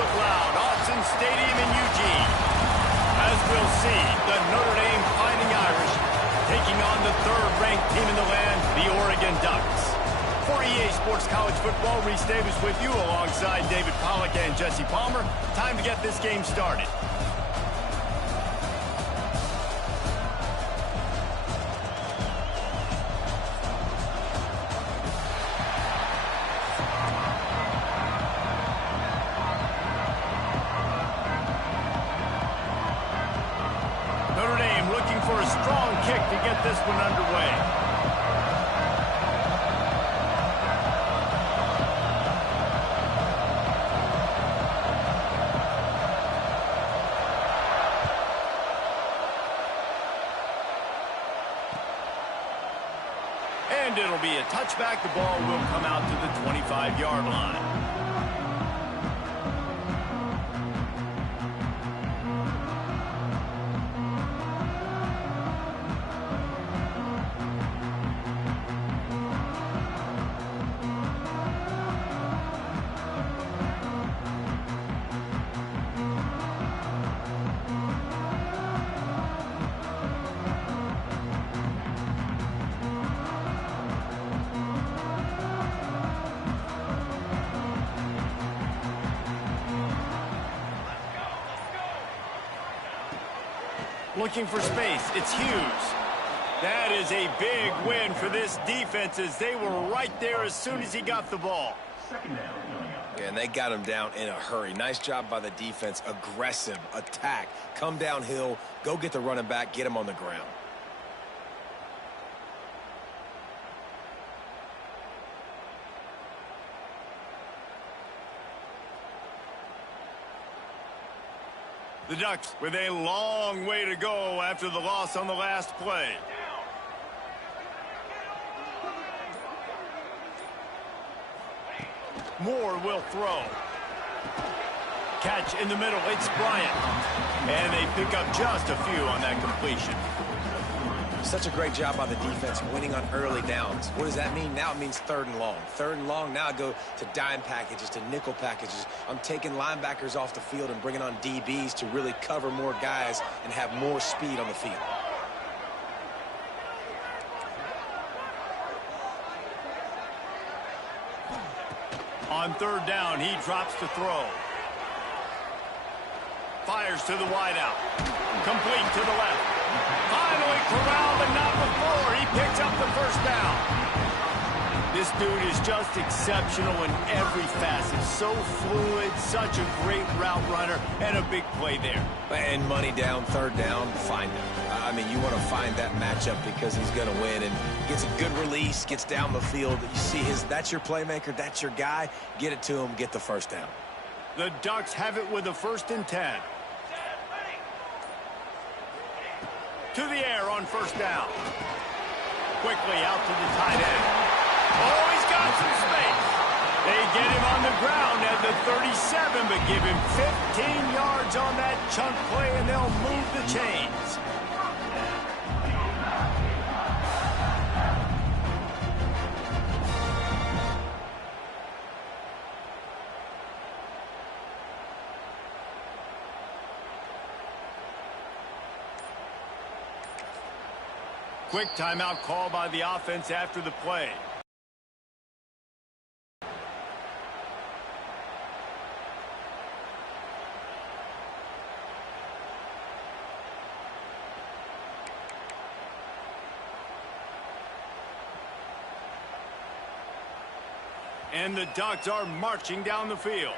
of loud. Autzen Stadium in Eugene. As we'll see, the Notre Dame Fighting Irish taking on the third-ranked team in the land, the Oregon Ducks. For EA Sports College Football, Reese Davis with you alongside David Pollack and Jesse Palmer. Time to get this game started. Notre Dame looking for a strong kick to get this one underway. And it'll be a touchback. The ball will come out to the 25-yard line. Looking for space, it's Hughes. That is a big win for this defense as they were right there as soon as he got the ball. Yeah, and they got him down in a hurry. Nice job by the defense. Aggressive, attack, come downhill, go get the running back, get him on the ground. The Ducks with a long way to go after the loss on the last play. Moore will throw. Catch in the middle, it's Bryant. And they pick up just a few on that completion. Such a great job by the defense winning on early downs. What does that mean? Now it means third and long. Third and long, now I go to dime packages, to nickel packages. I'm taking linebackers off the field and bringing on DBs to really cover more guys and have more speed on the field. On third down, he drops to throw. Fires to the wideout. Complete to the left. Finally corralled, but not before. He picks up the first down. This dude is just exceptional in every facet. So fluid, such a great route runner, and a big play there. And money down, third down, find him. I mean, you want to find that matchup because he's going to win and gets a good release, gets down the field. You see that's your playmaker, that's your guy. Get it to him, get the first down. The Ducks have it with a 1st and 10. To the air on first down. Quickly out to the tight end. Oh, he's got some space. They get him on the ground at the 37, but give him 15 yards on that chunk play, and they'll move the chains. Quick timeout call by the offense after the play. And the Ducks are marching down the field.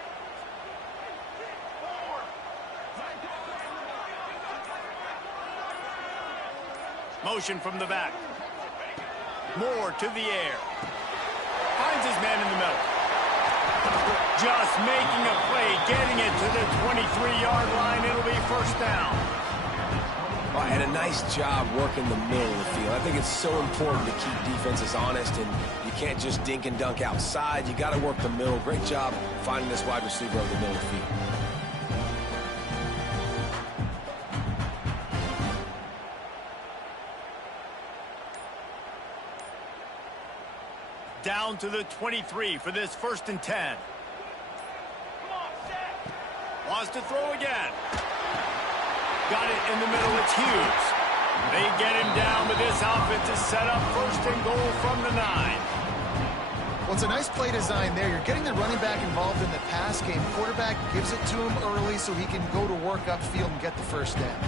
Motion from the back. Moore to the air. Finds his man in the middle. Just making a play, getting it to the 23-yard line. It'll be first down. Well, and a nice job working the middle of the field. I think it's so important to keep defenses honest, and you can't just dink and dunk outside. You got to work the middle. Great job finding this wide receiver over the middle of the field. Down to the 23 for this 1st and 10. Wants to throw again. Got it in the middle. It's Hughes. They get him down, but this offense is set up first and goal from the 9. Well, it's a nice play design there. You're getting the running back involved in the pass game. Quarterback gives it to him early so he can go to work upfield and get the first down.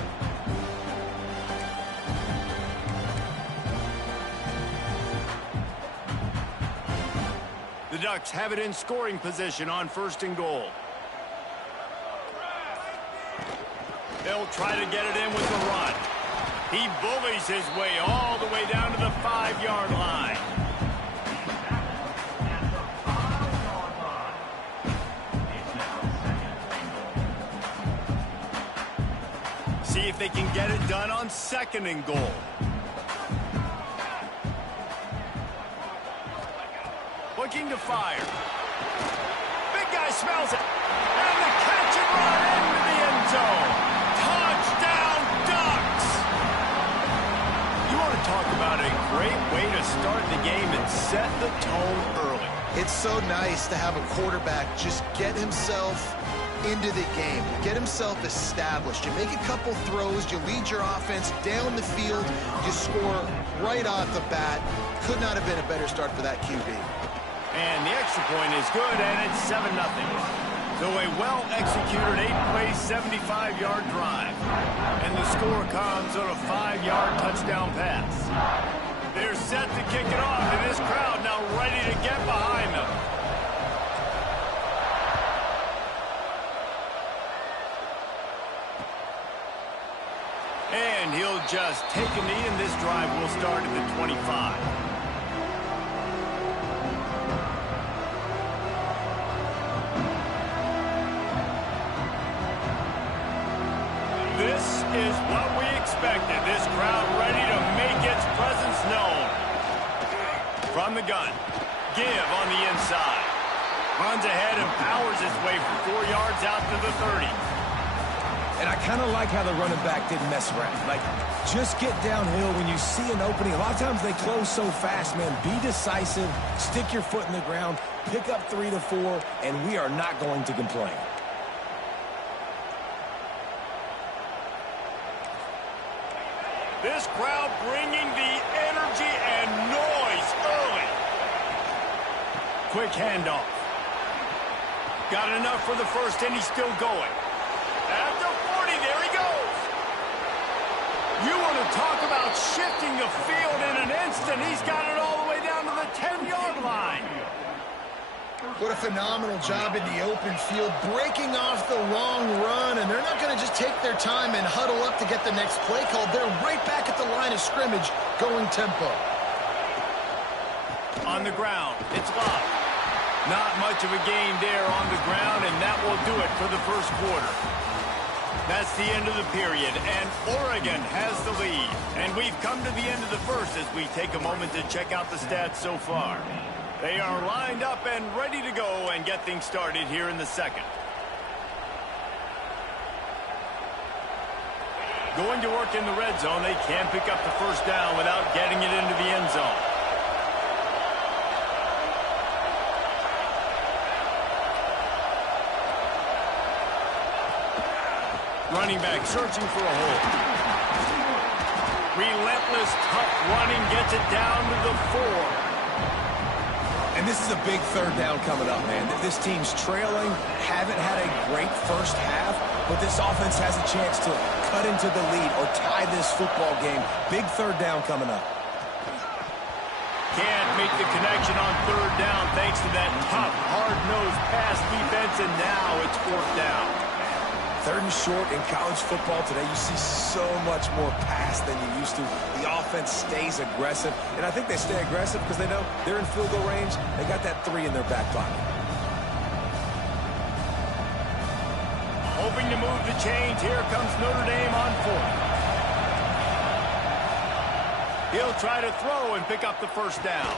The Ducks have it in scoring position on first and goal. They'll try to get it in with the run. He bullies his way all the way down to the 5-yard line. See if they can get it done on second and goal. Looking to fire. Big guy smells it. And the catch and run into the end zone. Touchdown, Ducks! You want to talk about a great way to start the game and set the tone early. It's so nice to have a quarterback just get himself into the game, get himself established. You make a couple throws, you lead your offense down the field, you score right off the bat. Could not have been a better start for that QB. And the extra point is good, and it's 7-0. So a well-executed 8-play, 75-yard drive. And the score comes on a 5-yard touchdown pass. They're set to kick it off, and this crowd now ready to get behind them. And he'll just take a knee, and this drive will start at the 25. This is what we expected. This crowd ready to make its presence known. From the gun. Give on the inside. Runs ahead and powers his way for 4 yards out to the 30. And I kind of like how the running back didn't mess around. Like, just get downhill when you see an opening. A lot of times they close so fast, man. Be decisive. Stick your foot in the ground. Pick up 3 to 4, and we are not going to complain. This crowd bringing the energy and noise early. Quick handoff. Got enough for the first, and he's still going. At the 40, there he goes. You want to talk about shifting the field in an instant. He's got it all the way down to the 10-yard line. What a phenomenal job in the open field, breaking off the long run, and they're not going to just take their time and huddle up to get the next play called. They're right back at the line of scrimmage, going tempo. On the ground, it's Love. Not much of a gain there on the ground, and that will do it for the first quarter. That's the end of the period, and Oregon has the lead. And we've come to the end of the first as we take a moment to check out the stats so far. They are lined up and ready to go and get things started here in the second. Going to work in the red zone, they can't pick up the first down without getting it into the end zone. Running back searching for a hole. Relentless, tough running gets it down to the 4. And this is a big third down coming up, man. This team's trailing, haven't had a great first half, but this offense has a chance to cut into the lead or tie this football game. Big third down coming up. Can't make the connection on third down thanks to that tough, hard-nosed pass defense, and now it's fourth down. Third and short in college football today, you see so much more pass than you used to. The offense stays aggressive, and I think they stay aggressive because they know they're in field goal range. They got that 3 in their back pocket. Hoping to move the chains. Here comes Notre Dame on 4. He'll try to throw and pick up the first down.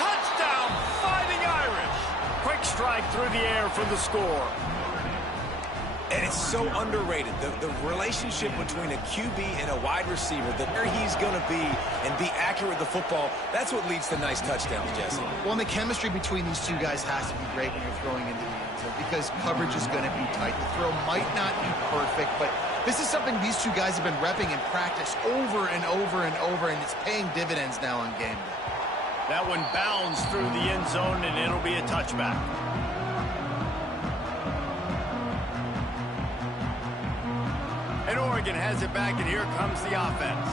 Touchdown, Fighting Irish. Quick strike through the air for the score. And it's so underrated. The relationship between a QB and a wide receiver, where he's going to be and be accurate with the football, that's what leads to nice touchdowns, Jesse. Well, and the chemistry between these two guys has to be great when you're throwing into the end zone because coverage is going to be tight. The throw might not be perfect, but this is something these two guys have been repping in practice over and over and over, and it's paying dividends now on game day. That one bounds through the end zone, and it'll be a touchback. And Oregon has it back, and here comes the offense.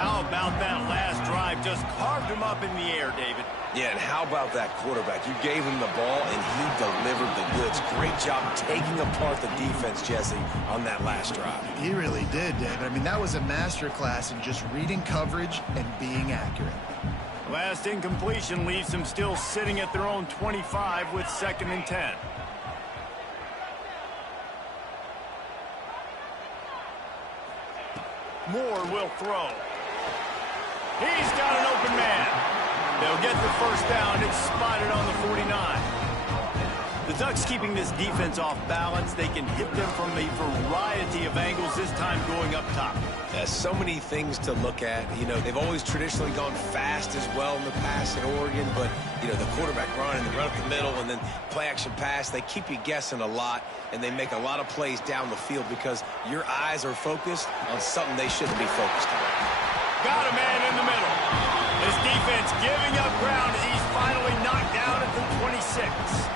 How about that last drive? Just carved him up in the air, David. Yeah, and how about that quarterback? You gave him the ball, and he delivered the goods. Great job taking apart the defense, Jesse, on that last drive. He really did, David. I mean, that was a masterclass in just reading coverage and being accurate. Last incompletion leaves them still sitting at their own 25 with 2nd and 10. Moore will throw. He's got an open man. They'll get the first down. It's spotted on the 49. The Ducks keeping this defense off balance. They can hit them from a variety of angles, this time going up top. There's so many things to look at. You know, they've always traditionally gone fast as well in the past in Oregon, but, you know, the quarterback run and the run up the middle and then play-action pass, they keep you guessing a lot, and they make a lot of plays down the field because your eyes are focused on something they shouldn't be focused on. Got a man in the middle. His defense giving up ground as he's finally knocked down at the 26.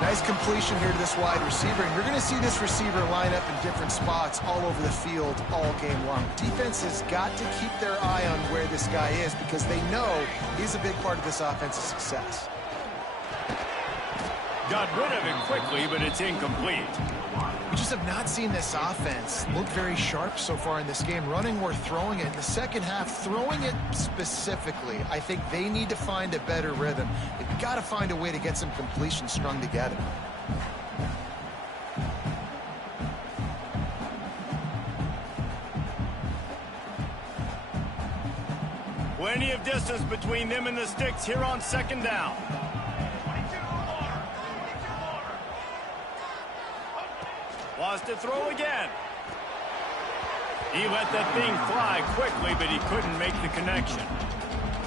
Nice completion here to this wide receiver, and you're going to see this receiver line up in different spots all over the field all game long. Defense has got to keep their eye on where this guy is because they know he's a big part of this offense's success. Got rid of it quickly, but it's incomplete. We just have not seen this offense look very sharp so far in this game, running or throwing it. In the second half, throwing it specifically, I think they need to find a better rhythm. They've got to find a way to get some completions strung together. Plenty of distance between them and the sticks here on 2nd down. Wants to throw again. He let that thing fly quickly, but he couldn't make the connection.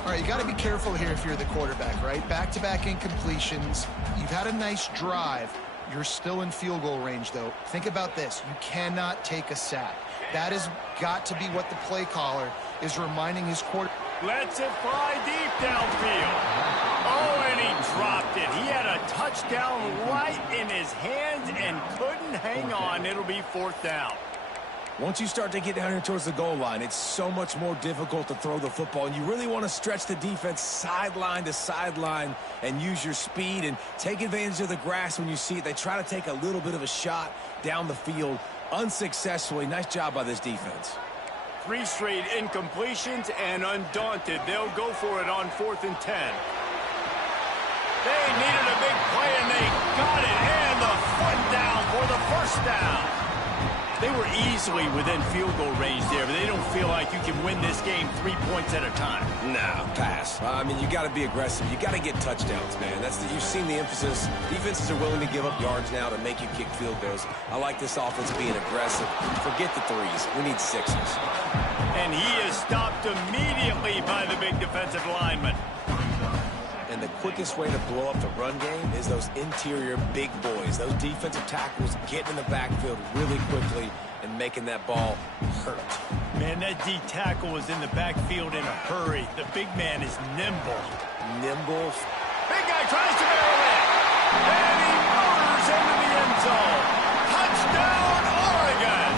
All right, you got to be careful here if you're the quarterback, right? Back-to-back incompletions. You've had a nice drive. You're still in field goal range, though. Think about this. You cannot take a sack. That has got to be what the play caller is reminding his quarterback. Lets it fly deep downfield. Oh, and he dropped it. He had a touchdown right in his hands and couldn't hang on. It'll be 4th down. Once you start to get down here towards the goal line, it's so much more difficult to throw the football, and you really want to stretch the defense sideline to sideline and use your speed and take advantage of the grass when you see it. They try to take a little bit of a shot down the field unsuccessfully. Nice job by this defense. 3 straight incompletions, and undaunted, they'll go for it on 4th and 10. They needed a big play, and they got it, and the foot down for the first down. They were easily within field goal range there, but they don't feel like you can win this game 3 points at a time. Nah, pass. I mean, you got to be aggressive. You got to get touchdowns, man. You've seen the emphasis. Defenses are willing to give up yards now to make you kick field goals. I like this offense being aggressive. Forget the 3s. We need 6s. And he is stopped immediately by the big defensive lineman. And the quickest way to blow up the run game is those interior big boys. Those defensive tackles getting in the backfield really quickly and making that ball hurt. Man, that D tackle was in the backfield in a hurry. The big man is nimble. Nimble. Big guy tries to barrel in. And he motors into the end zone. Touchdown, Oregon!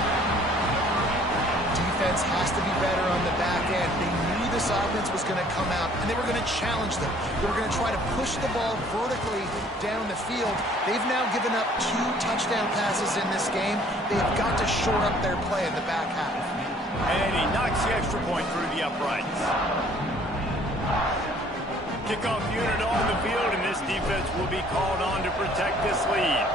Defense has to be better on the back end. They knew this offense was going to come out, and they were going to challenge them. They were going to try to push the ball vertically down the field. They've now given up 2 touchdown passes in this game. They've got to shore up their play in the back half. And he knocks the extra point through the uprights. Kickoff unit on the field, and this defense will be called on to protect this lead.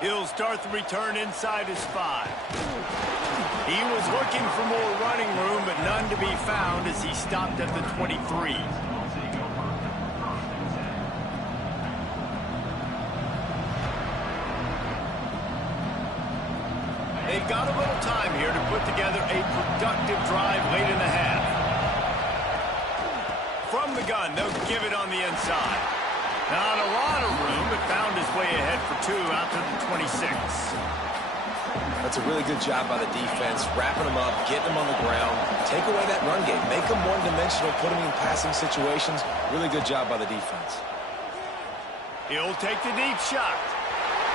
He'll start the return inside his 5. He was looking for more running room, but none to be found as he stopped at the 23. they've got a little time here to put together a productive drive late in the half. From the gun, they'll give it on the inside. Not a lot of room, but found his way ahead for 2 out to the 26. That's a really good job by the defense, wrapping them up, getting them on the ground. Take away that run game. Make them one-dimensional, put them in passing situations. Really good job by the defense. He'll take the deep shot.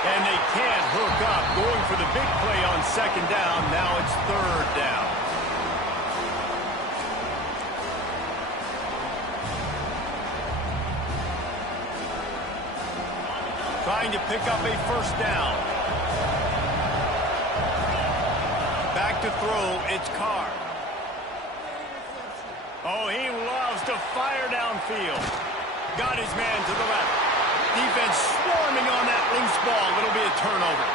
And they can't hook up. Going for the big play on 2nd down. Now it's 3rd down. Trying to pick up a 1st down. Back to throw, it's Carr. Oh, he loves to fire downfield. Got his man to the left. Defense swarming on that loose ball. It'll be a turnover.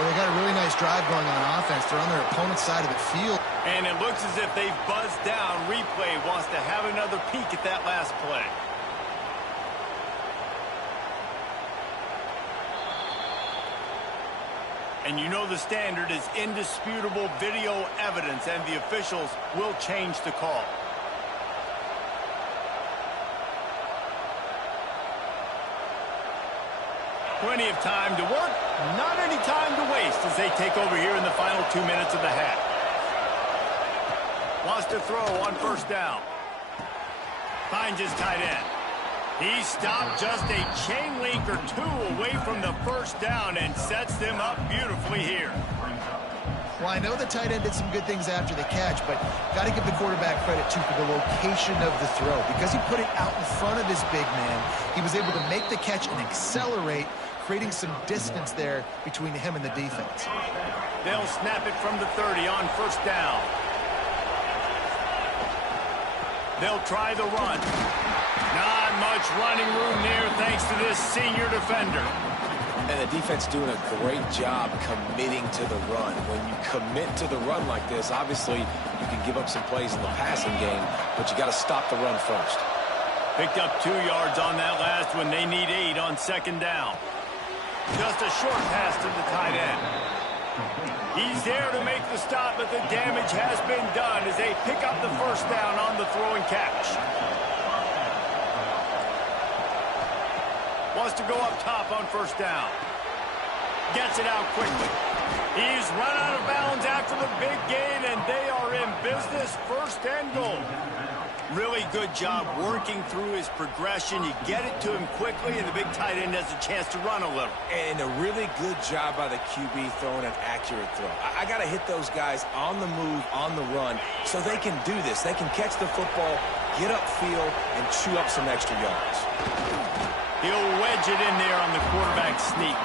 Well, they got a really nice drive going on offense. They're on their opponent's side of the field. And it looks as if they've buzzed down. Replay wants to have another peek at that last play. And you know the standard is indisputable video evidence, and the officials will change the call. Plenty of time to work, not any time to waste as they take over here in the final 2 minutes of the half. Wants to throw on 1st down. Finds his tight end. He stopped just a chain link or 2 away from the 1st down and sets them up beautifully here. Well, I know the tight end did some good things after the catch, but got to give the quarterback credit, too, for the location of the throw. Because he put it out in front of his big man, he was able to make the catch and accelerate, creating some distance there between him and the defense. They'll snap it from the 30 on 1st down. They'll try the run. Not much running room there thanks to this senior defender. And the defense doing a great job committing to the run. When you commit to the run like this, obviously you can give up some plays in the passing game, but you got to stop the run first. Picked up 2 yards on that last one. They need 8 on 2nd down. Just a short pass to the tight end. He's there to make the stop, but the damage has been done as they pick up the 1st down on the throw and catch. Wants to go up top on 1st down. Gets it out quickly. He's run out of bounds after the big gain, and they are in business. 1st and goal. Really good job working through his progression. You get it to him quickly, and the big tight end has a chance to run a little. And a really good job by the QB throwing an accurate throw. I got to hit those guys on the move, on the run, so they can do this. They can catch the football, get upfield, and chew up some extra yards. He'll wedge it in there on the quarterback sneak.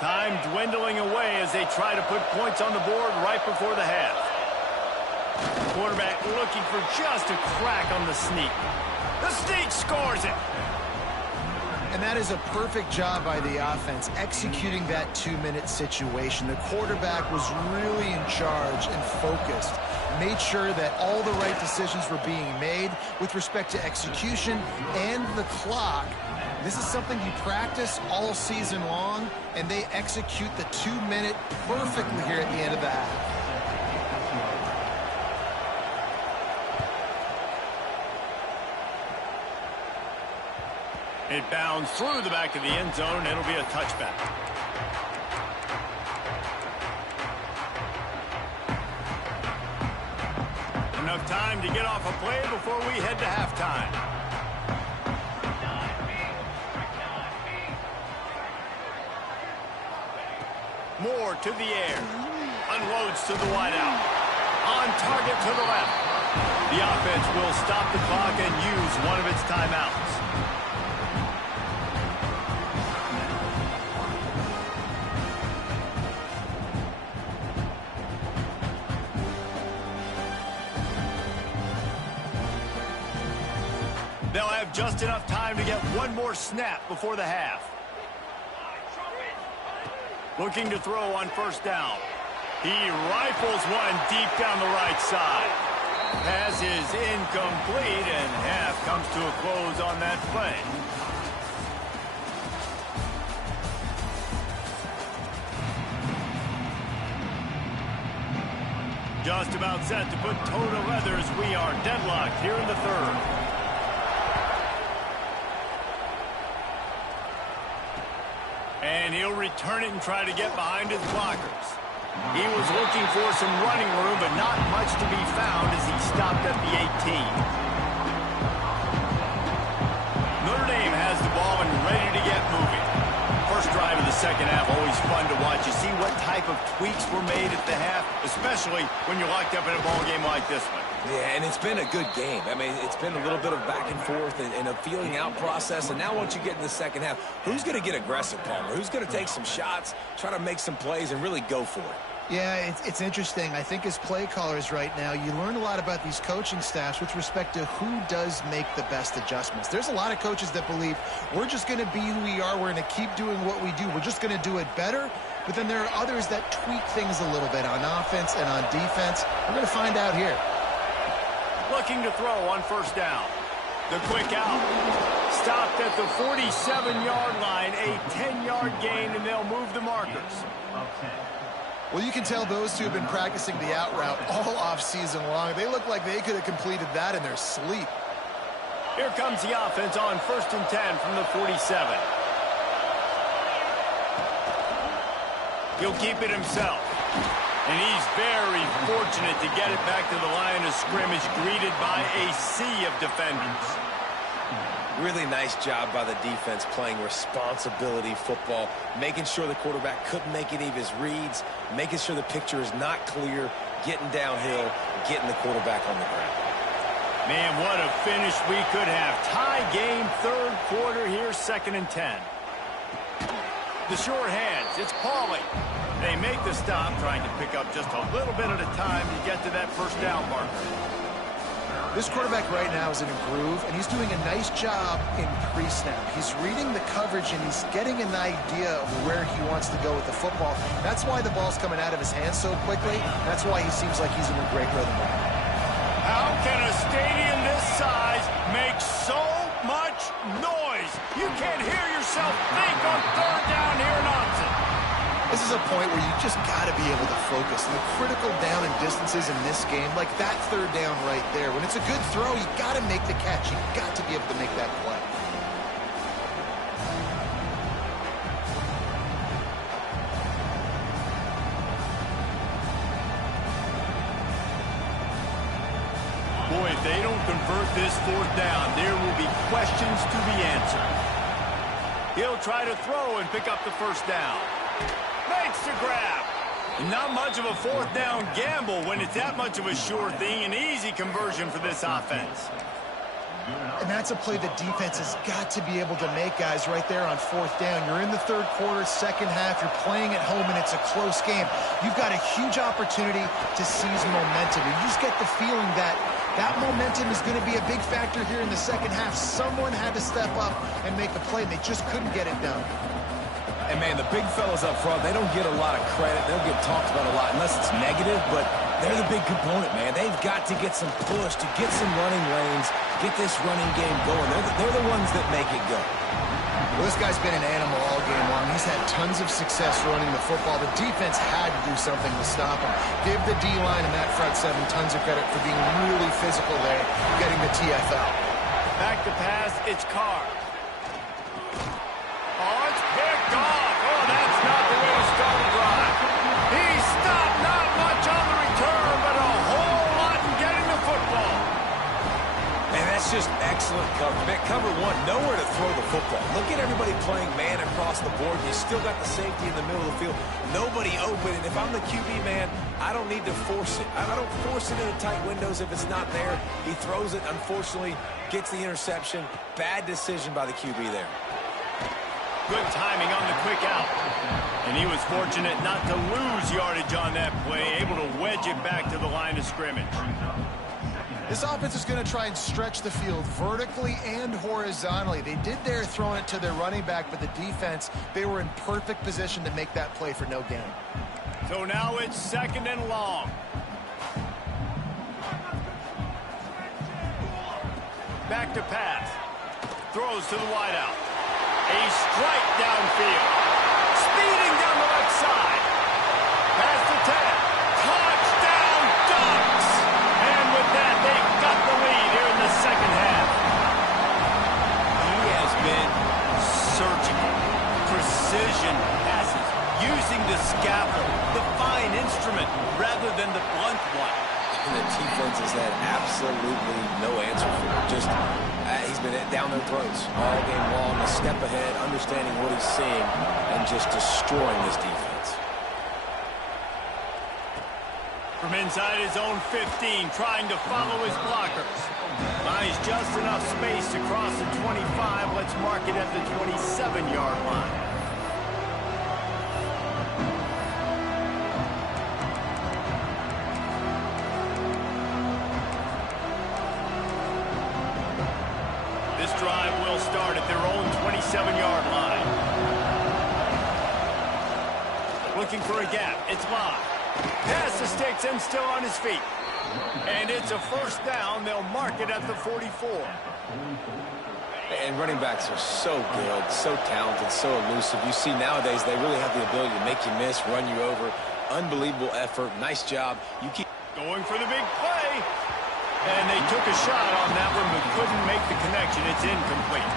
Time dwindling away as they try to put points on the board right before the half. Quarterback looking for just a crack on the sneak. The sneak scores it. And that is a perfect job by the offense, executing that 2-minute situation. The quarterback was really in charge and focused, made sure that all the right decisions were being made with respect to execution and the clock. This is something you practice all season long, and they execute the 2-minute perfectly here at the end of the half. It bounds through the back of the end zone, and it'll be a touchback. Enough time to get off a play before we head to halftime. Moore to the air. Unloads to the wideout. On target to the left. The offense will stop the clock and use one of its timeouts. They'll have just enough time to get one more snap before the half. Looking to throw on first down. He rifles one deep down the right side. Pass is incomplete, and half comes to a close on that play. Just about set to put toe to leathers. We are deadlocked here in the third. And he'll return it and try to get behind his blockers. He was looking for some running room, but not much to be found as he stopped at the 18. Notre Dame has the ball and ready to get moving. First drive of the second half, always fun to watch. You see what type of tweaks were made at the half, especially when you're locked up in a ball game like this one. Yeah, and it's been a good game. I mean, it's been a little bit of back and forth and a feeling out process. And now once you get in the second half, who's going to get aggressive, Palmer? Who's going to take some shots, try to make some plays, and really go for it? Yeah, it's interesting. I think as play callers right now, you learn a lot about these coaching staffs with respect to who does make the best adjustments. There's a lot of coaches that believe we're just going to be who we are. We're going to keep doing what we do. We're just going to do it better. But then there are others that tweak things a little bit on offense and on defense. We're going to find out here. Looking to throw on first down. The quick out. Stopped at the 47-yard line. A 10-yard gain, and they'll move the markers. Well, you can tell those two have been practicing the out route all off-season long. They look like they could have completed that in their sleep. Here comes the offense on 1st and 10 from the 47. He'll keep it himself. And he's very fortunate to get it back to the line of scrimmage, greeted by a sea of defenders. Really nice job by the defense playing responsibility football, making sure the quarterback couldn't make any of his reads, making sure the picture is not clear, getting downhill, getting the quarterback on the ground. Man, what a finish we could have. Tie game, third quarter here, 2nd and 10. The short hands, it's Pauly. They make the stop, trying to pick up just a little bit at a time to get to that first down marker. This quarterback right now is in a groove, and he's doing a nice job in pre-snap. He's reading the coverage, and he's getting an idea of where he wants to go with the football. That's why the ball's coming out of his hands so quickly. That's why he seems like he's in a great rhythm right now. How can a stadium this size make so much noise? You can't hear yourself think on third down here in Austin. This is a point where you just got to be able to focus. And the critical down and distances in this game, like that third down right there, when it's a good throw, you got to make the catch. You got to be able to make that play. Boy, if they don't convert this fourth down, there will be questions to be answered. He'll try to throw and pick up the first down. Makes the grab. Not much of a fourth down gamble when it's that much of a sure thing. An easy conversion for this offense. And that's a play the defense has got to be able to make, guys, right there on fourth down. You're in the third quarter, second half. You're playing at home, and it's a close game. You've got a huge opportunity to seize momentum. You just get the feeling that that momentum is going to be a big factor here in the second half. Someone had to step up and make the play, and they just couldn't get it done. And, man, the big fellas up front, they don't get a lot of credit. They don't get talked about a lot unless it's negative, but they're the big component, man. They've got to get some push, to get some running lanes, get this running game going. They're the ones that make it go. Well, this guy's been an animal all game long. He's had tons of success running the football. The defense had to do something to stop him. Give the D-line and that front seven tons of credit for being really physical there, getting the TFL. Back to pass, it's Carr. Oh, it's picked off. Oh, that's not the way to start a drive. He stopped not much on the return, but a whole lot in getting the football. And that's just excellent cover. Man, cover one, nowhere to throw the football. Look at everybody playing man across the board. You still got the safety in the middle of the field. Nobody open. And if I'm the QB, man, I don't need to force it. I don't force it into tight windows if it's not there. He throws it, unfortunately, gets the interception. Bad decision by the QB there. Good timing on the quick out. And he was fortunate not to lose yardage on that play, able to wedge it back to the line of scrimmage. This offense is going to try and stretch the field vertically and horizontally. They did there throwing it to their running back, but the defense, they were in perfect position to make that play for no gain. So now it's 2nd and long. Back to pass. Throws to the wideout. A strike downfield. Speeding down the left side. Pass to 10. Touchdown Ducks! And with that, they've got the lead here in the second half. He has been surgical. Precision passes. Using the scaffold, the fine instrument, rather than the blunt one. And the defense has had absolutely no answer for it. Just, he's been down their throats all game long, a step ahead, understanding what he's seeing, and just destroying this defense. From inside his own 15, trying to follow his blockers. Buys just enough space to cross the 25. Let's mark it at the 27-yard line. Drive will start at their own 27-yard line. Looking for a gap. It's live. Pass the sticks and still on his feet. And it's a first down. They'll mark it at the 44. And running backs are so good, so talented, so elusive. You see nowadays they really have the ability to make you miss, run you over. Unbelievable effort. Nice job. You keep going for the big play. And they took a shot on that one, but couldn't make the connection. It's incomplete.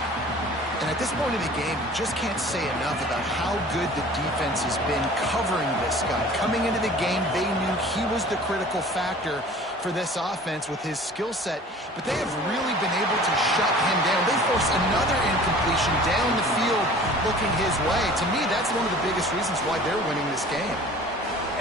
And at this point in the game, you just can't say enough about how good the defense has been covering this guy. Coming into the game, they knew he was the critical factor for this offense with his skill set, but they have really been able to shut him down. They force another incompletion down the field looking his way. To me, that's one of the biggest reasons why they're winning this game.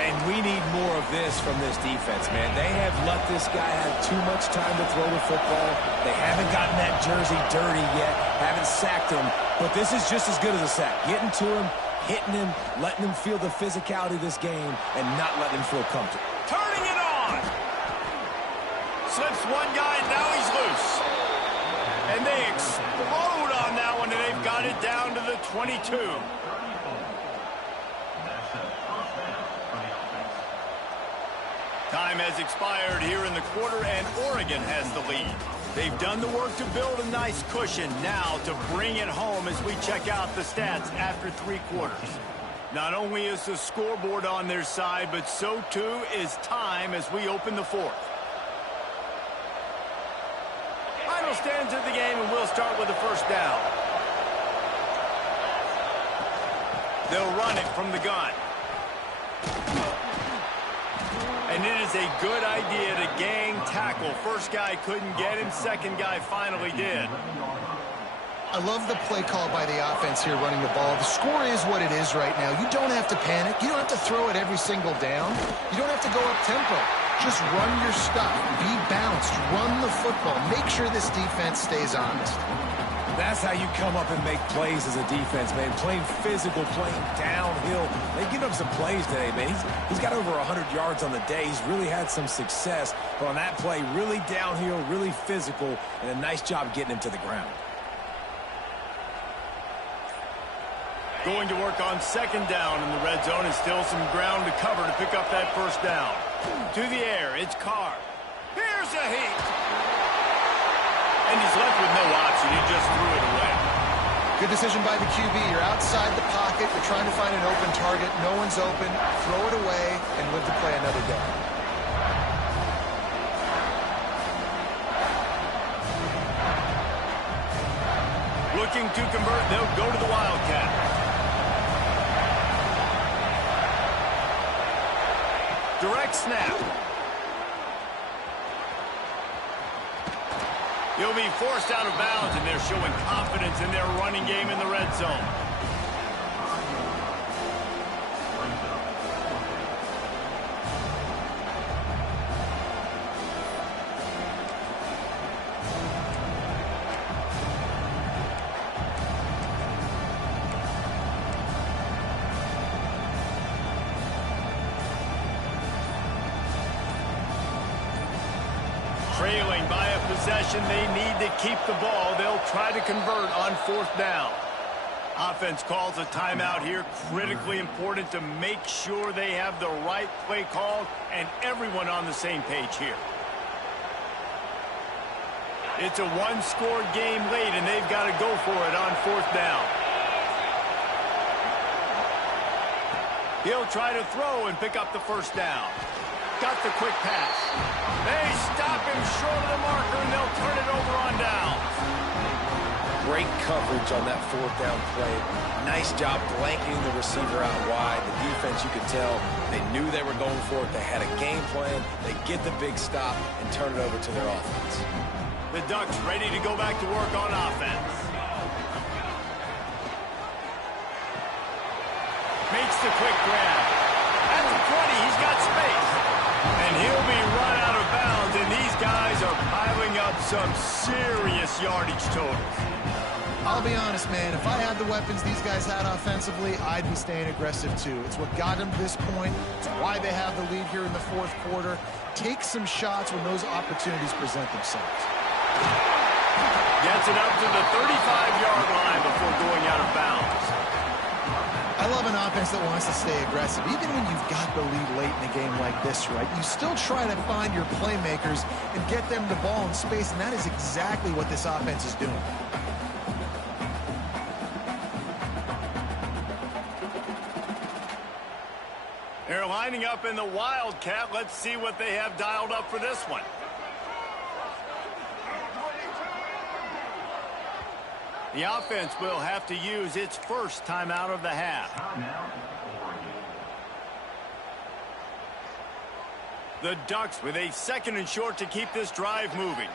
And we need more of this from this defense, man. They have let this guy have too much time to throw the football. They haven't gotten that jersey dirty yet, haven't sacked him. But this is just as good as a sack. Getting to him, hitting him, letting him feel the physicality of this game, and not letting him feel comfortable. Turning it on! Slips one guy, now he's loose. And they explode on that one, and they've got it down to the 22. Time has expired here in the quarter, and Oregon has the lead. They've done the work to build a nice cushion. Now to bring it home as we check out the stats after 3 quarters. Not only is the scoreboard on their side, but so too is time as we open the 4th. Final stands of the game, and we'll start with the first down. They'll run it from the gun. And it is a good idea to gang tackle. First guy couldn't get him. Second guy finally did. I love the play call by the offense here running the ball. The score is what it is right now. You don't have to panic. You don't have to throw it every single down. You don't have to go up tempo. Just run your stuff. Be balanced. Run the football. Make sure this defense stays honest. That's how you come up and make plays as a defense, man. Playing physical, playing downhill. They give up some plays today, man. He's got over 100 yards on the day. He's really had some success. But on that play, really downhill, really physical, and a nice job getting him to the ground. Going to work on second down in the red zone, and still some ground to cover to pick up that first down. To the air, it's Carr. Here's a heat. And he's left with no option. He just threw it away. Good decision by the QB. You're outside the pocket. You're trying to find an open target. No one's open. Throw it away and live to play another day. Looking to convert. They'll go to the Wildcat. Direct snap. He'll be forced out of bounds, and they're showing confidence in their running game in the red zone. Trailing possession. They need to keep the ball. They'll try to convert on 4th down. Offense calls a timeout here. Critically important to make sure they have the right play called and everyone on the same page here. It's a one-score game late, and they've got to go for it on 4th down. He'll try to throw and pick up the 1st down. Got the quick pass. They stop him short of the marker, and they'll turn it over on downs. Great coverage on that 4th down play. Nice job blanketing the receiver out wide. The defense, you could tell, they knew they were going for it. They had a game plan. They get the big stop and turn it over to their offense. The Ducks ready to go back to work on offense. Makes the quick grab. At the 20, he's got space. And he'll be run out of bounds, and these guys are piling up some serious yardage totals. I'll be honest, man, if I had the weapons these guys had offensively, I'd be staying aggressive too. It's what got them to this point. It's why they have the lead here in the 4th quarter. Take some shots when those opportunities present themselves. Gets it up to the 35-yard line before going out of bounds. I love an offense that wants to stay aggressive. Even when you've got the lead late in a game like this, right, you still try to find your playmakers and get them the ball in space, and that is exactly what this offense is doing. They're lining up in the Wildcat. Let's see what they have dialed up for this one. The offense will have to use its first timeout of the half. The Ducks with a 2nd and short to keep this drive moving.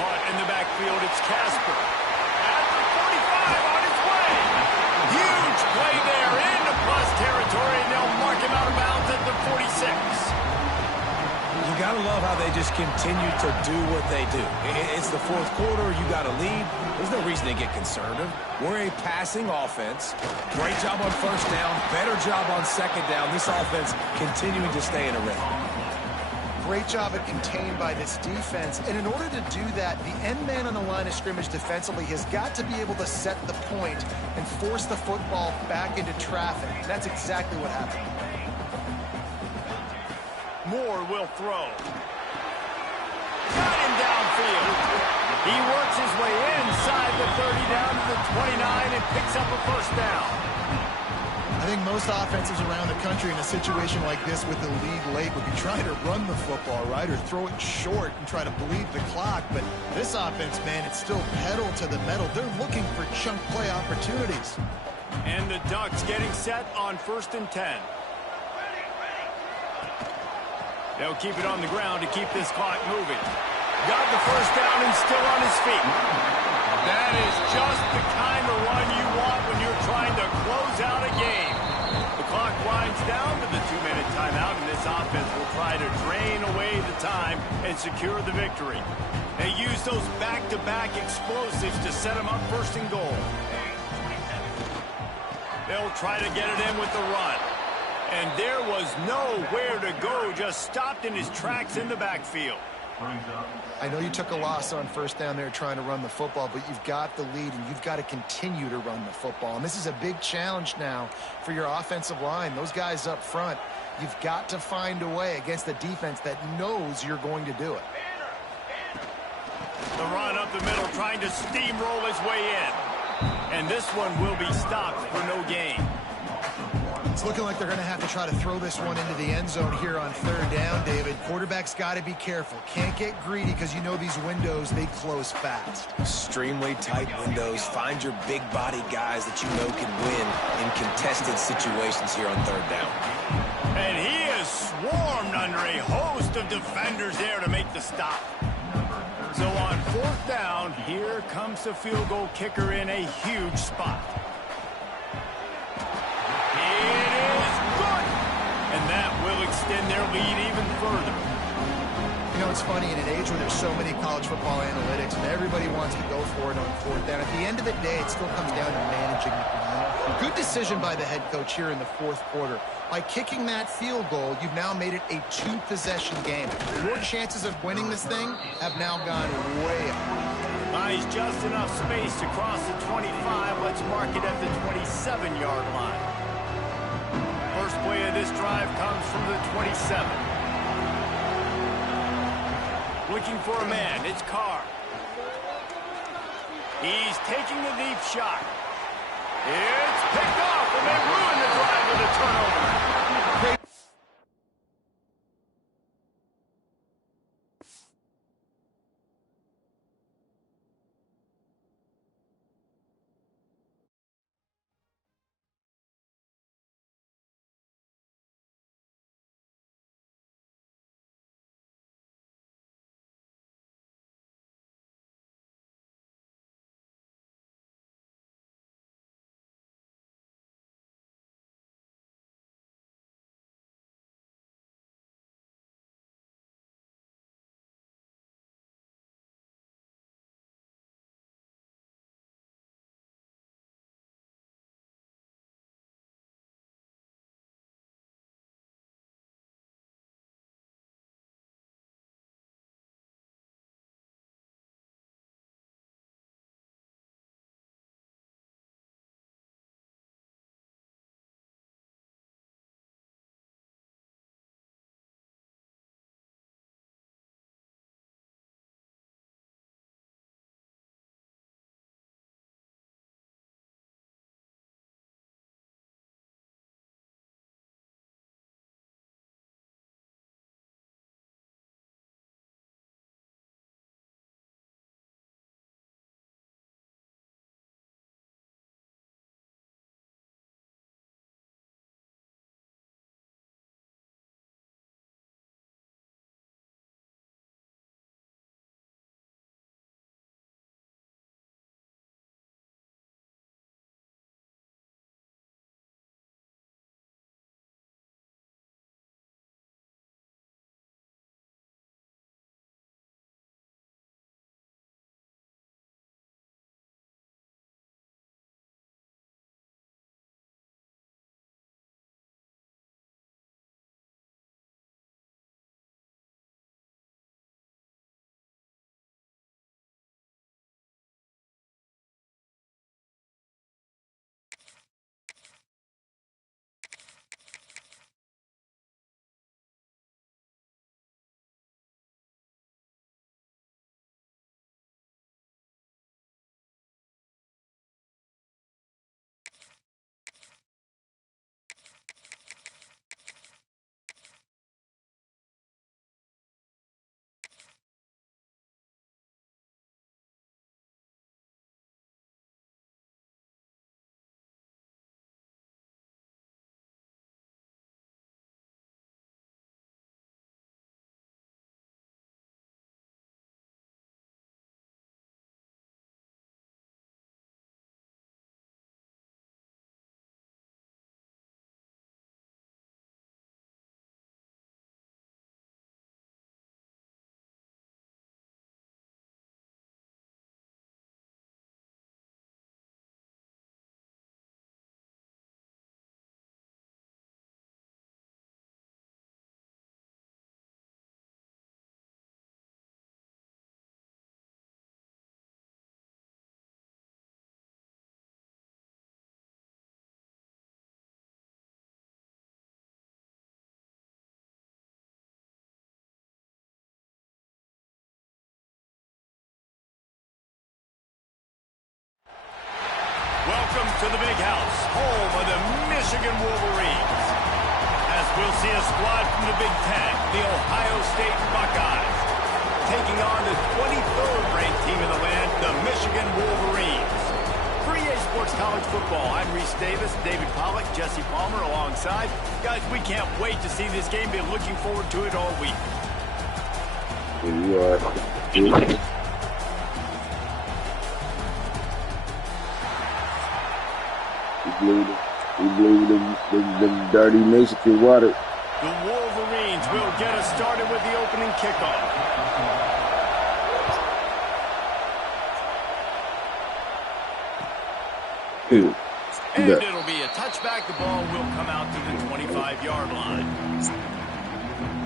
Caught in the backfield, it's Casper. At the 45 on its way. Huge play there into plus territory, and they'll mark him out of bounds at the 46. You got to love how they just continue to do what they do. It's the 4th quarter. You got to lead. There's no reason to get conservative. We're a passing offense. Great job on 1st down. Better job on 2nd down. This offense continuing to stay in a rhythm. Great job at contained by this defense. And in order to do that, the end man on the line of scrimmage defensively has got to be able to set the point and force the football back into traffic. And that's exactly what happened. Moore will throw. Got him downfield. He works his way inside the 30 down to the 29 and picks up a 1st down. I think most offenses around the country in a situation like this with the lead late would be trying to run the football, right, or throw it short and try to bleed the clock. But this offense, man, it's still pedal to the metal. They're looking for chunk play opportunities. And the Ducks getting set on 1st and 10. They'll keep it on the ground to keep this clock moving. Got the 1st down and still on his feet. That is just the kind of run you want when you're trying to close out a game. The clock winds down to the 2-minute timeout, and this offense will try to drain away the time and secure the victory. They use those back-to-back explosives to set them up 1st and goal. They'll try to get it in with the run. And there was nowhere to go, just stopped in his tracks in the backfield. I know you took a loss on 1st down there trying to run the football, but you've got the lead, and you've got to continue to run the football. And this is a big challenge now for your offensive line. Those guys up front, you've got to find a way against a defense that knows you're going to do it. The run up the middle, trying to steamroll his way in. And this one will be stopped for no gain. It's looking like they're going to have to try to throw this one into the end zone here on 3rd down, David. Quarterback's got to be careful. Can't get greedy because you know these windows, they close fast. Extremely tight windows. Find your big body guys that you know can win in contested situations here on 3rd down. And he is swarmed under a host of defenders there to make the stop. So on 4th down, here comes the field goal kicker in a huge spot. It is good, and that will extend their lead even further. You know, it's funny, in an age where there's so many college football analytics and everybody wants to go for it on fourth down, at the end of the day, it still comes down to managing the game. Good decision by the head coach here in the fourth quarter. By kicking that field goal, you've now made it a two-possession game. Your chances of winning this thing have now gone way up. Buys just enough space to cross the 25. Let's mark it at the 27-yard line. First play of this drive comes from the 27. Looking for a man, it's Carr. He's taking the deep shot. It's picked off, and they ruin the drive with a turnover. Great. Welcome to the big house, home of the Michigan Wolverines. As we'll see a squad from the Big Ten, the Ohio State Buckeyes, taking on the 23rd ranked team in the land, the Michigan Wolverines. For EA Sports College Football, I'm Reese Davis, David Pollack, Jesse Palmer alongside. Guys, we can't wait to see this game. Been looking forward to it all week. We blew them dirty Mexican water. The Wolverines Wolverines will get us started with the opening kickoff. And it'll be a touchback. The ball will come out to the 25-yard line.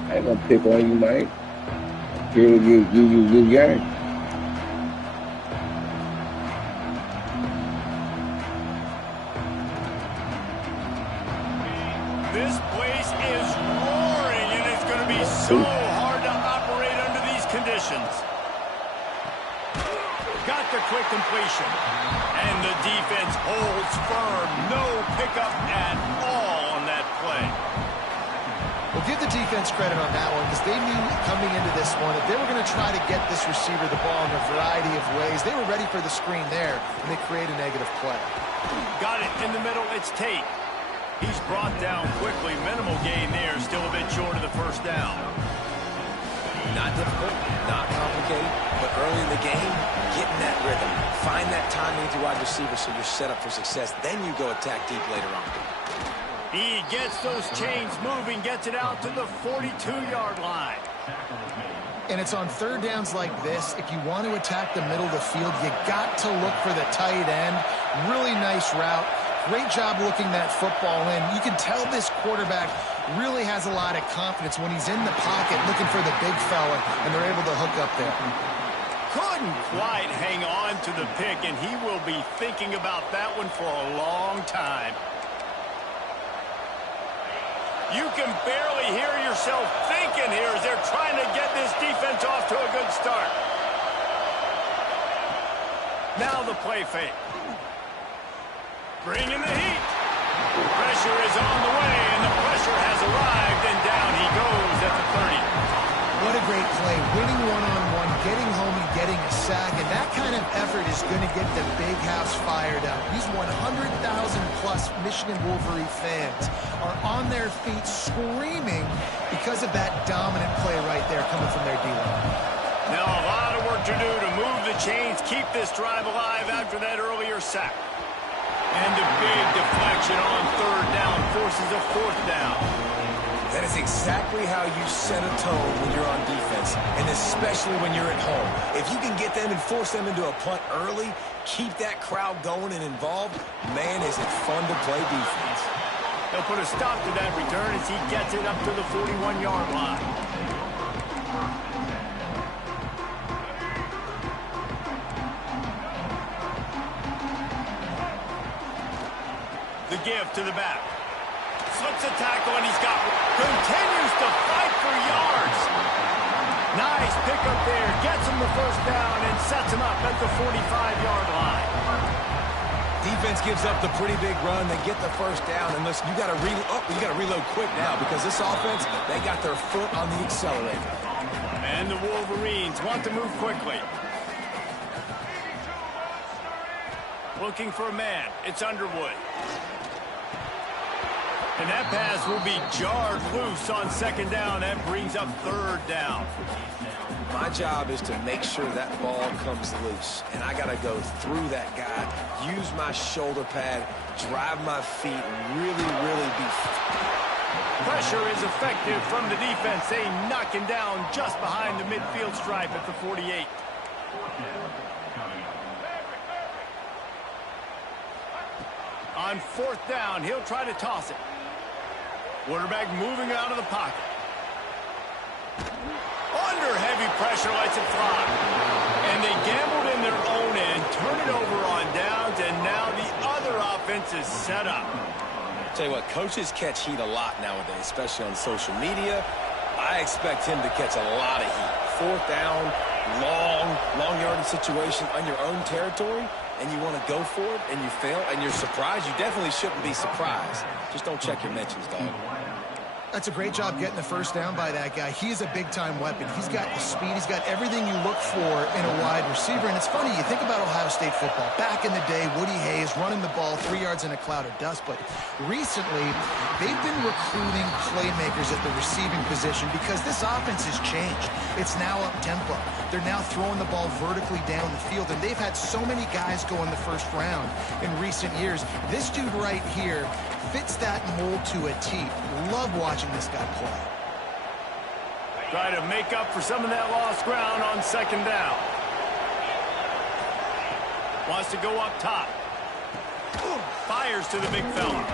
I ain't gonna pick on you, Mike. You got. This place is roaring, and it's going to be so hard to operate under these conditions. Got the quick completion. And the defense holds firm. No pickup at all on that play. Well, give the defense credit on that one because they knew coming into this one that they were going to try to get this receiver the ball in a variety of ways. They were ready for the screen there, and they create a negative play. Got it in the middle. It's Tate. He's brought down quickly. Minimal gain there. Still a bit short of the first down. Not difficult, not complicated, but early in the game, get in that rhythm. Find that timing with your wide receiver so you're set up for success. Then you go attack deep later on. He gets those chains moving, gets it out to the 42-yard line. And it's on third downs like this. If you want to attack the middle of the field, you got to look for the tight end. Really nice route. Great job looking that football in. You can tell this quarterback really has a lot of confidence when he's in the pocket looking for the big fella, and they're able to hook up there. Couldn't quite hang on to the pick, and he will be thinking about that one for a long time. You can barely hear yourself thinking here as they're trying to get this defense off to a good start. Now the play fake. Bringing the heat. Pressure is on the way, and the pressure has arrived, and down he goes at the 30. What a great play. Winning one-on-one, getting home and getting a sack, and that kind of effort is going to get the big house fired up. These 100,000-plus Michigan Wolverine fans are on their feet screaming because of that dominant play right there coming from their D-line. Now a lot of work to do to move the chains, keep this drive alive after that earlier sack. And a big deflection on third down forces a fourth down. That is exactly how you set a tone when you're on defense, and especially when you're at home. If you can get them and force them into a punt early, keep that crowd going and involved, man, is it fun to play defense. They'll put a stop to that return as he gets it up to the 41-yard line. The give to the back. Slips a tackle, and continues to fight for yards. Nice pickup there. Gets him the first down and sets him up at the 45-yard line. Defense gives up the pretty big run. They get the first down, and listen, you got to reload quick now because this offense, they got their foot on the accelerator. And the Wolverines want to move quickly. Looking for a man. It's Underwood. And that pass will be jarred loose on second down. That brings up third down. My job is to make sure that ball comes loose. And I got to go through that guy, use my shoulder pad, drive my feet, and really be... Pressure is effective from the defense. They knock him down just behind the midfield stripe at the 48. On fourth down, he'll try to toss it. Quarterback moving out of the pocket. Under heavy pressure, lets it fly. And they gambled in their own end, turn it over on downs, and now the other offense is set up. Tell you what, coaches catch heat a lot nowadays, especially on social media. I expect him to catch a lot of heat. Fourth down, long yardage situation on your own territory, and you want to go for it, and you fail, and you're surprised. You definitely shouldn't be surprised. Just don't check your mentions, dog. That's a great job getting the first down by that guy. He is a big-time weapon. He's got the speed. He's got everything you look for in a wide receiver. And it's funny, you think about Ohio State football. Back in the day, Woody Hayes running the ball 3 yards in a cloud of dust. But recently, they've been recruiting playmakers at the receiving position because this offense has changed. It's now up-tempo. They're now throwing the ball vertically down the field. And they've had so many guys go in the first round in recent years. This dude right here fits that mold to a T. Love watching this guy play. Try to make up for some of that lost ground on second down. Wants to go up top. Fires to the big fella.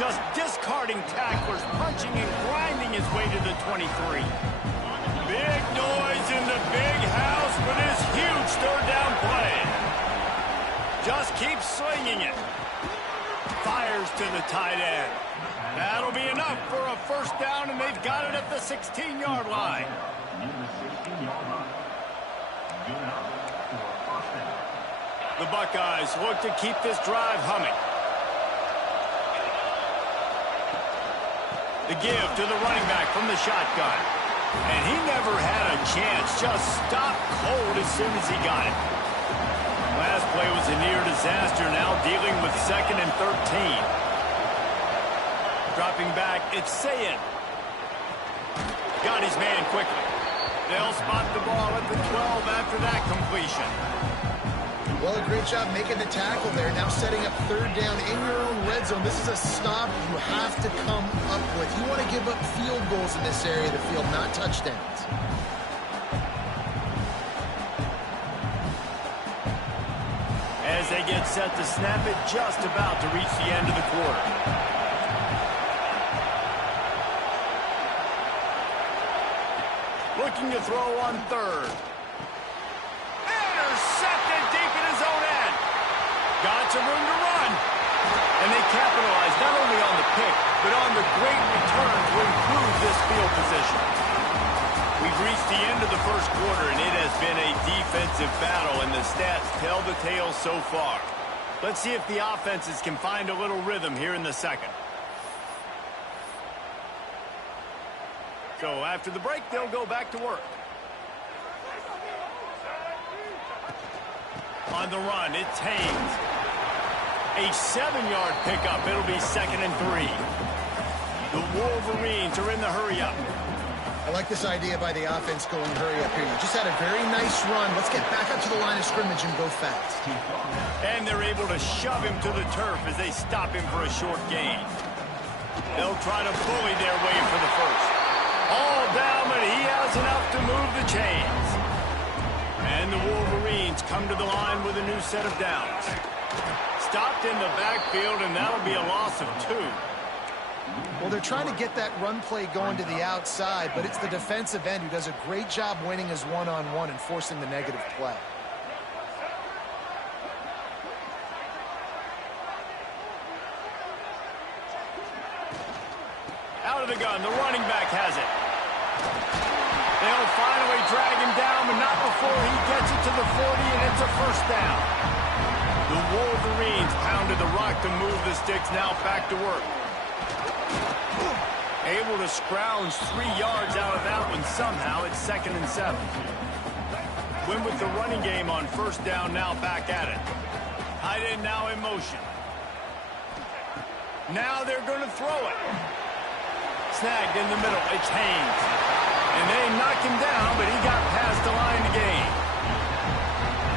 Just discarding tacklers, punching and grinding his way to the 23. Big noise in the big house for this huge third down play. Just keep slinging it. Fires to the tight end. That'll be enough for a first down, and they've got it at the 16-yard line. The Buckeyes look to keep this drive humming. The give to the running back from the shotgun. And he never had a chance. Just stopped cold as soon as he got it. Last play was a near disaster, now dealing with 2nd and 13. Dropping back, it's Sayin. Got his man quickly. They'll spot the ball at the 12 after that completion. Well, a great job making the tackle there. Now setting up third down in your own red zone. This is a stop you have to come up with. You want to give up field goals in this area of the field, not touchdowns. As they get set to snap it, just about to reach the end of the quarter. Looking to throw on third. Intercepted deep in his own end. Got some room to run. And they capitalize not only on the pick, but on the great return to improve this field position. We've reached the end of the first quarter, and it has been a defensive battle, and the stats tell the tale so far. Let's see if the offenses can find a little rhythm here in the second. So after the break, they'll go back to work. On the run, it's Haynes. A 7-yard pickup. It'll be 2nd and 3. The Wolverines are in the hurry-up. I like this idea by the offense going hurry up here. You just had a very nice run. Let's get back up to the line of scrimmage and go fast. And they're able to shove him to the turf as they stop him for a short gain. They'll try to bully their way for the first. All down, but he has enough to move the chains. And the Wolverines come to the line with a new set of downs. Stopped in the backfield, and that'll be a loss of 2. Well, they're trying to get that run play going to the outside, but it's the defensive end who does a great job winning his one-on-one and forcing the negative play. Out of the gun, the running back has it. They'll finally drag him down, but not before he gets it to the 40, and it's a first down. The Wolverines pounded the rock to move the sticks, now back to work. Able to scrounge 3 yards out of that one somehow. It's 2nd and 7. Win with the running game on first down, now back at it. Tight end now in motion. Now they're going to throw it. Snagged in the middle. It's Haynes. And they knocked him down, but he got past the line to gain.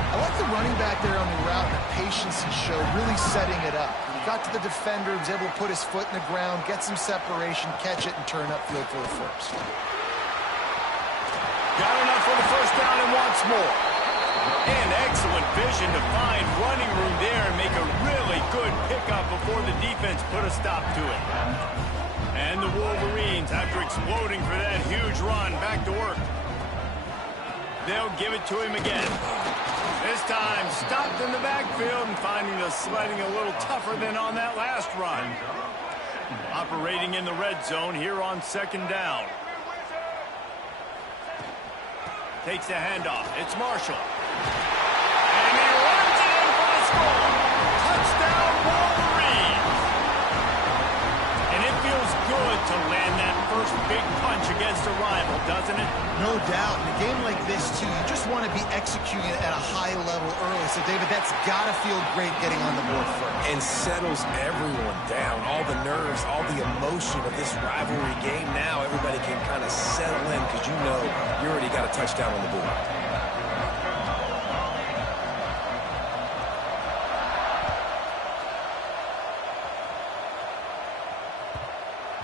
I like the running back there on the route and the patience he showed, really setting it up. He got to the defender, was able to put his foot in the ground, get some separation, catch it, and turn upfield for the first. Got enough for the first down and wants more. And excellent vision to find running room there and make a really good pickup before the defense put a stop to it. And the Wolverines, after exploding for that huge run, back to work. They'll give it to him again. This time, stopped in the backfield and finding the sledding a little tougher than on that last run. Operating in the red zone here on second down. Takes the handoff. It's Marshall. And he runs it in for the score. Touchdown, Wolverines. And it feels good to land that first big punch against a rival, doesn't it? No doubt. In a game like this, too, you just want to be executing at a high level early. So, David, that's got to feel great getting on the board first. And settles everyone down. All the nerves, all the emotion of this rivalry game. Now everybody can kind of settle in because you know you already got a touchdown on the board.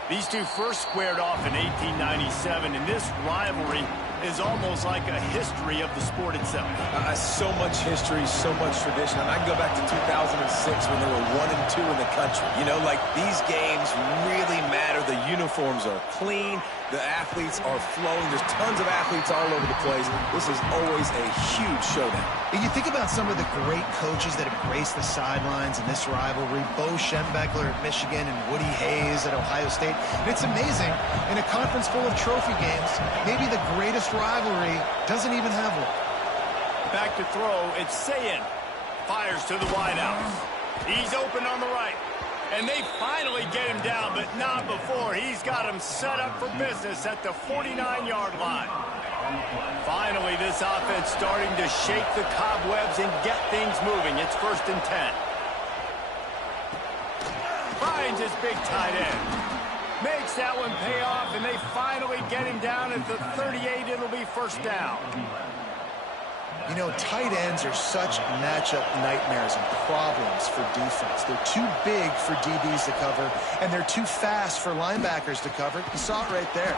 The These two first squared off in 1897, and this rivalry is almost like a history of the sport itself. So much history, so much tradition. And I can go back to 2006 when they were 1-2 in the country. You know, like, these games really matter. The uniforms are clean. The athletes are flowing. There's tons of athletes all over the place. This is always a huge showdown. And you think about some of the great coaches that have graced the sidelines in this rivalry. Bo Schembechler at Michigan and Woody Hayes at Ohio State. And it's amazing, in a conference full of trophy games, maybe the greatest rivalry doesn't even have one. Back to throw, it's Sayin. Fires to the wideout. He's open on the right. And they finally get him down, but not before. He's got him set up for business at the 49-yard line. Finally, this offense starting to shake the cobwebs and get things moving. It's 1st and 10. Finds his big tight end. Makes that one pay off, and they finally get him down at the 38. It'll be 1st down. You know, tight ends are such matchup nightmares and problems for defense. They're too big for DBs to cover, and they're too fast for linebackers to cover. You saw it right there.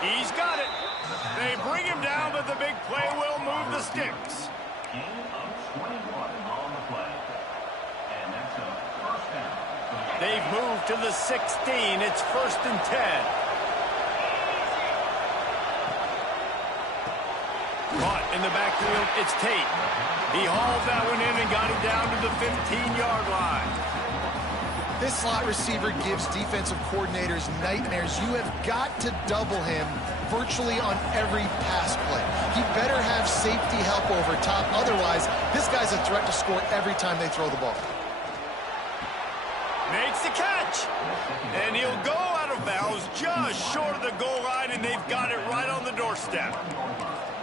He's got it. They bring him down, but the big play will move the sticks. They've moved to the 16. It's 1st and 10. Caught in the backfield, it's Tate. He hauled that one in and got it down to the 15-yard line. This slot receiver gives defensive coordinators nightmares. You have got to double him virtually on every pass play. He better have safety help over top. Otherwise, this guy's a threat to score every time they throw the ball. Makes the catch. And he'll go out of bounds just short of the goal line, and they've got it right on the doorstep.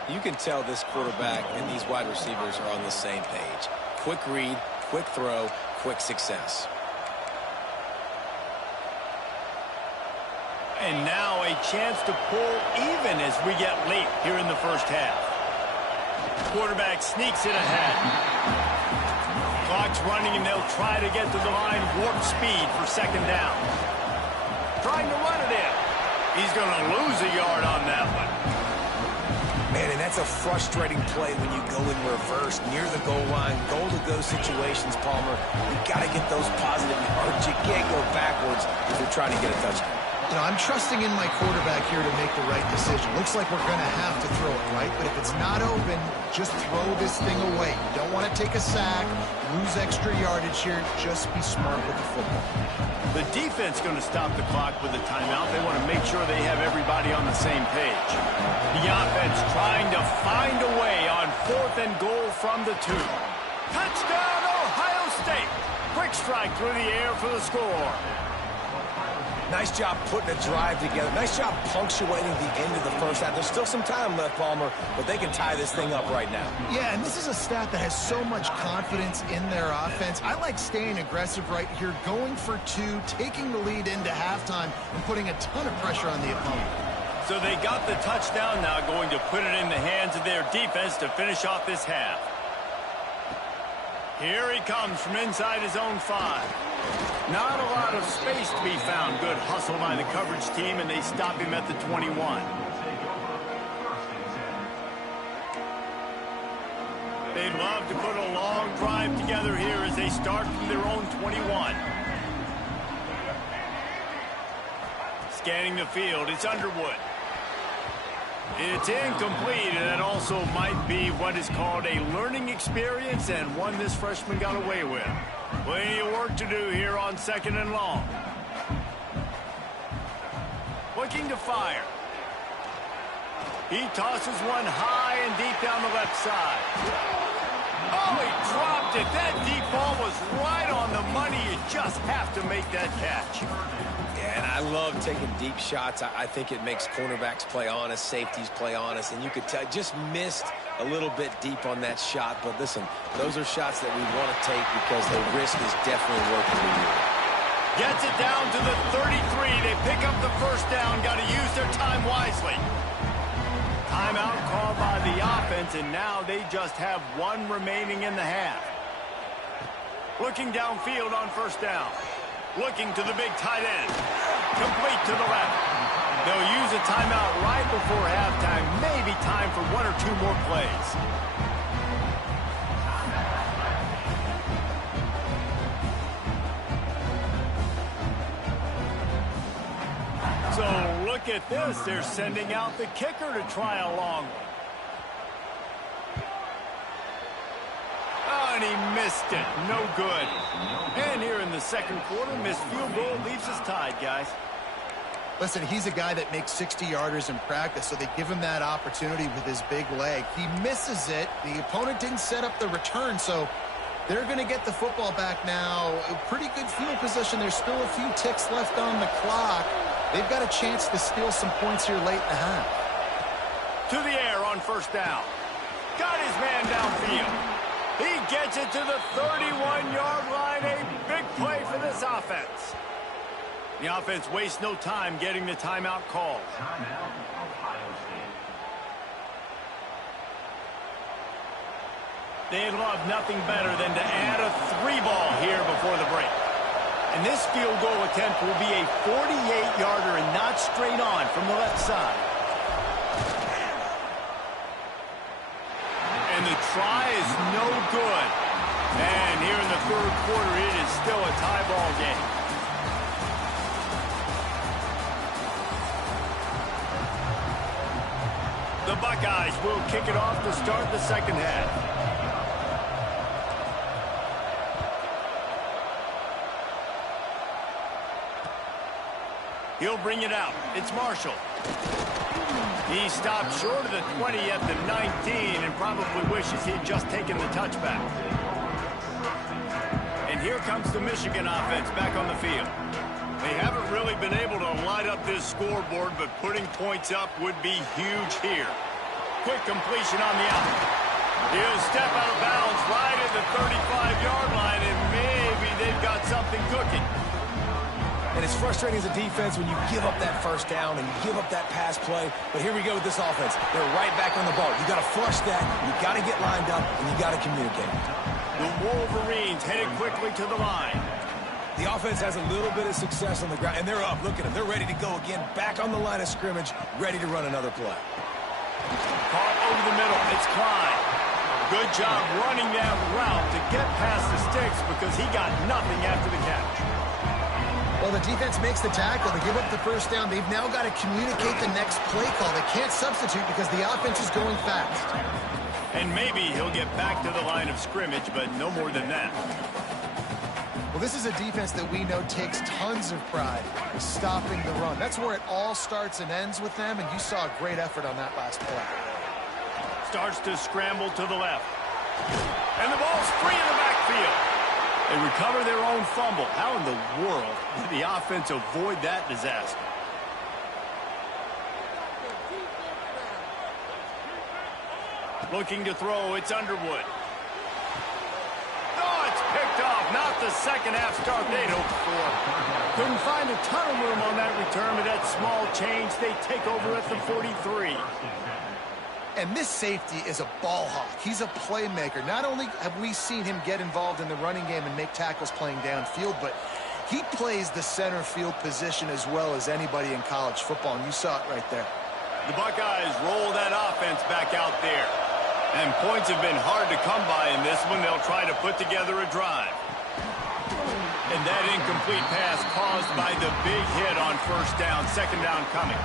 You can tell this quarterback and these wide receivers are on the same page. Quick read, quick throw, quick success. And now a chance to pull even as we get late here in the 1st half. Quarterback sneaks it ahead. Clock's running, and they'll try to get to the line warp speed for 2nd down. Trying to run it in. He's going to lose a yard on that one. Man, and that's a frustrating play when you go in reverse near the goal line, goal-to-go situations, Palmer. You got to get those positive yards. You can't go backwards if you're trying to get a touchdown. You know, I'm trusting in my quarterback here to make the right decision. Looks like we're going to have to throw it, right? But if it's not open, just throw this thing away. You don't want to take a sack, lose extra yardage here. Just be smart with the football. The defense going to stop the clock with a timeout. They want to make sure they have everybody on the same page. The offense trying to find a way on 4th and goal from the 2. Touchdown, Ohio State. Quick strike through the air for the score. Nice job putting a drive together. Nice job punctuating the end of the 1st half. There's still some time left, Palmer, but they can tie this thing up right now. Yeah, and this is a staff that has so much confidence in their offense. I like staying aggressive right here, going for 2, taking the lead into halftime, and putting a ton of pressure on the opponent. So they got the touchdown now, going to put it in the hands of their defense to finish off this half. Here he comes from inside his own 5. Not a lot of space to be found. Good hustle by the coverage team, and they stop him at the 21. They'd love to put a long drive together here as they start from their own 21. Scanning the field, it's Underwood. It's incomplete, and that also might be what is called a learning experience, and one this freshman got away with. Plenty of work to do here on 2nd and long. Looking to fire. He tosses one high and deep down the left side. Oh, he dropped it. That deep ball was right on the money. You just have to make that catch. Yeah, and I love taking deep shots. I think it makes cornerbacks play honest, safeties play honest, and you could tell just missed a little bit deep on that shot. But listen, those are shots that we want to take because the risk is definitely worth the reward. Gets it down to the 33. They pick up the 1st down. Got to use their time wisely. Timeout called by the offense, and now they just have 1 remaining in the half. Looking downfield on 1st down. Looking to the big tight end. Complete to the left. They'll use a timeout right before halftime. Maybe time for one or two more plays. So look at this. They're sending out the kicker to try a long one. Oh, and he missed it. No good. And here in the second quarter, missed field goal leaves us tied, guys. Listen, he's a guy that makes 60-yarders in practice, so they give him that opportunity with his big leg. He misses it. The opponent didn't set up the return, so they're going to get the football back now. A pretty good field position. There's still a few ticks left on the clock. They've got a chance to steal some points here late in the half. To the air on first down. Got his man downfield. He gets it to the 31-yard line. A big play for this offense. The offense wastes no time getting the timeout called. They'd love nothing better than to add a 3-ball here before the break. And this field goal attempt will be a 48-yarder and not straight on from the left side. And the try is no good. And here in the third quarter, it is still a tie ball game. The Buckeyes will kick it off to start the second half. He'll bring it out. It's Marshall. He stopped short of the 20 at the 19 and probably wishes he'd just taken the touchback. And here comes the Michigan offense back on the field. They haven't really been able to light up this scoreboard, but putting points up would be huge here. Quick completion on the out. He'll step out of bounds right at the 35-yard line, and maybe they've got something cooking. And it's frustrating as a defense when you give up that first down and you give up that pass play. But here we go with this offense. They're right back on the ball. You got to flush that. You got to get lined up, and you got to communicate. The Wolverines headed quickly to the line. The offense has a little bit of success on the ground, and they're up. Look at them. They're ready to go again. Back on the line of scrimmage, ready to run another play. Caught over the middle. It's Klein. Good job running that route to get past the sticks because he got nothing after the catch. Well, the defense makes the tackle. They give up the first down. They've now got to communicate the next play call. They can't substitute because the offense is going fast. And maybe he'll get back to the line of scrimmage, but no more than that. Well, this is a defense that we know takes tons of pride stopping the run. That's where it all starts and ends with them, and you saw a great effort on that last play. Starts to scramble to the left. And the ball's free in the backfield. They recover their own fumble. How in the world did the offense avoid that disaster? Looking to throw, it's Underwood. Oh, it's picked off. Not the second half start they'd hoped for. Couldn't find a ton of room on that return, but that small change, they take over at the 43. And this safety is a ball hawk. He's a playmaker. Not only have we seen him get involved in the running game and make tackles playing downfield, but he plays the center field position as well as anybody in college football, and you saw it right there. The Buckeyes roll that offense back out there. And points have been hard to come by in this one. They'll try to put together a drive. And that incomplete pass caused by the big hit on first down, second down coming.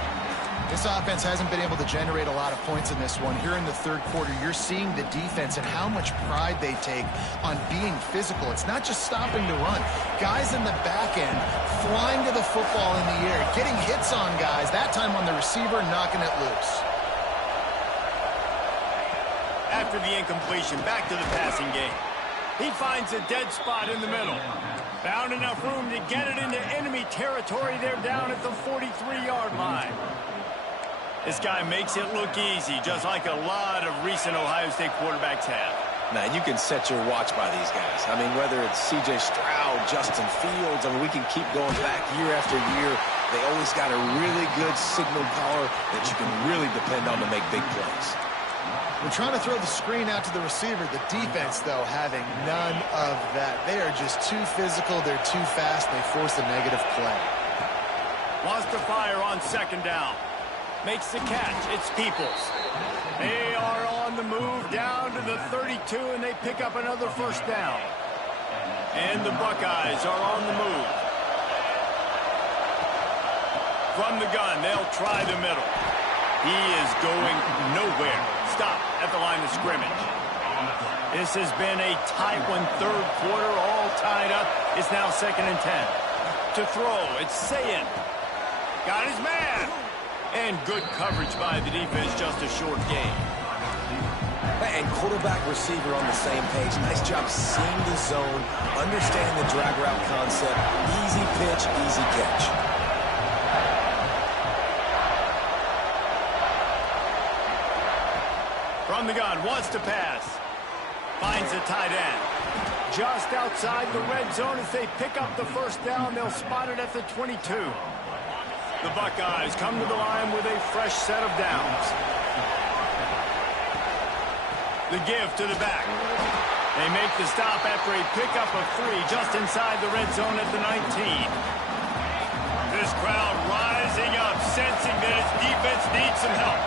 This offense hasn't been able to generate a lot of points in this one. Here in the third quarter, you're seeing the defense and how much pride they take on being physical. It's not just stopping to run. Guys in the back end flying to the football in the air, getting hits on guys, that time on the receiver, knocking it loose. After the incompletion, back to the passing game. He finds a dead spot in the middle. Found enough room to get it into enemy territory. They're down at the 43-yard line. This guy makes it look easy, just like a lot of recent Ohio State quarterbacks have. Now, you can set your watch by these guys. I mean, whether it's C.J. Stroud, Justin Fields, I mean, we can keep going back year after year. They always got a really good signal caller that you can really depend on to make big plays. We're trying to throw the screen out to the receiver. The defense, though, having none of that. They are just too physical. They're too fast. And they force a negative play. Wants to fire on second down. Makes the catch. It's Peoples. They are on the move down to the 32, and they pick up another first down. And the Buckeyes are on the move. From the gun, they'll try the middle. He is going nowhere. Stop at the line of scrimmage. This has been a tight one, third quarter, all tied up. It's now 2nd and 10. To throw, it's Sayin. Got his man. And good coverage by the defense, just a short gain. And quarterback, receiver on the same page. Nice job seeing the zone, understanding the drag route concept. Easy pitch, easy catch. From the gun, wants to pass. Finds a tight end. Just outside the red zone as they pick up the first down. They'll spot it at the 22. The Buckeyes come to the line with a fresh set of downs. The give to the back. They make the stop after a pickup of 3 just inside the red zone at the 19. This crowd rising up, sensing that its defense needs some help.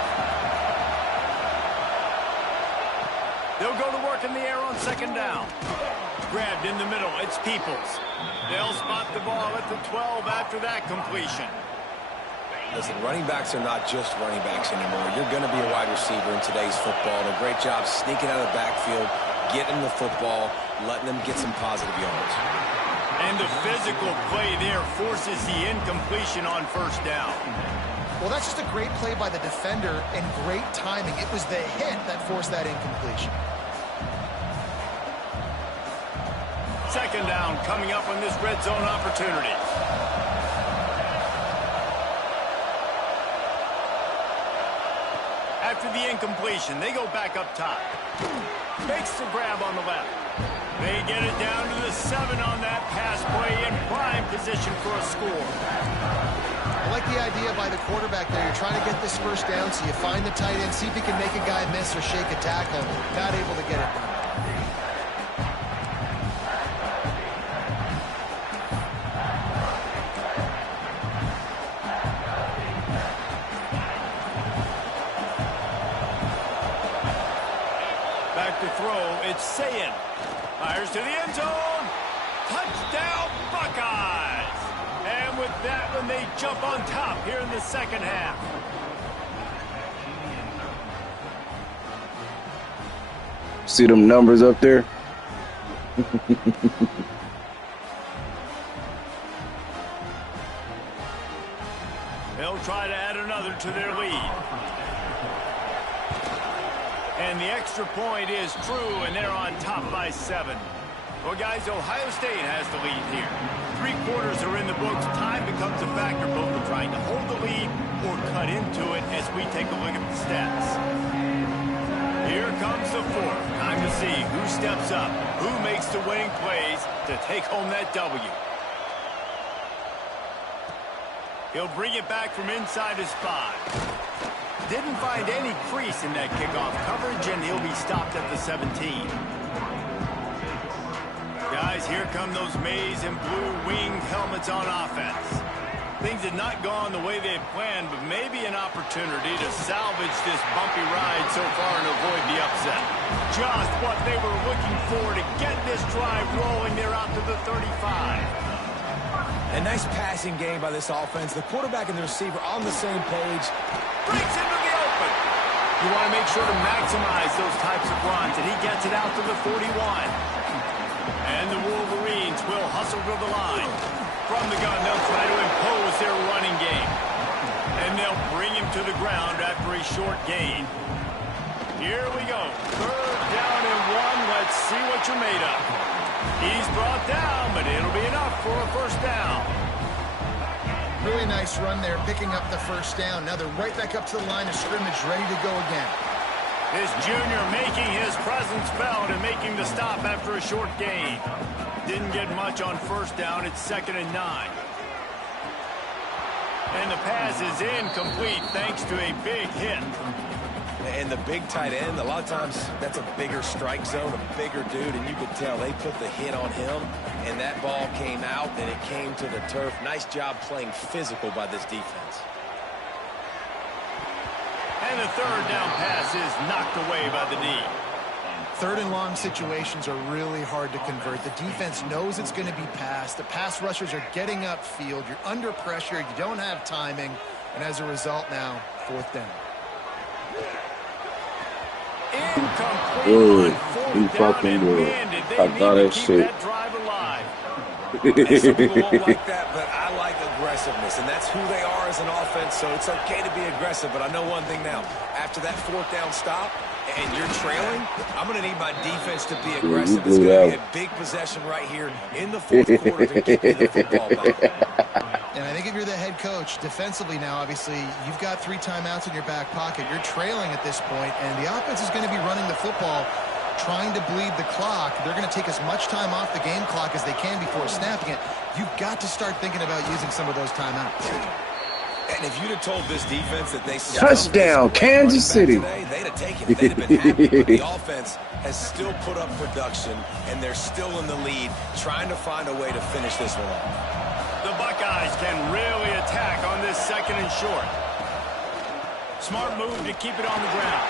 They'll go to work in the air on second down. Grabbed in the middle, it's Peoples. They'll spot the ball at the 12 after that completion. Listen, running backs are not just running backs anymore. You're going to be a wide receiver in today's football. And a great job sneaking out of the backfield, getting the football, letting them get some positive yards. And the physical play there forces the incompletion on first down. Well, that's just a great play by the defender and great timing. It was the hit that forced that incompletion. Second down coming up on this red zone opportunity. After the incompletion, they go back up top. Makes the grab on the left. They get it down to the 7 on that pass play in prime position for a score. I like the idea by the quarterback there. You're trying to get this first down, so you find the tight end, see if he can make a guy miss or shake a tackle. Not able to get it done. Back to throw, it's Sayin. Fires to the end zone. Touchdown, Buckeyes! And with that one, they jump on top here in the second half. See them numbers up there? They'll try to add another to their lead. And the extra point is true, and they're on top by 7. Well, guys, Ohio State has the lead here. 3 quarters are in the books. Time becomes a factor, both in trying to hold the lead or cut into it as we take a look at the stats. Here comes the 4th. Time to see who steps up, who makes the winning plays to take home that W. He'll bring it back from inside his 5. Didn't find any crease in that kickoff coverage, and he'll be stopped at the 17. Guys, here come those maize and blue winged helmets on offense. Things had not gone the way they had planned, but maybe an opportunity to salvage this bumpy ride so far and avoid the upset. Just what they were looking for to get this drive rolling. They're out to the 35. A nice passing game by this offense. The quarterback and the receiver on the same page. Breaks into the open. You want to make sure to maximize those types of runs, and he gets it out to the 41. And the Wolverines will hustle to the line. From the gun, they'll try to impose their running game. And they'll bring him to the ground after a short gain. Here we go. 3rd down and 1. Let's see what you're made of. He's brought down, but it'll be enough for a first down. Really nice run there, picking up the first down. Now they're right back up to the line of scrimmage, ready to go again. This junior making his presence felt and making the stop after a short gain. Didn't get much on first down. It's 2nd and 9. And the pass is incomplete thanks to a big hit. And the big tight end, a lot of times that's a bigger strike zone, a bigger dude, and you could tell they put the hit on him, and that ball came out, and it came to the turf. Nice job playing physical by this defense. And the third down pass is knocked away by the D. Third and long situations are really hard to convert. The defense knows it's going to be passed. The pass rushers are getting upfield. You're under pressure. You don't have timing. And as a result now, fourth down. Incomplete Ooh, on fourth he down, fucking and good. man, did they I need thought to that keep shit. that drive alive. Some people won't like that, but I like aggressiveness, and that's who they are as an offense, so it's okay to be aggressive. But I know one thing now. After that fourth down stop and you're trailing, I'm going to need my defense to be aggressive. It's going to be a big possession right here in the fourth quarter to get me the football back. And I think if you're the head coach, defensively now, obviously, you've got 3 timeouts in your back pocket. You're trailing at this point, and the offense is going to be running the football, trying to bleed the clock. They're going to take as much time off the game clock as they can before snapping it. You've got to start thinking about using some of those timeouts. And if you'd have told this defense that they Touchdown, Kansas City. Today, they'd have taken it. They'd have been happy. But the offense has still put up production, and they're still in the lead, trying to find a way to finish this one off. The Buckeyes can really attack on this second and short. Smart move to keep it on the ground.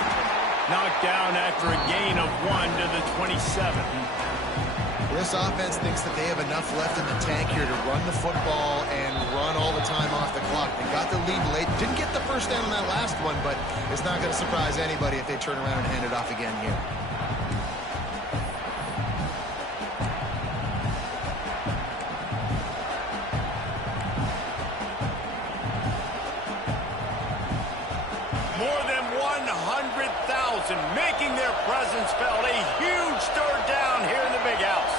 Knocked down after a gain of 1 to the 27. This offense thinks that they have enough left in the tank here to run the football and run all the time off the clock. They got the lead late. Didn't get the first down on that last one, but it's not going to surprise anybody if they turn around and hand it off again here. More than 100,000 making their presence felt. A huge third down here in the big house.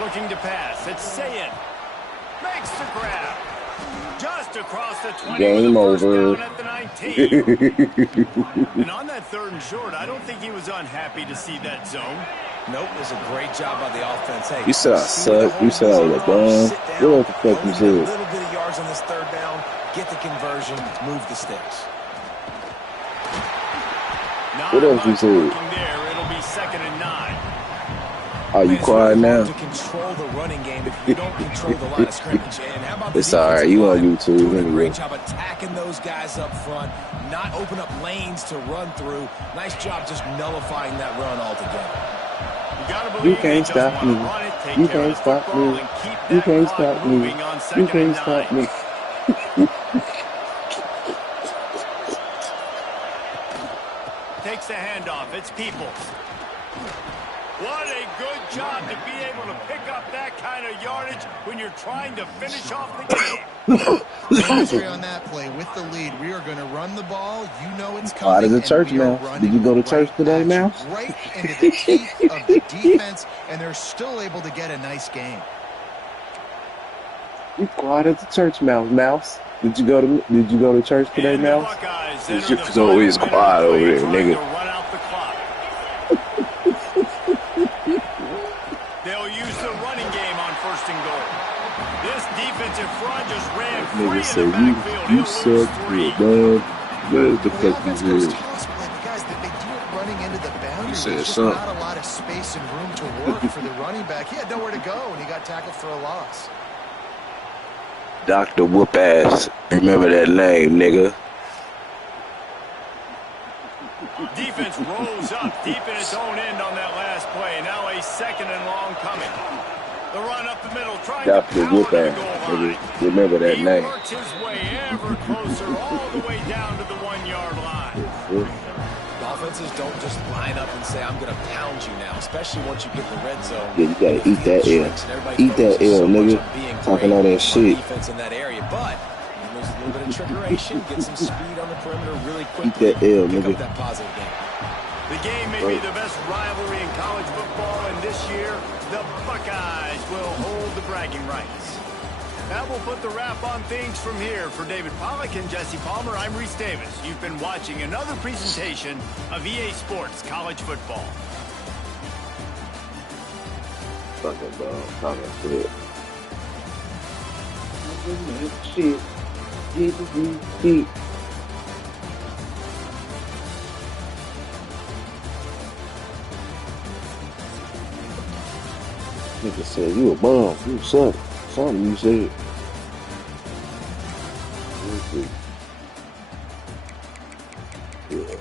Looking to pass. It's Sayin. Makes the grab. Just across the 20. Game over. Down at the 19. And on that third and short, I don't think he was unhappy to see that zone. Nope, it was a great job by the offense. Hey, You said I suck. You said I was dumb. What the fuck you A said? little bit of yards on this third down. Get the conversion. Move the sticks. What else you said? There, it'll be 2nd and 9. Are you quiet now? To control the running game if you don't control the line of scrimmage. And how about It's alright. You on YouTube doing a anyway. great job attacking those guys up front, not open up lanes to run through. Nice job just nullifying that run altogether. You can't stop me. You can't stop me. You can't stop me. You can't stop me. Takes the handoff. It's Peoples. What a good job to be able to pick up that kind of yardage when you're trying to finish off the game. History on that play with the lead. We are going to run the ball. You know it's coming. Quiet as a church mouse. Did you go to church today, mouse? Right into the teeth of the defense, and they're still able to get a nice game. You quiet as a church mouse. Did you go to church today, mouse? It's just always quiet over there, nigga. They'll use the running game on 1st and goal. This defensive front just ran Nigga free say in the backfield. you suck, you're dumb. Where's the fuck you Goes is? toss, but like, guys, they do it running into the boundary. You said There's just something. not a lot of space and room to work for the running back. He had nowhere to go, and he got tackled for a loss. Dr. Whoop Ass. Remember that name, nigga. Defense rolls up deep in its own end on that last play. Now a 2nd and long coming. The run up the middle, trying to Dr. power Whoop to the Ass. goal line. Nigga. Remember that He name. works his way ever closer all the way down to the 1-yard line. Offenses don't just line up and say, I'm going to pound you now, especially once you get the red zone. Yeah, you gotta eat that L. Eat that L, nigga. Talking all that shit. Defense in that area, but there's a little bit of trickeration, get some speed on the perimeter really quickly. Eat that L, Pick nigga. up that positive game. The game may be the best rivalry in college football, and this year, the Buckeyes will hold the bragging rights. That will put the wrap on things from here. For David Pollack and Jesse Palmer, I'm Reese Davis. You've been watching another presentation of EA Sports College Football. Fucking dog. Talking shit. Shit. Jesus, Nigga said you a bum. You suck. Something you said. Yeah.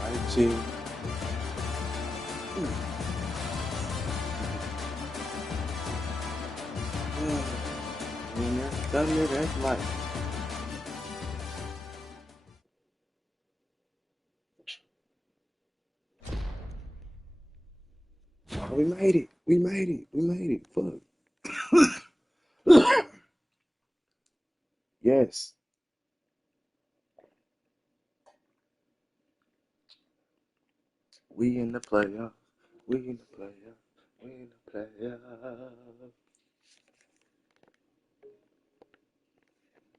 Right team. That's life. Oh, we made it. We made it. We made it. Fuck. Yes. We in the playoffs. We in the playoffs. We in the playoffs.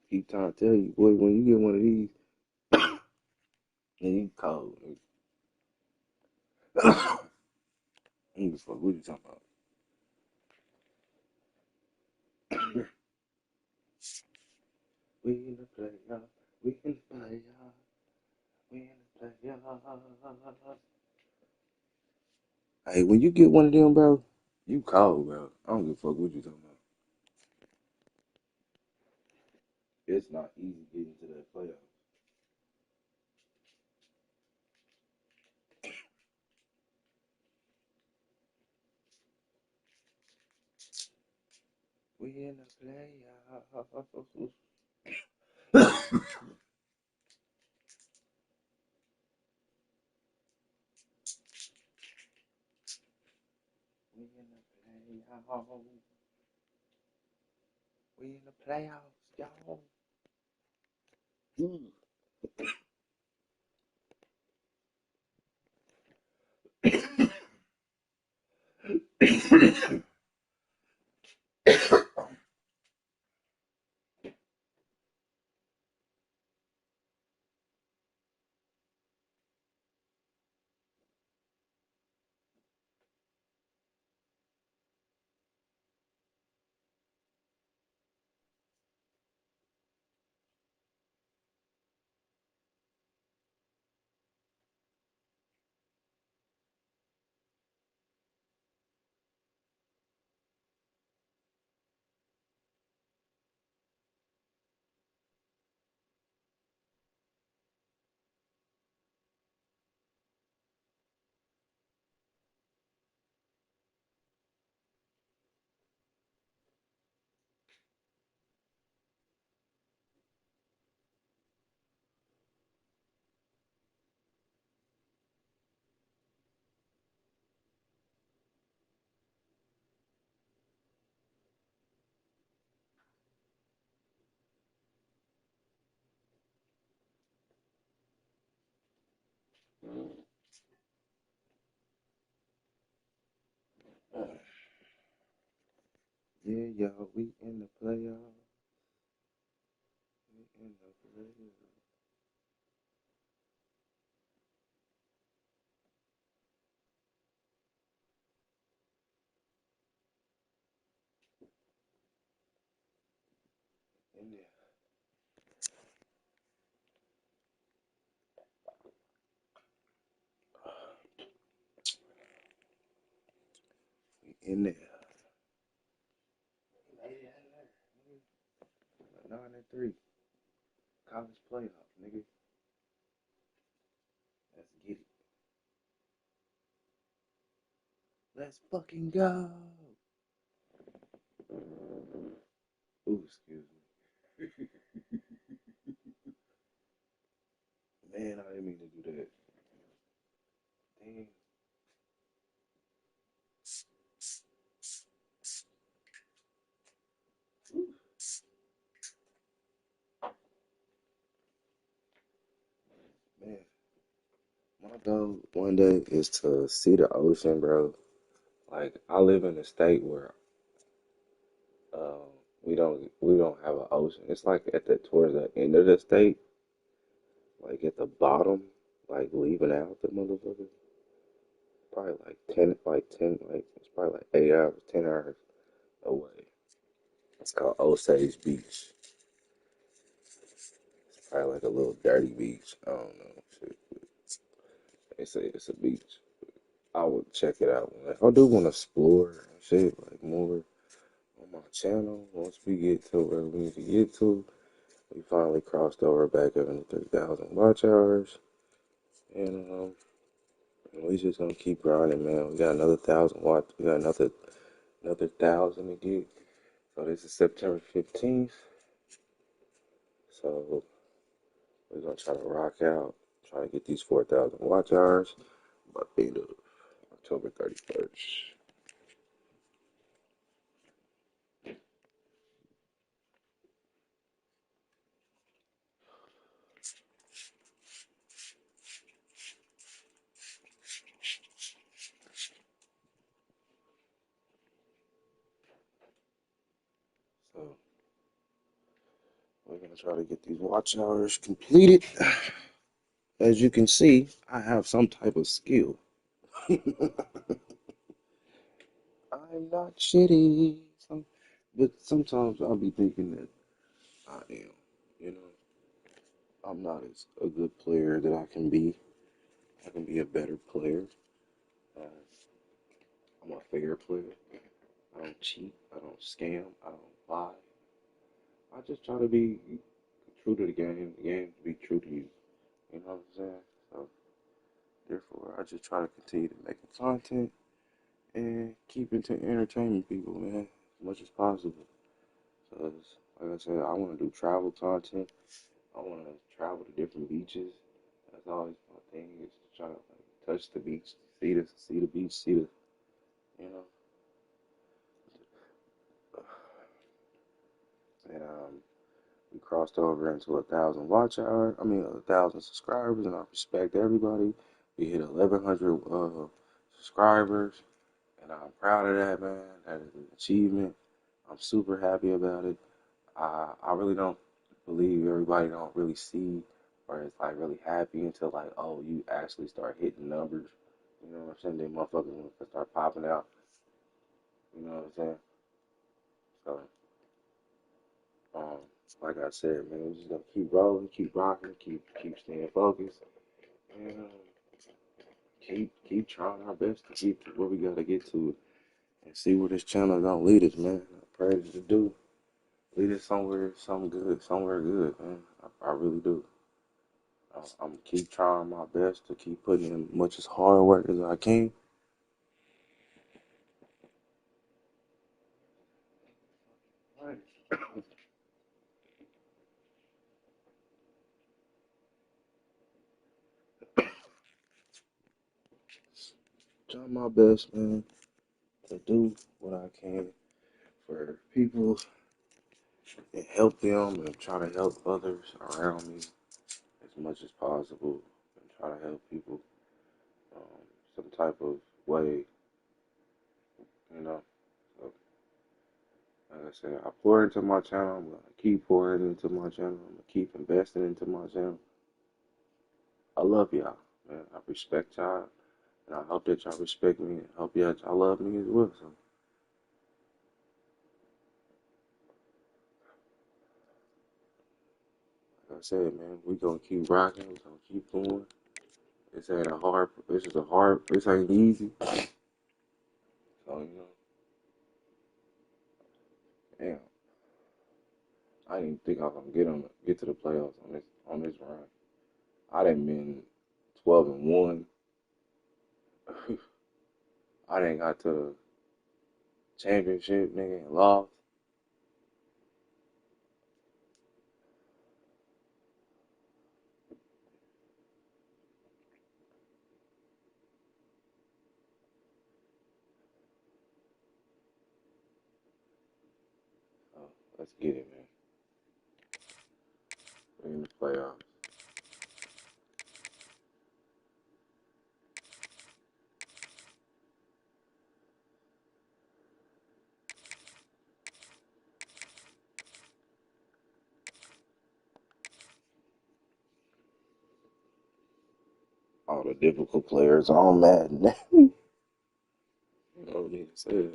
Keep trying to tell you, boy, when you get one of these, and you cold. You fuck, what you talking about? We in the playoffs. We in the playoffs. We in the playoffs. Hey, when you get one of them, bro, you cold, bro. I don't give a fuck what you talking about. It's not easy getting to that playoff. We in the playoffs. We in the playoffs. We in the playoffs, y'all. Yeah, y'all, we in the playoffs. We in the playoffs. In there. We in there. 9-3. College playoff, nigga. Let's get it. Let's fucking go. Ooh, excuse me. Man, I didn't mean to do that. Damn. Man, my goal one day is to see the ocean, bro. Like, I live in a state where um we don't have an ocean. It's like at the towards the end of the state, like at the bottom, like leaving out the motherfucker. Probably like it's probably like 8 hours, 10 hours away. It's called Osage Beach. Probably like a little dirty beach. I don't know. Shit. They say it's a beach. I would check it out. Like, I do want to explore and shit, like more on my channel. Once we get to where we need to get to, we finally crossed over back up into 3,000 watch hours. And we just gonna keep grinding, man. We got another 1,000 watts. We got another 1,000 to get. So this is September 15th. So we're gonna try to rock out, try to get these 4,000 watch hours by the end of October 31st. So we're gonna try to get these watch hours completed. As you can see, I have some type of skill. I'm not shitty. But sometimes I'll be thinking that I am. You know, I'm not as a good player that I can be. I can be a better player. Uh, I'm a fair player. I don't cheat. I don't scam. I don't lie. I just try to be true to the game to be true to you. You know what I'm saying? So, therefore, I just try to continue to make content and keep into entertaining people, man, as much as possible. So, like I said, I want to do travel content. I want to travel to different beaches. That's always my thing, is to try to like, touch the beach, see the beach, see the, you know. And we crossed over into 1,000 watch hour. I mean, 1,000 subscribers, and I respect everybody. We hit 1,100 subscribers, and I'm proud of that, man. That is an achievement. I'm super happy about it. I really don't believe everybody don't really see or is like really happy until like, oh, you actually start hitting numbers. You know what I'm saying? Then motherfuckers will start popping out. You know what I'm saying? So, um, like I said, man, we're just gonna keep rolling, keep rocking, keep staying focused, and keep trying our best to get to where we gotta get to and see where this channel gonna lead us, man. I pray that to do lead us somewhere good, man. I really do. I'm keep trying my best to keep putting in as much as hard work as I can. Right. Trying my best, man, to do what I can for people and help them and try to help others around me as much as possible and try to help people some type of way, you know. So, like I said, I pour into my channel. I'm gonna keep pouring into my channel. I'm gonna keep investing into my channel. I love y'all, man. I respect y'all, and I hope that y'all respect me and hope y'all love me as well. So, like I said, man, we gonna keep rocking. We gonna keep going. This ain't a hard. This is a hard. This ain't easy. So you know, damn, I didn't think I was gonna get to the playoffs on this run. I done been 12-1. I didn't got to the championship, nigga, and lost. Oh, let's get it, man. We're in the playoffs. All the difficult players on Madden. You know what I mean? Say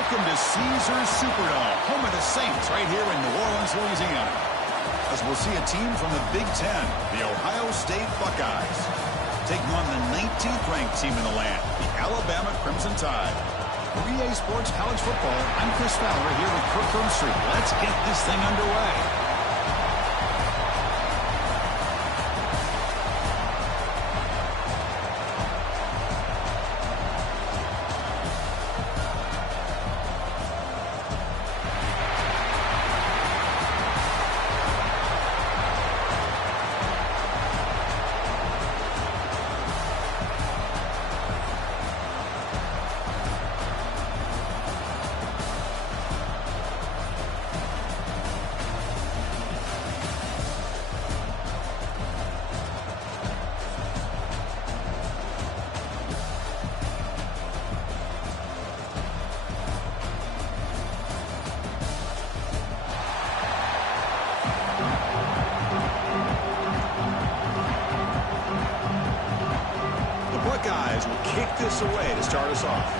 Welcome to Caesars Superdome, home of the Saints, right here in New Orleans, Louisiana. As we'll see a team from the Big Ten, the Ohio State Buckeyes, taking on the 19th ranked team in the land, the Alabama Crimson Tide. For EA Sports College Football, I'm Chris Fowler here with Kirk Herbstreit. Let's get this thing underway. Buckeyes will kick this away to start us off.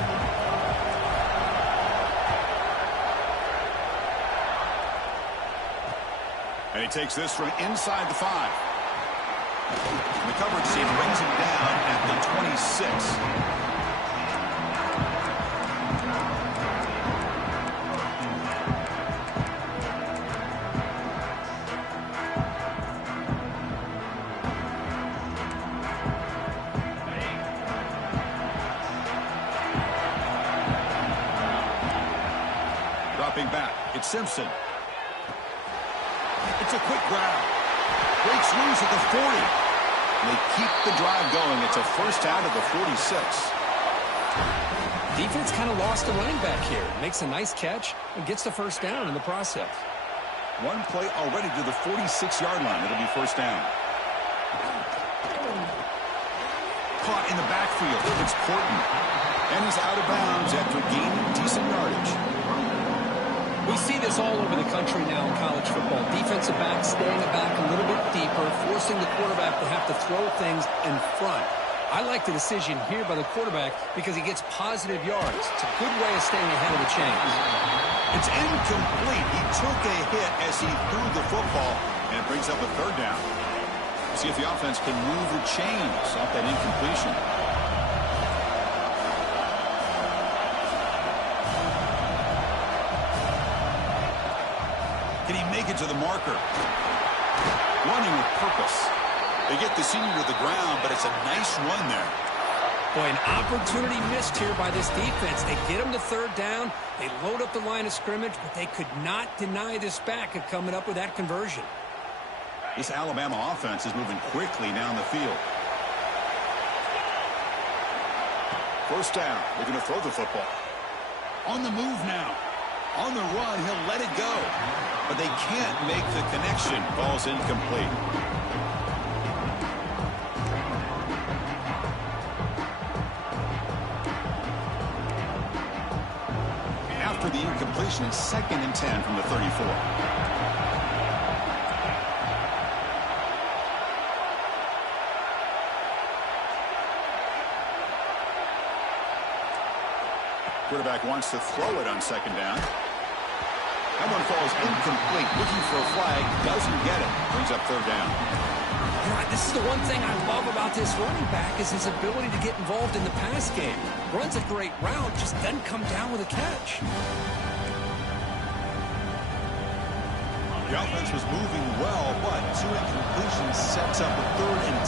And he takes this from inside the 5. And the coverage team brings him down at the 26. Dropping back, it's Simpson. It's a quick grab. Breaks loose at the 40. And they keep the drive going. It's a first down at the 46. Defense kind of lost a running back here. Makes a nice catch and gets the first down in the process. One play already to the 46-yard line. It'll be first down. Caught in the backfield. It's Porton. And he's out of bounds after gaining decent yardage. We see this all over the country now in college football. Defensive backs staying back a little bit deeper, forcing the quarterback to have to throw things in front. I like the decision here by the quarterback because he gets positive yards. It's a good way of staying ahead of the chains. It's incomplete. He took a hit as he threw the football, and it brings up a third down. See if the offense can move the chains off that incompletion. Can he make it to the marker? Running with purpose. They get the senior to the ground, but it's a nice run there. Boy, an opportunity missed here by this defense. They get him to third down. They load up the line of scrimmage, but they could not deny this back of coming up with that conversion. This Alabama offense is moving quickly down the field. First down. They're going to throw the football. On the move now. On the run, he'll let it go. But they can't make the connection. Ball's incomplete. After the incompletion, it's 2nd and 10 from the 34. Quarterback wants to throw it on 2nd down. That one falls incomplete. Looking for a flag. Doesn't get it. Brings up 3rd down. This is the one thing I love about this running back is his ability to get involved in the pass game. Runs a great route, just doesn't come down with a catch. The offense was moving well, but 2 incompletions sets up a 3rd and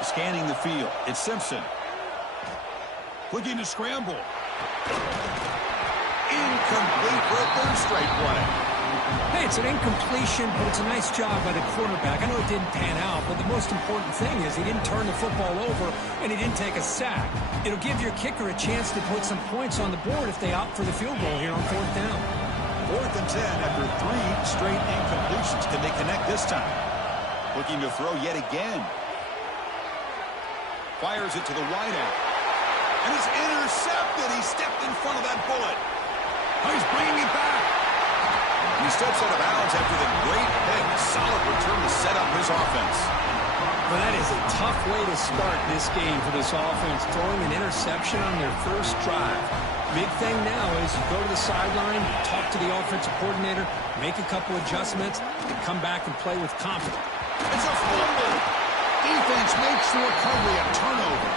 10. Scanning the field. It's Simpson. Looking to scramble. Incomplete for a 3rd straight play. Hey, it's an incompletion, but it's a nice job by the quarterback. I know it didn't pan out, but the most important thing is he didn't turn the football over and he didn't take a sack. It'll give your kicker a chance to put some points on the board if they opt for the field goal here on 4th down. 4th and 10 after 3 straight incompletions. Can they connect this time? Looking to throw yet again. Fires it to the wideout. And it's intercepted. He stepped in front of that bullet. Oh, he's bringing it back. And he steps out of bounds after the great pick. Solid return to set up his offense. Well, that is a tough way to start this game for this offense, throwing an interception on their first drive. Big thing now is you go to the sideline, talk to the offensive coordinator, make a couple adjustments, and come back and play with confidence. It's a fumble. Defense makes the recovery a turnover.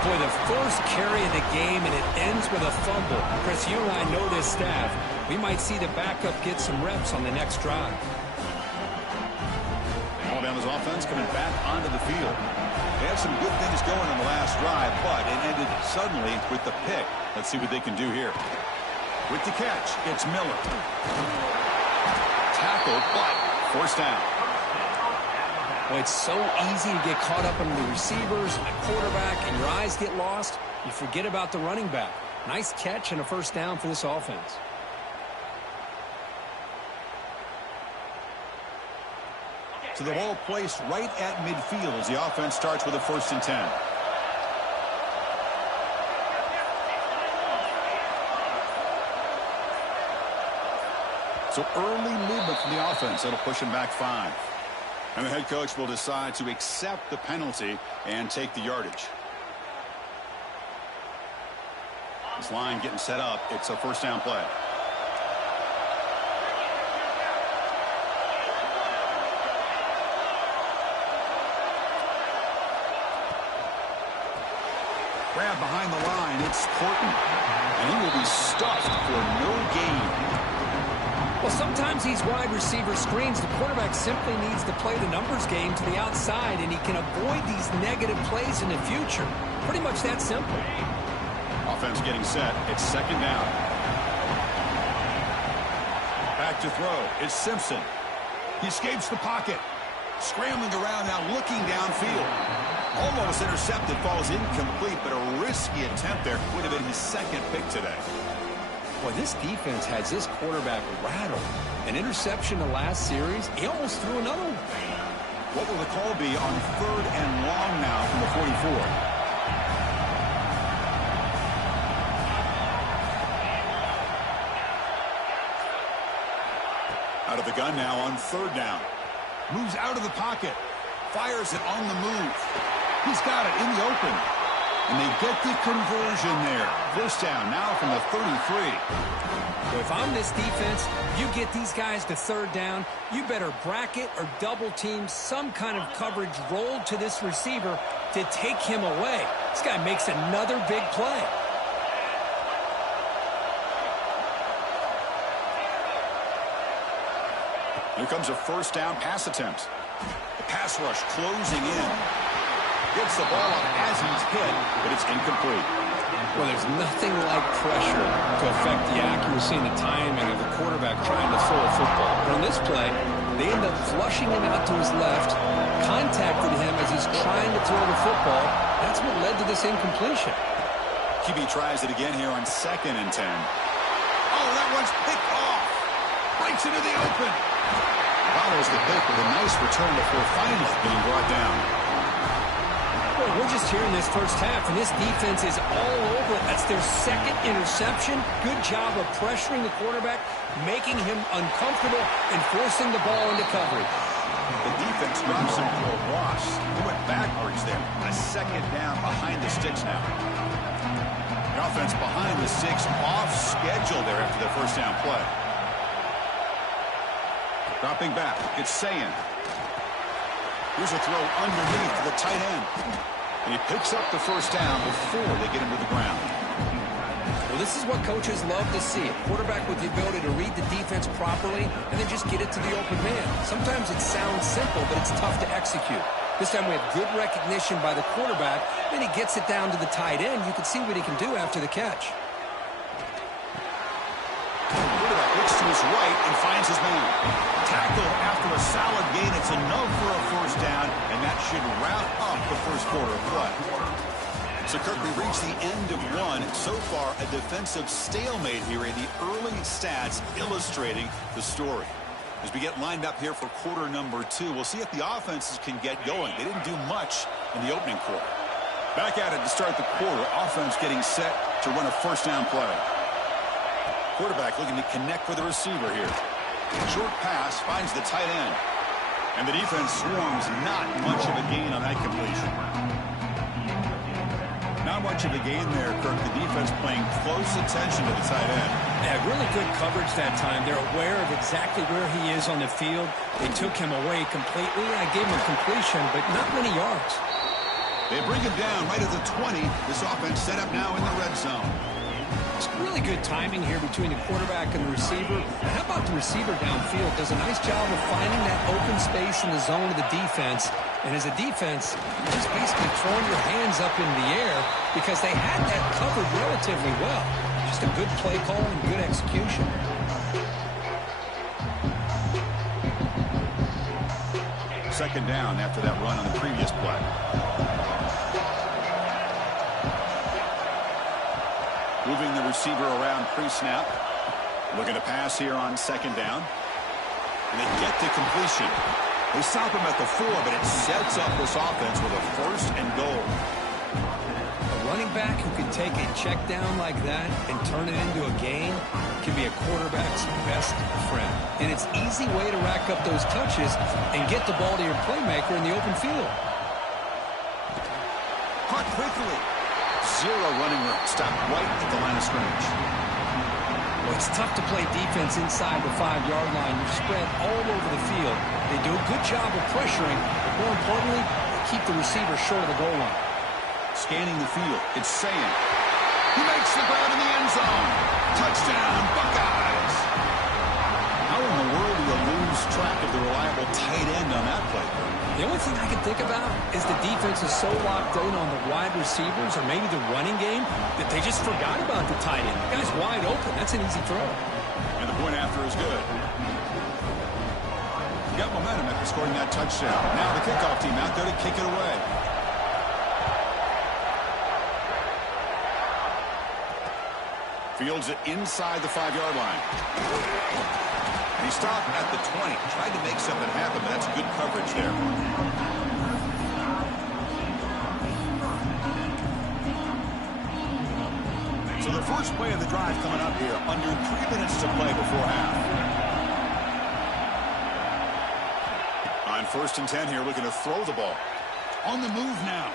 Boy, the first carry of the game, and it ends with a fumble. Chris, you and I know this staff. We might see the backup get some reps on the next drive. Alabama's offense coming back onto the field. They had some good things going on the last drive, but it ended suddenly with the pick. Let's see what they can do here. With the catch, it's Miller. Tackled, but forced down. Well, it's so easy to get caught up in the receivers and the quarterback, and your eyes get lost. You forget about the running back. Nice catch and a first down for this offense. So the ball placed right at midfield as the offense starts with a 1st and 10. So early movement from the offense. That'll push him back 5. And the head coach will decide to accept the penalty and take the yardage. This line getting set up. It's a first down play. Grab behind the line. It's Porton. And he will be stuffed for no gain. Well, sometimes these wide receiver screens, the quarterback simply needs to play the numbers game to the outside, and he can avoid these negative plays in the future. Pretty much that simple. Offense getting set. It's 2nd down. Back to throw. It's Simpson. He escapes the pocket. Scrambling around now, looking downfield. Almost intercepted, falls incomplete, but a risky attempt there. Would have been his 2nd pick today. Boy, this defense has this quarterback rattled. An interception the last series, he almost threw another one. What will the call be on 3rd and long now from the 44? Out of the gun now on 3rd down. Moves out of the pocket. Fires it on the move. He's got it in the open. And they get the conversion there. First down now from the 33. Well, if I'm this defense, you get these guys to 3rd down, you better bracket or double team some kind of coverage rolled to this receiver to take him away. This guy makes another big play. Here comes a first down pass attempt. The pass rush closing in. Gets the ball up as he's hit, but it's incomplete. Well, there's nothing like pressure to affect the accuracy and the timing of the quarterback trying to throw a football. But on this play, they end up flushing him out to his left, contacted him as he's trying to throw the football. That's what led to this incompletion. QB tries it again here on 2nd and 10. Oh, that one's picked off. Breaks into the open. Follows the pick with a nice return before finally being brought down. Boy, we're just here in this first half, and this defense is all over it. That's their 2nd interception. Good job of pressuring the quarterback, making him uncomfortable, and forcing the ball into coverage. The defense drops him for a loss. He went backwards there. A 2nd down behind the sticks now. The offense behind the sticks, off schedule there after the first down play. Dropping back, it's Sayin. Here's a throw underneath to the tight end. And he picks up the first down before they get him to the ground. Well, this is what coaches love to see. A quarterback with the ability to read the defense properly and then just get it to the open man. Sometimes it sounds simple, but it's tough to execute. This time we have good recognition by the quarterback. Then he gets it down to the tight end. You can see what he can do after the catch. Quarterback looks to his right and finds his man. Tackle after a solid gain. It's enough for a first down, and that should wrap up the first quarter of play. So, Kirk, we reached the end of one. So far, a defensive stalemate here in the early stats illustrating the story. As we get lined up here for quarter number 2, we'll see if the offenses can get going. They didn't do much in the opening quarter. Back at it to start the quarter. Offense getting set to run a first down play. Quarterback looking to connect with the receiver here. Short pass finds the tight end. And the defense swarms, not much of a gain on that completion. Now much of the game there, Kirk, the defense paying close attention to the tight end. Yeah, really good coverage that time. They're aware of exactly where he is on the field. They took him away completely. I gave him a completion, but not many yards. They bring him down right at the 20. This offense set up now in the red zone. It's really good timing here between the quarterback and the receiver. And how about the receiver downfield? Does a nice job of finding that open space in the zone of the defense. And as a defense, you're just basically throwing your hands up in the air because they had that covered relatively well. Just a good play call and good execution. Second down after that run on the previous play. Moving the receiver around pre-snap. Looking to pass here on second down. And they get the completion. They stop him at the 4, but it sets up this offense with a first and goal. A running back who can take a check down like that and turn it into a gain can be a quarterback's best friend. And it's an easy way to rack up those touches and get the ball to your playmaker in the open field. Caught quickly. Zero running room. Stopped right at the line of scrimmage. Well, it's tough to play defense inside the 5-yard line. You're spread all over the field. They do a good job of pressuring, but more importantly, they keep the receiver short of the goal line. Scanning the field. It's Sam. He makes the grab in the end zone. Touchdown, Buckeyes. How in the world do you lose track of the reliable tight end on that play? The only thing I can think about is the defense is so locked in on the wide receivers or maybe the running game that they just forgot about the tight end. The guy's wide open. That's an easy throw. And the point after is good. Got momentum after scoring that touchdown. Now the kickoff team out there to kick it away. Fields it inside the 5-yard line. And he stopped at the 20. Tried to make something happen, but that's good coverage there. So the first play of the drive coming up here. Under 3 minutes to play before half. On 1st and 10 here, looking to throw the ball. On the move now.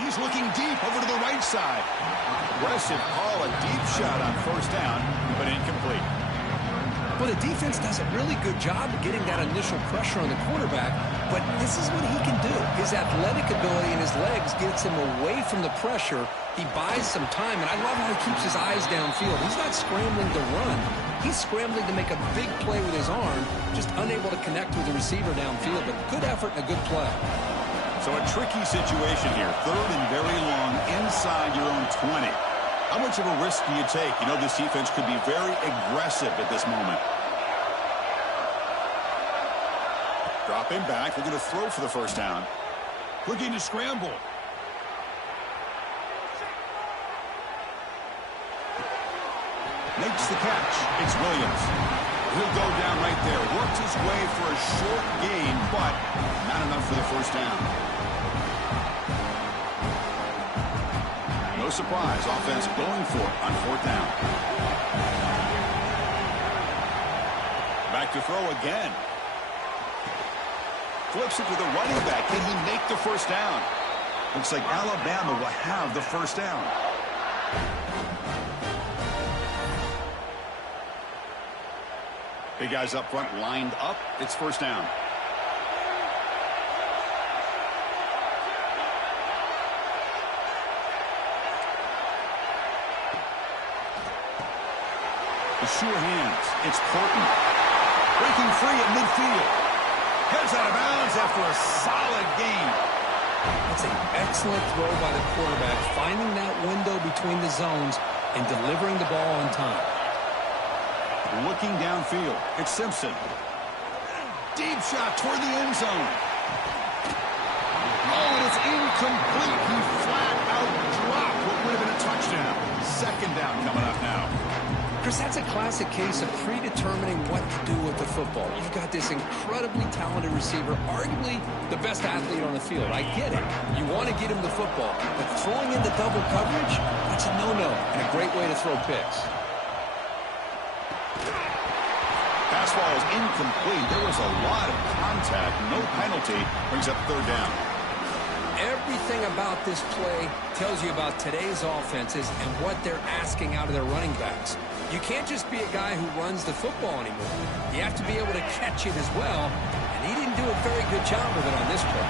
He's looking deep over to the right side. Aggressive call, a deep shot on 1st down, but incomplete. Well, the defense does a really good job of getting that initial pressure on the quarterback, but this is what he can do. His athletic ability and his legs gets him away from the pressure. He buys some time, and I love how he keeps his eyes downfield. He's not scrambling to run. He's scrambling to make a big play with his arm, just unable to connect with the receiver downfield, but good effort and a good play. So a tricky situation here. 3rd and very long inside your own 20. How much of a risk do you take? You know this defense could be very aggressive at this moment. Dropping back. Looking to throw for the 1st down. Looking to scramble. Makes the catch. It's Williams. He'll go down right there. Works his way for a short gain, but not enough for the 1st down. No surprise. Offense going for it on 4th down. Back to throw again. Flips it to the running back. Can he make the 1st down? Looks like Alabama will have the 1st down. Big guys up front lined up. It's 1st down. The sure hands. It's Portman. Breaking free at midfield. Heads out of bounds after a solid gain. That's an excellent throw by the quarterback, finding that window between the zones and delivering the ball on time. Looking downfield. It's Simpson. Deep shot toward the end zone. Oh, and it's incomplete. He flat out dropped what would have been a touchdown. 2nd down coming up now. Chris, that's a classic case of predetermining what to do with the football. You've got this incredibly talented receiver, arguably the best athlete on the field. I get it. You want to get him the football. But throwing into double coverage, that's a no-no and a great way to throw picks. Pass ball is incomplete. There was a lot of contact. No penalty. Brings up 3rd down. Everything about this play tells you about today's offenses and what they're asking out of their running backs. You can't just be a guy who runs the football anymore. You have to be able to catch it as well, and he didn't do a very good job of it on this play.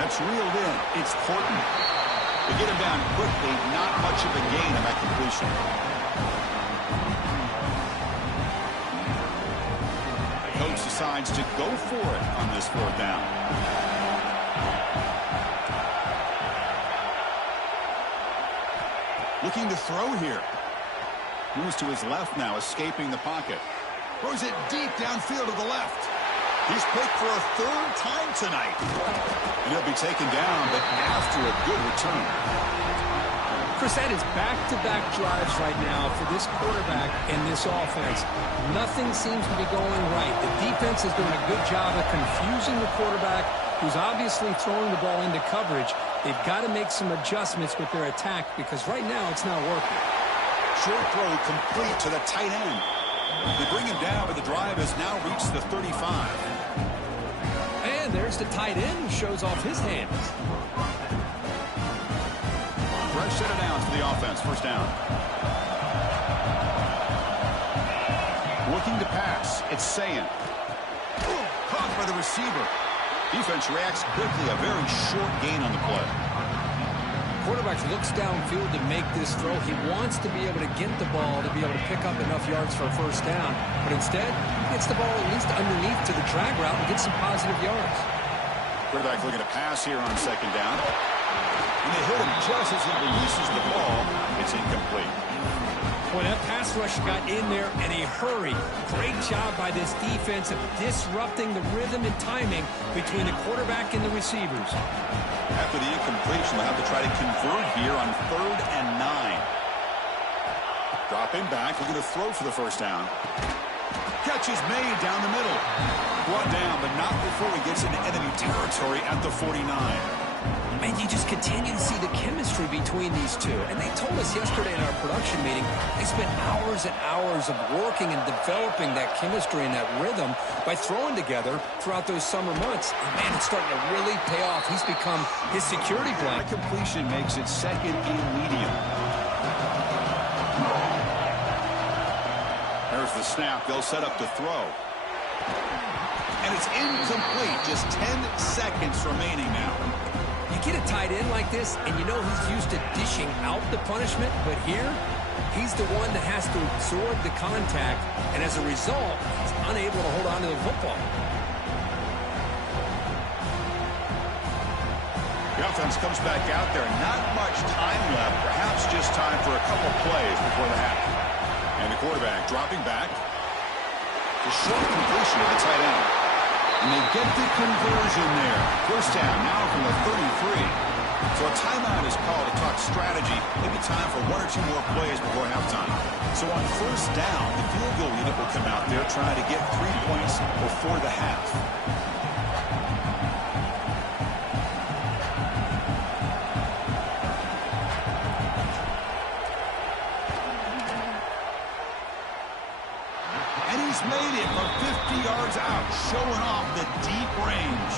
That's reeled in. It's Porton. They get him down quickly. Not much of a gain on that completion. The coach decides to go for it on this 4th down. Looking to throw here. Moves to his left now, escaping the pocket. Throws it deep downfield to the left. He's picked for a 3rd time tonight. And he'll be taken down, but after a good return. Chris, that is back-to-back drives right now for this quarterback and this offense. Nothing seems to be going right. The defense is doing a good job of confusing the quarterback, who's obviously throwing the ball into coverage. They've got to make some adjustments with their attack because right now it's not working. Short throw complete to the tight end. They bring him down, but the drive has now reached the 35. And there's the tight end who shows off his hands. Fresh set of downs for the offense. 1st down. Looking to pass. It's Sayin. Caught by the receiver. Defense reacts quickly. A very short gain on the play. Quarterback looks downfield to make this throw. He wants to be able to get the ball to be able to pick up enough yards for a 1st down. But instead, he gets the ball at least underneath to the drag route and gets some positive yards. Quarterback looking to pass here on 2nd down. And they hit him just as he releases the ball. It's incomplete. Boy, that pass rush got in there in a hurry. Great job by this defense of disrupting the rhythm and timing between the quarterback and the receivers. After the incompletion, they'll have to try to convert here on 3rd and 9. Dropping back, looking to throw for the 1st down. Catch is made down the middle. Brought down, but not before he gets into enemy territory at the 49. And you just continue to see the chemistry between these two. And they told us yesterday in our production meeting, they spent hours and hours of working and developing that chemistry and that rhythm by throwing together throughout those summer months. And man, it's starting to really pay off. He's become his security blanket. That completion makes it 2nd and medium. There's the snap. They'll set up to throw. And it's incomplete. Just 10 seconds remaining now. You get a tight end like this, and you know he's used to dishing out the punishment, but here, he's the one that has to absorb the contact, and as a result, he's unable to hold on to the football. The offense comes back out there. Not much time left. Perhaps just time for a couple plays before the half. And the quarterback dropping back. The short completion of the tight end. And they get the conversion there. 1st down now from the 33. So a timeout is called to talk strategy. Maybe time for 1 or 2 more plays before halftime. So on 1st down, the field goal unit will come out there trying to get 3 points before the half. Made it from 50 yards out, showing off the deep range.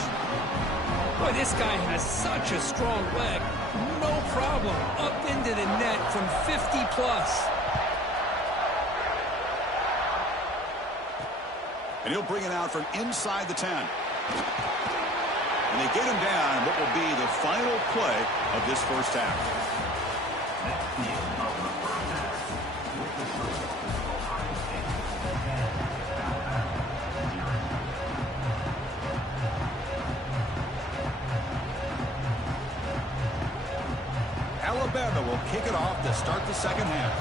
Boy, this guy has such a strong leg. No problem. Up into the net from 50 plus. And he'll bring it out from inside the 10. And they get him down in what will be the final play of this 1st half. Alabama will kick it off to start the 2nd half.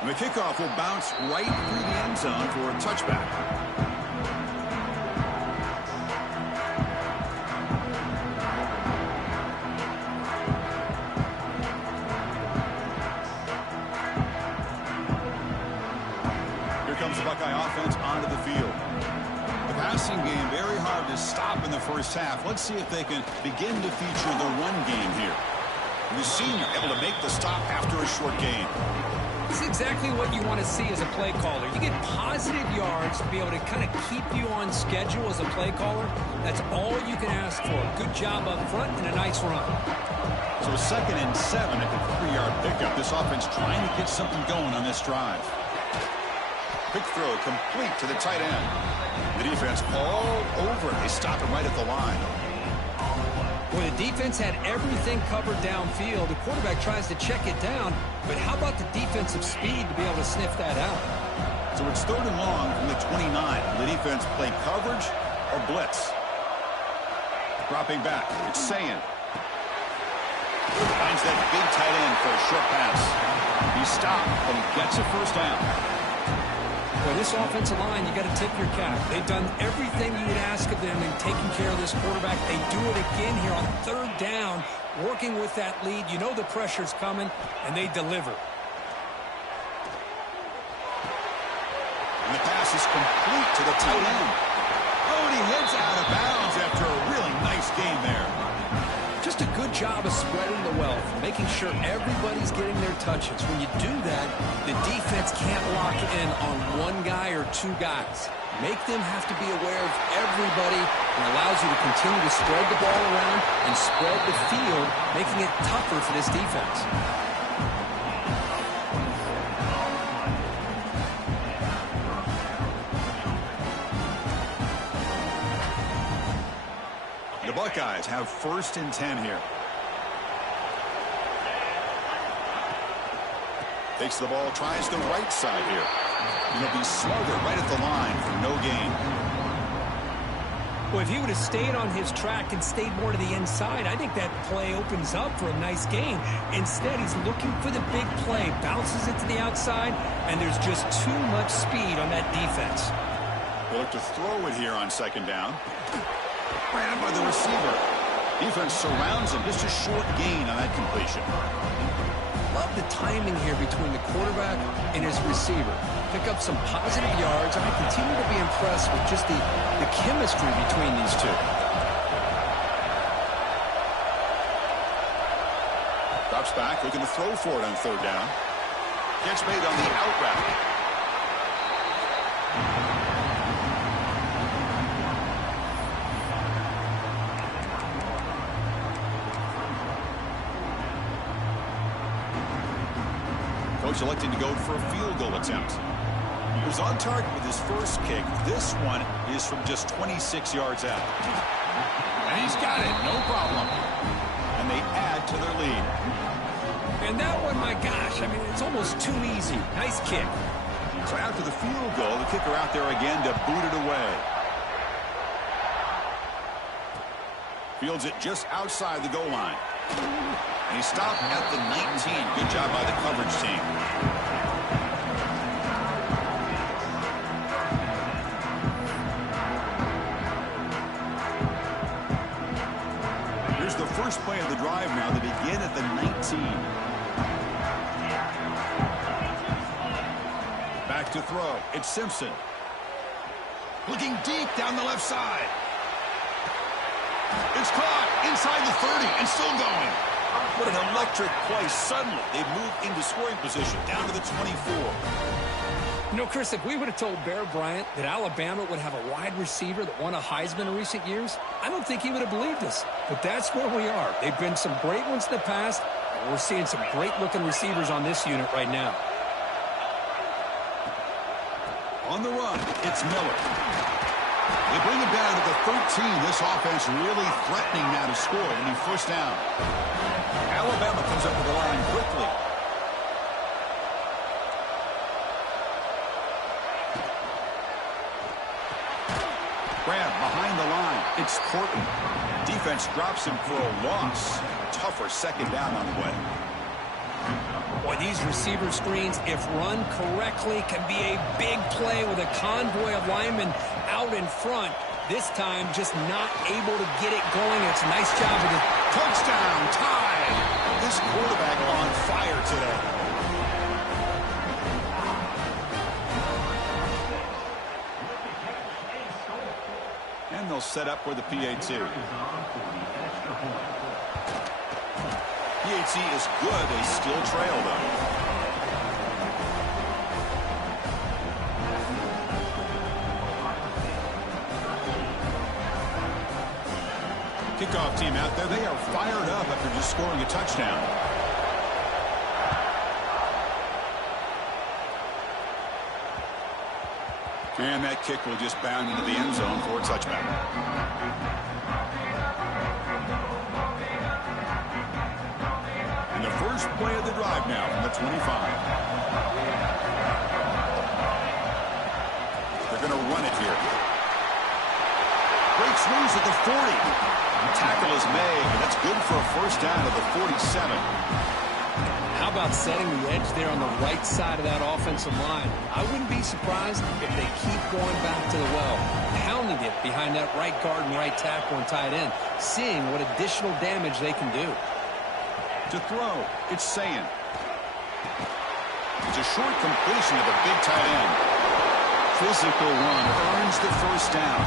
And the kickoff will bounce right through the end zone for a touchback. Here comes the Buckeye offense onto the field. The passing game very hard to stop in the 1st half. Let's see if they can begin to feature the run game here. The senior able to make the stop after a short gain. This is exactly what you want to see as a play caller. You get positive yards to be able to kind of keep you on schedule as a play caller. That's all you can ask for. Good job up front and a nice run. So 2nd and 7 at the 3-yard pickup. This offense trying to get something going on this drive. Quick throw complete to the tight end. The defense all over it. They stop him right at the line. Well, the defense had everything covered downfield. The quarterback tries to check it down, but how about the defensive speed to be able to sniff that out? So it's 3rd and long from the 29. The defense play coverage or blitz. Dropping back, it's Sayin. Finds that big tight end for a short pass. He stopped, but he gets a first down. Well, this offensive line, you got to tip your cap. They've done everything you would ask of them in taking care of this quarterback. They do it again here on 3rd down, working with that lead. You know the pressure's coming, and they deliver. And the pass is complete to the tight end. Oh, and he heads out of bounds after a really nice game there. Just a good job of spreading the wealth, making sure everybody's getting their touches. When you do that, the defense can't lock in on one guy or two guys. Make them have to be aware of everybody, and allows you to continue to spread the ball around and spread the field, making it tougher for this defense. The Buckeyes have 1st and 10 here. Takes the ball, tries the right side here. He'll be smothered right at the line for no gain. Well, if he would have stayed on his track and stayed more to the inside, I think that play opens up for a nice gain. Instead, he's looking for the big play, bounces it to the outside, and there's just too much speed on that defense. They look to throw it here on 2nd down. Ran by the receiver. Defense surrounds him. Just a short gain on that completion. Love the timing here between the quarterback and his receiver. Pick up some positive yards, and I continue to be impressed with just the chemistry between these two. Drops back, looking to throw for it on 3rd down. Catch made on the out route. Coach electing to go for a field goal attempt. He was on target with his first kick. This one is from just 26 yards out. And he's got it, no problem. And they add to their lead. And that one, my gosh, I mean, it's almost too easy. Nice kick. So after the field goal, the kicker out there again to boot it away. Fields it just outside the goal line. And he stopped at the 19. Good job by the coverage team. Here's the first play of the drive now. They begin at the 19. Back to throw. It's Simpson. Looking deep down the left side. It's caught inside the 30 and still going. What an electric play. Suddenly, they move into scoring position down to the 24. You know, Chris, if we would have told Bear Bryant that Alabama would have a wide receiver that won a Heisman in recent years, I don't think he would have believed us. But that's where we are. They've been some great ones in the past, and we're seeing some great-looking receivers on this unit right now. On the run, it's Miller. They bring him down to the 13. This offense really threatening now to score. It'll be first down. Alabama comes up with the line quickly. Grab behind the line. It's Portland. Defense drops him for a loss. Tougher 2nd down on the way. Boy, these receiver screens, if run correctly, can be a big play with a convoy of linemen out in front. This time, just not able to get it going. It's a nice job with it. Touchdown, tie. This quarterback on fire today. And they'll set up for the PAT. He Free agency is good. They still trail, though. Kickoff team out there. They are fired up after just scoring a touchdown. And that kick will just bound into the end zone for a touchback. And the first play of the drive now from the 25. They're going to run it here. Breaks loose at the 40. The tackle is made, and that's good for a first down at the 47. How about setting the edge there on the right side of that offensive line? I wouldn't be surprised if they keep going back to the well, pounding it behind that right guard and right tackle and tight end, seeing what additional damage they can do. To throw, it's Sayin. It's a short completion to the big tight end. Physical run earns the first down.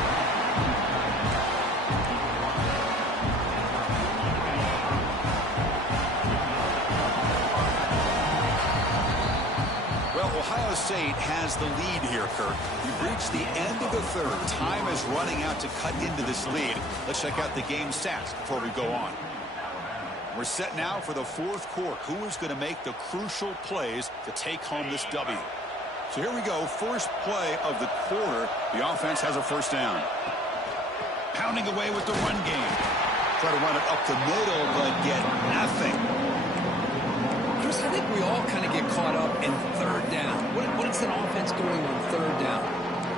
Ohio State has the lead here, Kirk. We've reached the end of the third. Time is running out to cut into this lead. Let's check out the game stats before we go on. We're set now for the fourth quarter. Who is going to make the crucial plays to take home this W? So here we go. First play of the quarter. The offense has a first down. Pounding away with the run game. Try to run it up the middle, but get nothing. Chris, I think we all kind of get caught up in third down. What is an offense doing on third down?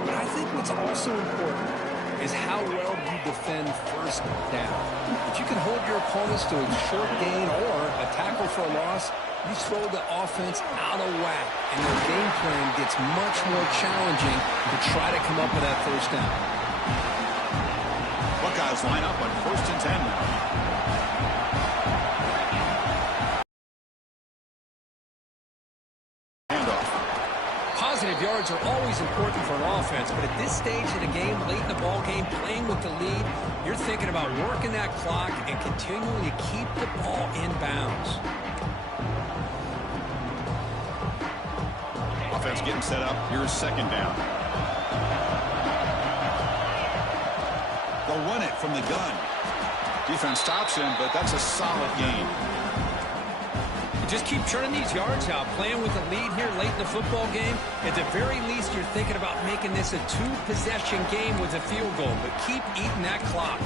But I think what's also important is how well you defend first down. If you can hold your opponents to a short gain or a tackle for a loss, you throw the offense out of whack, and their game plan gets much more challenging to try to come up with that first down. Buckeyes line up on 1st and 10 now. Positive yards are always important for an offense, but at this stage of the game, late in the ball game, playing with the lead, you're thinking about working that clock and continuing to keep the ball in bounds. Offense getting set up. Here's second down. They'll run it from the gun. Defense stops him, but that's a solid gain. Just keep churning these yards out, playing with a lead here late in the football game. At the very least, you're thinking about making this a two-possession game with a field goal, but keep eating that clock.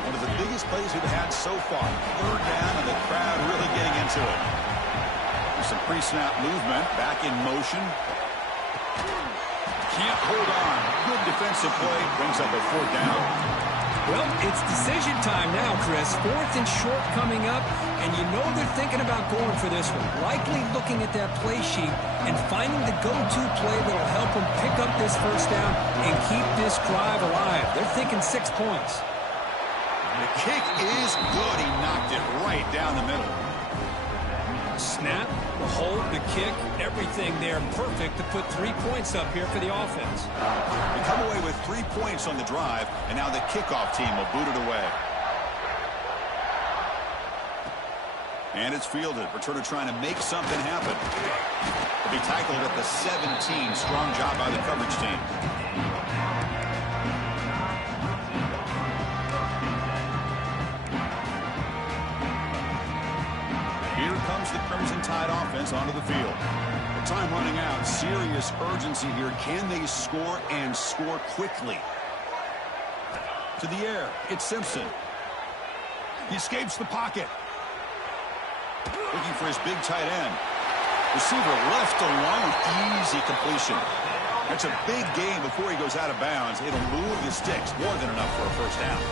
One of the biggest plays we've had so far. Third down, and the crowd really getting into it. There's some pre-snap movement, back in motion. Can't hold on. Good defensive play, brings up a fourth down. Well, it's decision time now, Chris. 4th and short coming up, and you know they're thinking about going for this one. Likely looking at that play sheet and finding the go-to play that'll help them pick up this first down and keep this drive alive. They're thinking 6 points. The kick is good. He knocked it right down the middle. Snap, the hold, the kick, everything there perfect to put 3 points up here for the offense. They come away with 3 points on the drive, and now the kickoff team will boot it away. And it's fielded. Returner trying to make something happen. He'll be tackled at the 17. Strong job by the coverage team. Here comes the Crimson Tide offense onto the field. The time running out. Serious urgency here. Can they score and score quickly? To the air. It's Simpson. He escapes the pocket. Looking for his big tight end. Receiver left alone. Easy completion. That's a big gain before he goes out of bounds. It'll move the sticks. More than enough for a first down.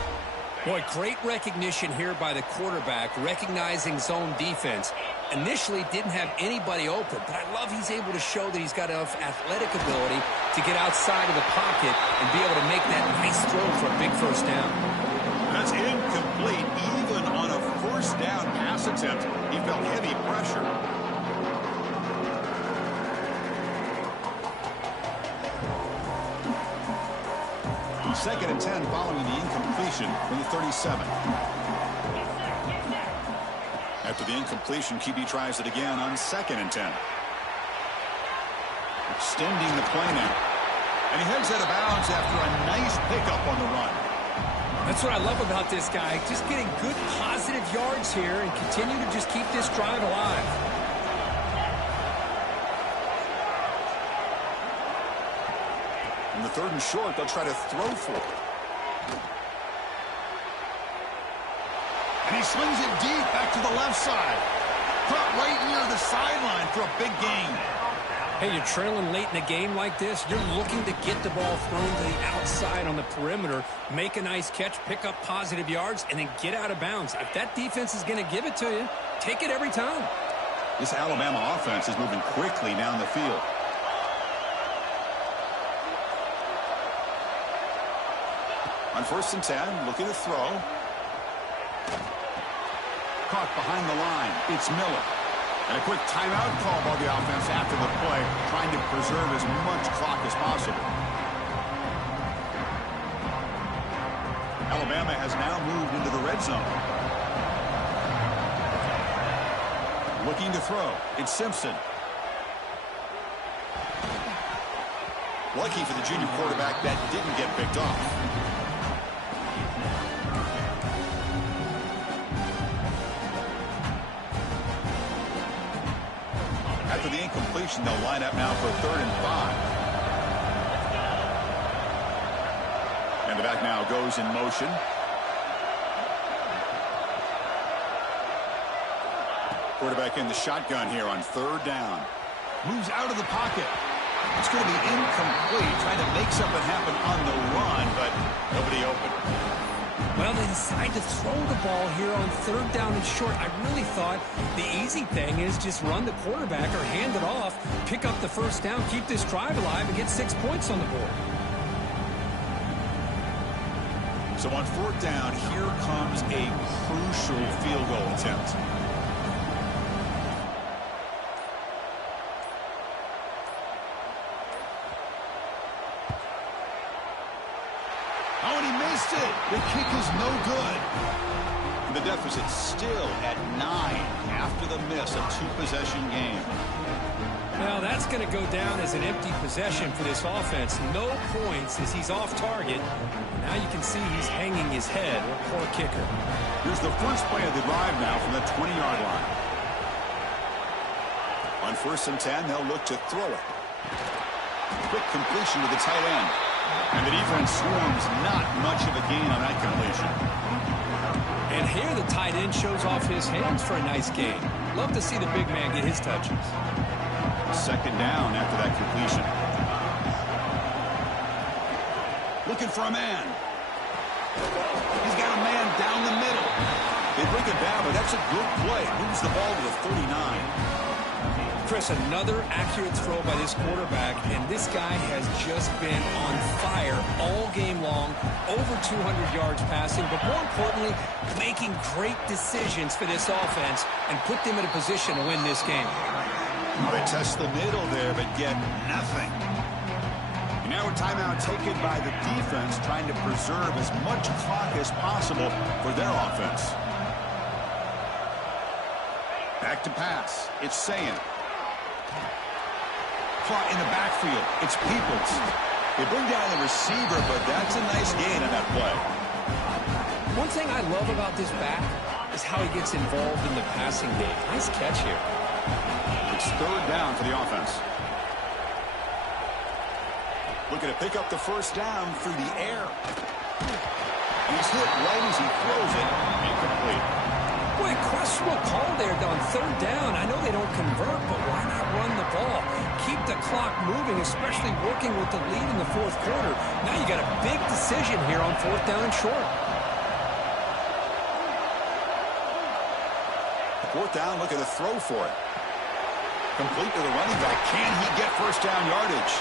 Boy, great recognition here by the quarterback, recognizing zone defense. Initially didn't have anybody open, but I love he's able to show that he's got enough athletic ability to get outside of the pocket and be able to make that nice throw for a big first down. That's incomplete. Even on a first down pass attempt, he felt heavy pressure. Second and 10 following the incompletion from the 37. After the incompletion, QB tries it again on 2nd and 10. Extending the play now. And he heads out of bounds after a nice pickup on the run. That's what I love about this guy. Just getting good positive yards here and continue to just keep this drive alive. In the 3rd and short, they'll try to throw for it. And he slings it deep back to the left side. Caught right near the sideline for a big gain. Hey, you're trailing late in a game like this. You're looking to get the ball thrown to the outside on the perimeter, make a nice catch, pick up positive yards, and then get out of bounds. If that defense is going to give it to you, take it every time. This Alabama offense is moving quickly down the field. On 1st and 10, looking to throw. Caught behind the line. It's Miller. And a quick timeout call by the offense after the play, trying to preserve as much clock as possible. Alabama has now moved into the red zone. Looking to throw. It's Simpson. Lucky for the junior quarterback, that didn't get picked off. After the incompletion, they'll line up now for 3rd and 5. And the back now goes in motion. Quarterback in the shotgun here on 3rd down. Moves out of the pocket. It's going to be incomplete. Trying to make something happen on the run, but nobody open. Well, they decide to throw the ball here on 3rd down and short. I really thought the easy thing is just run the quarterback or hand it off, pick up the 1st down, keep this drive alive, and get 6 points on the board. So on 4th down, here comes a crucial field goal attempt. The kick is no good. The deficit still at 9 after the miss, a 2-possession game. Well, that's going to go down as an empty possession for this offense. No points as he's off target. Now you can see he's hanging his head. Poor kicker. Here's the first play of the drive now from the 20-yard line. On 1st and 10, they'll look to throw it. Quick completion to the tight end. And the defense swarms, not much of a gain on that completion. And here the tight end shows off his hands for a nice gain. Love to see the big man get his touches. 2nd down after that completion. Looking for a man. He's got a man down the middle. They bring it down, but that's a good play. Moves the ball to the 39. Chris, another accurate throw by this quarterback, and this guy has just been on fire all game long, over 200 yards passing, but more importantly, making great decisions for this offense and put them in a position to win this game. Well, they test the middle there, but get nothing. And now a timeout taken by the defense, trying to preserve as much clock as possible for their offense. Back to pass. It's Sayin. Caught in the backfield. It's Peoples. They bring down the receiver, but that's a nice gain on that play. One thing I love about this back is how he gets involved in the passing game. Nice catch here. It's 3rd down for the offense. Looking to pick up the 1st down through the air. And he's hit right as he throws it. Incomplete. Boy, questionable call there on 3rd down. I know they don't convert, but why not run the ball? Keep the clock moving, especially working with the lead in the 4th quarter. Now you got a big decision here on 4th down and short. 4th down, looking to throw for it. Complete to the running back. Can he get 1st down yardage?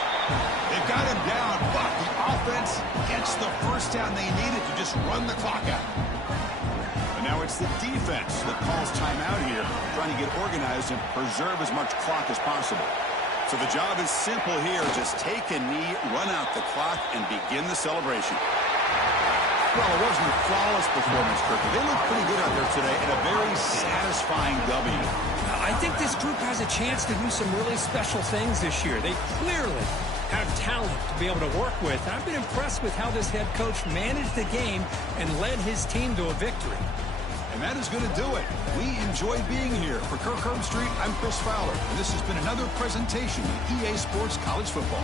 They've got him down, but the offense gets the 1st down they needed to just run the clock out. Now it's the defense that calls timeout here, trying to get organized and preserve as much clock as possible. So the job is simple here. Just take a knee, run out the clock, and begin the celebration. Well, it wasn't a flawless performance, Kirk, but they looked pretty good out there today in a very satisfying W. I think this group has a chance to do some really special things this year. They clearly have talent to be able to work with. I've been impressed with how this head coach managed the game and led his team to a victory. And that is going to do it. We enjoyed being here. For Kirk Herbstreit, I'm Chris Fowler, and this has been another presentation of EA Sports College Football.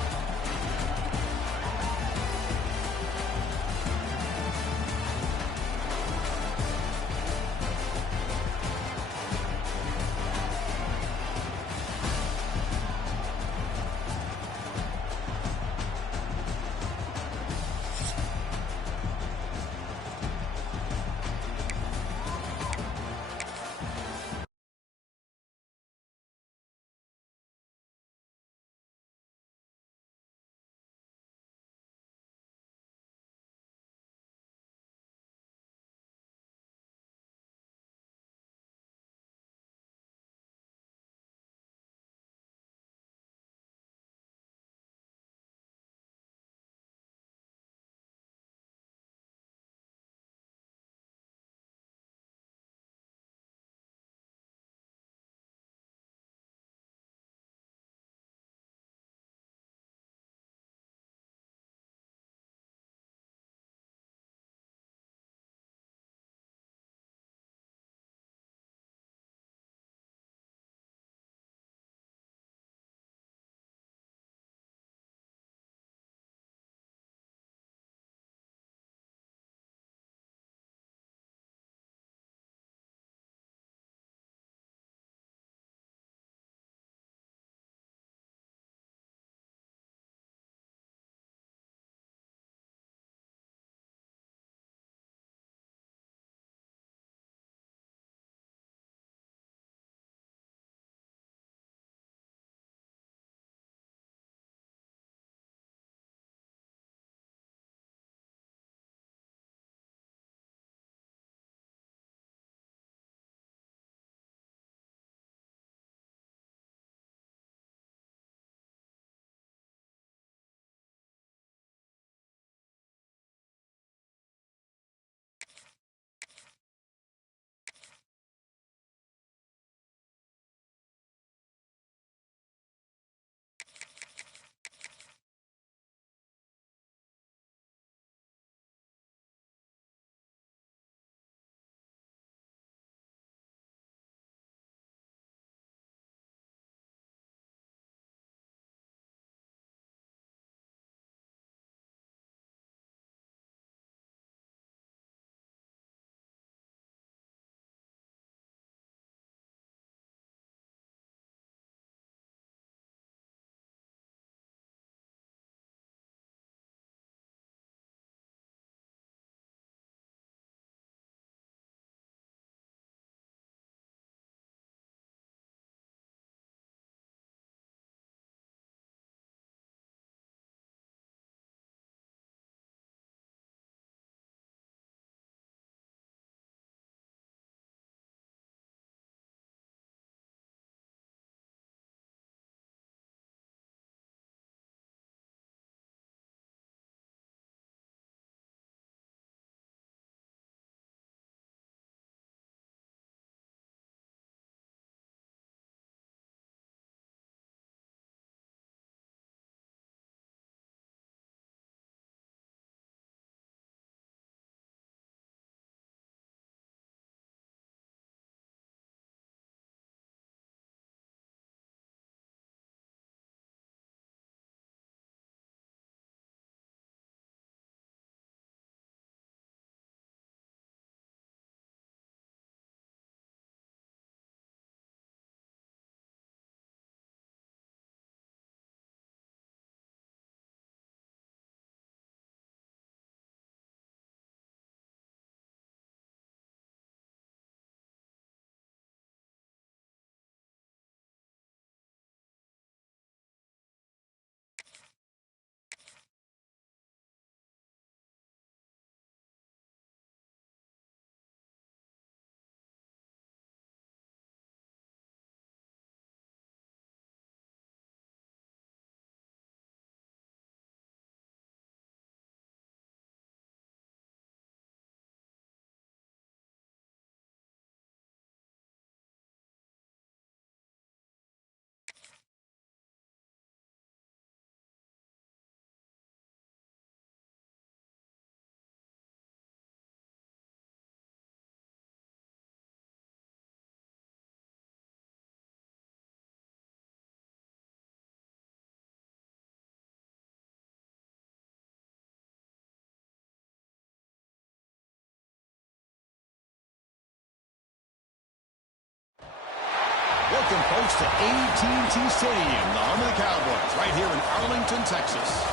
Welcome, folks, to AT&T Stadium, the home of the Cowboys, right here in Arlington, Texas.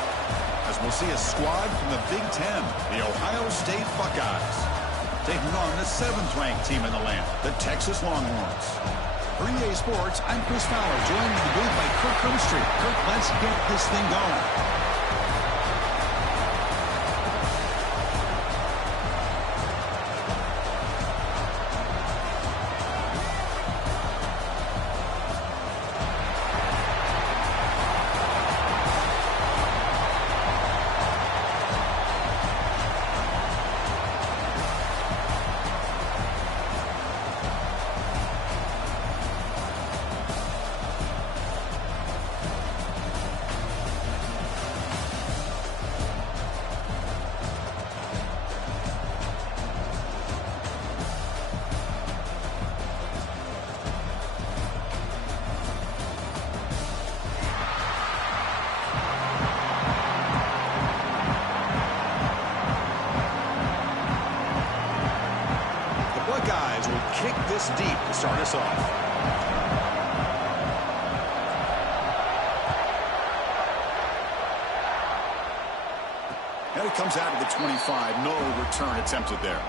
As we'll see a squad from the Big Ten, the Ohio State Buckeyes, taking on the 7th-ranked team in the land, the Texas Longhorns. For EA Sports, I'm Chris Fowler, joined in the booth by Kirk Herbstreit. Kirk, let's get this thing going. Buckeyes will kick this deep to start us off. And it comes out of the 25. No return attempted there.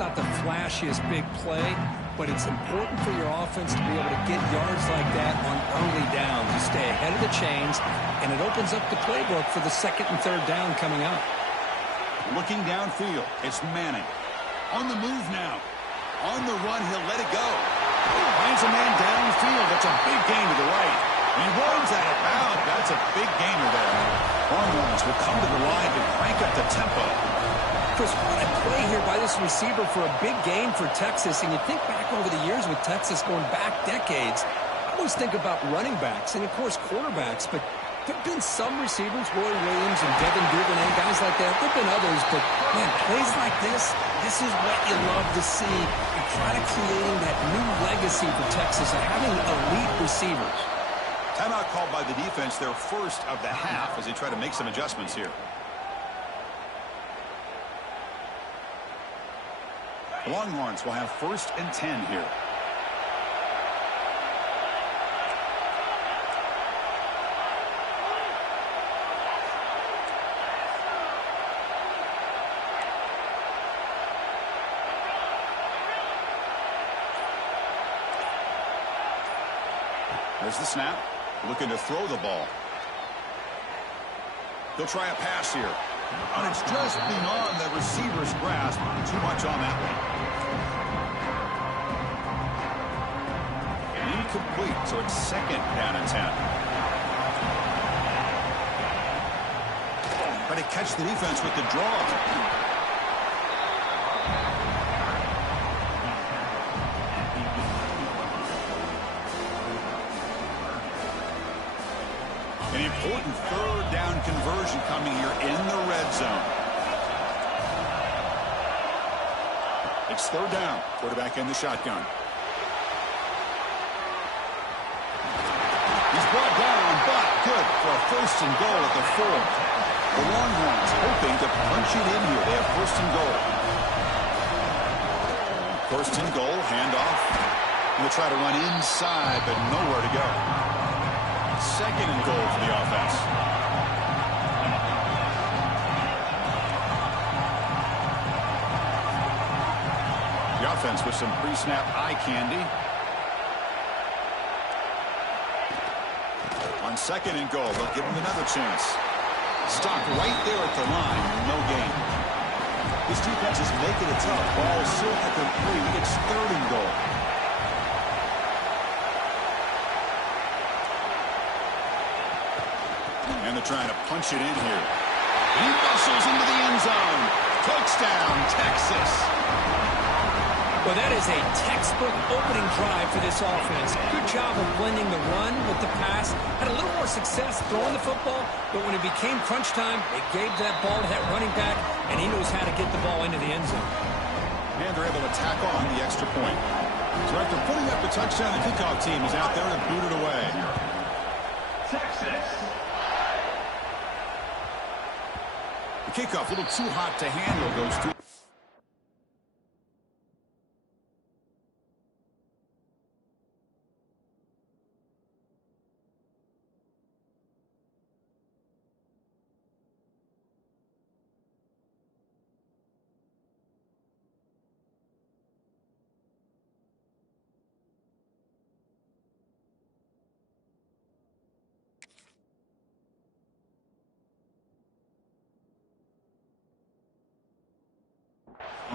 Not the flashiest big play, but it's important for your offense to be able to get yards like that on early downs. You stay ahead of the chains, and it opens up the playbook for the 2nd and 3rd down coming up. Looking downfield, it's Manning. On the move now. On the run, he'll let it go. Finds a man downfield. That's a big gain to the right. He runs out of bounds. That's a big gainer there. Longhorns will come to the line to crank up the tempo. Chris, what a play here by this receiver for a big gain for Texas. And you think back over the years with Texas going back decades, I always think about running backs and, of course, quarterbacks. But there have been some receivers, Roy Williams and Devin Duvernay, guys like that. There have been others, but, man, plays like this is what you love to see. And kind of creating that new legacy for Texas of having elite receivers. Timeout called by the defense, their first of the half, as they try to make some adjustments here. The Longhorns will have 1st and 10 here. There's the snap. Looking to throw the ball. He'll try a pass here. And it's just beyond the receiver's grasp. Too much on that one. Incomplete, so it's 2nd down and 10. Try to catch the defense with the draw. An important 3rd down conversion coming here in the red zone. It's 3rd down. Quarterback in the shotgun. He's brought down, but good for a 1st and goal at the 4. The Longhorns hoping to punch it in here. They have 1st and goal. 1st and goal, handoff. They'll try to run inside, but nowhere to go. 2nd and goal for the offense. The offense with some pre-snap eye candy. On 2nd and goal, they'll give him another chance. Stopped right there at the line, no gain. This defense is making it tough. Ball still at the 3. It's 3rd and goal. And they're trying to punch it in here. He muscles into the end zone. Touchdown, Texas. Well, that is a textbook opening drive for this offense. Good job of blending the run with the pass. Had a little more success throwing the football, but when it became crunch time, they gave that ball to that running back, and he knows how to get the ball into the end zone. And they're able to tack on the extra point. So after putting up the touchdown, the kickoff team is out there to boot it away. Texas. The kickoff, a little too hot to handle, goes through.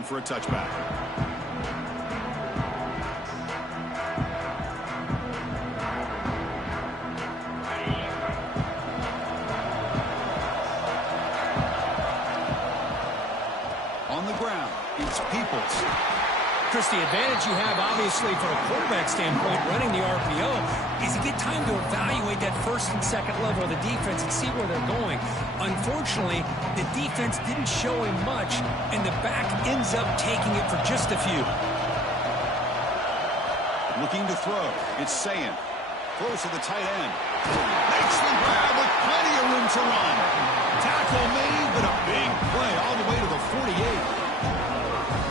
For a touchback. On the ground, it's Peoples. Chris, the advantage you have, obviously, from a quarterback standpoint, running the RPO, is you get time to evaluate that first and second level of the defense and see where they're going. Unfortunately, the defense didn't show him much, and the back ends up taking it for just a few. Looking to throw. It's Sayin. Throws to the tight end. Makes the grab with plenty of room to run. Tackle made, but a big play all the way to the 48.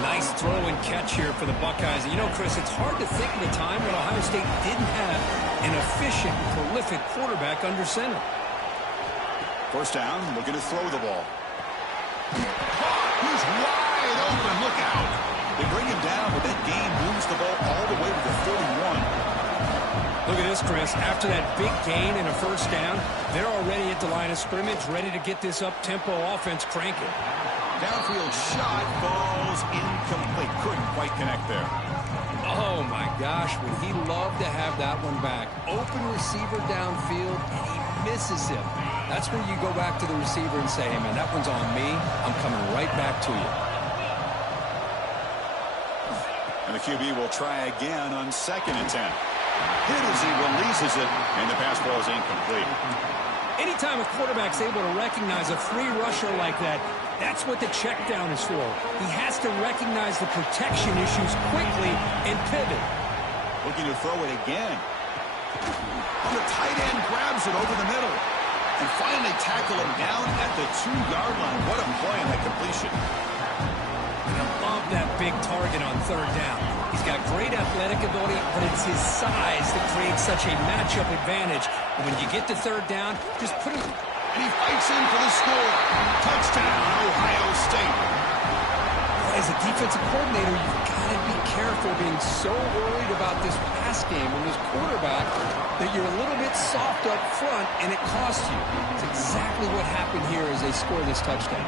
Nice throw and catch here for the Buckeyes. And you know, Chris, it's hard to think of a time when Ohio State didn't have an efficient and prolific quarterback under center. First down, looking to throw the ball. He's wide open. Look out. They bring him down, but that gain moves the ball all the way to the 41. Look at this, Chris. After that big gain and a first down, they're already at the line of scrimmage, ready to get this up-tempo offense cranking. Downfield shot falls incomplete. Couldn't quite connect there. Oh, my gosh. Would he love to have that one back? Open receiver downfield, and he misses him. That's where you go back to the receiver and say, hey, man, that one's on me. I'm coming right back to you. And the QB will try again on second and 10. Hit as he releases it, and the pass ball is incomplete. Anytime a quarterback's able to recognize a free rusher like that, that's what the check down is for. He has to recognize the protection issues quickly and pivot. Looking to throw it again. The tight end grabs it over the middle. And finally tackle him down at the 2-yard line. What a play on that completion. Gonna bump that big target on third down. He's got great athletic ability, but it's his size that creates such a matchup advantage. And when you get to third down, just put him... And he fights in for the score. Touchdown, Ohio State. As a defensive coordinator, you've got to be careful being so worried about this pass game and this quarterback that you're a little bit soft up front and it costs you. It's exactly what happened here as they score this touchdown.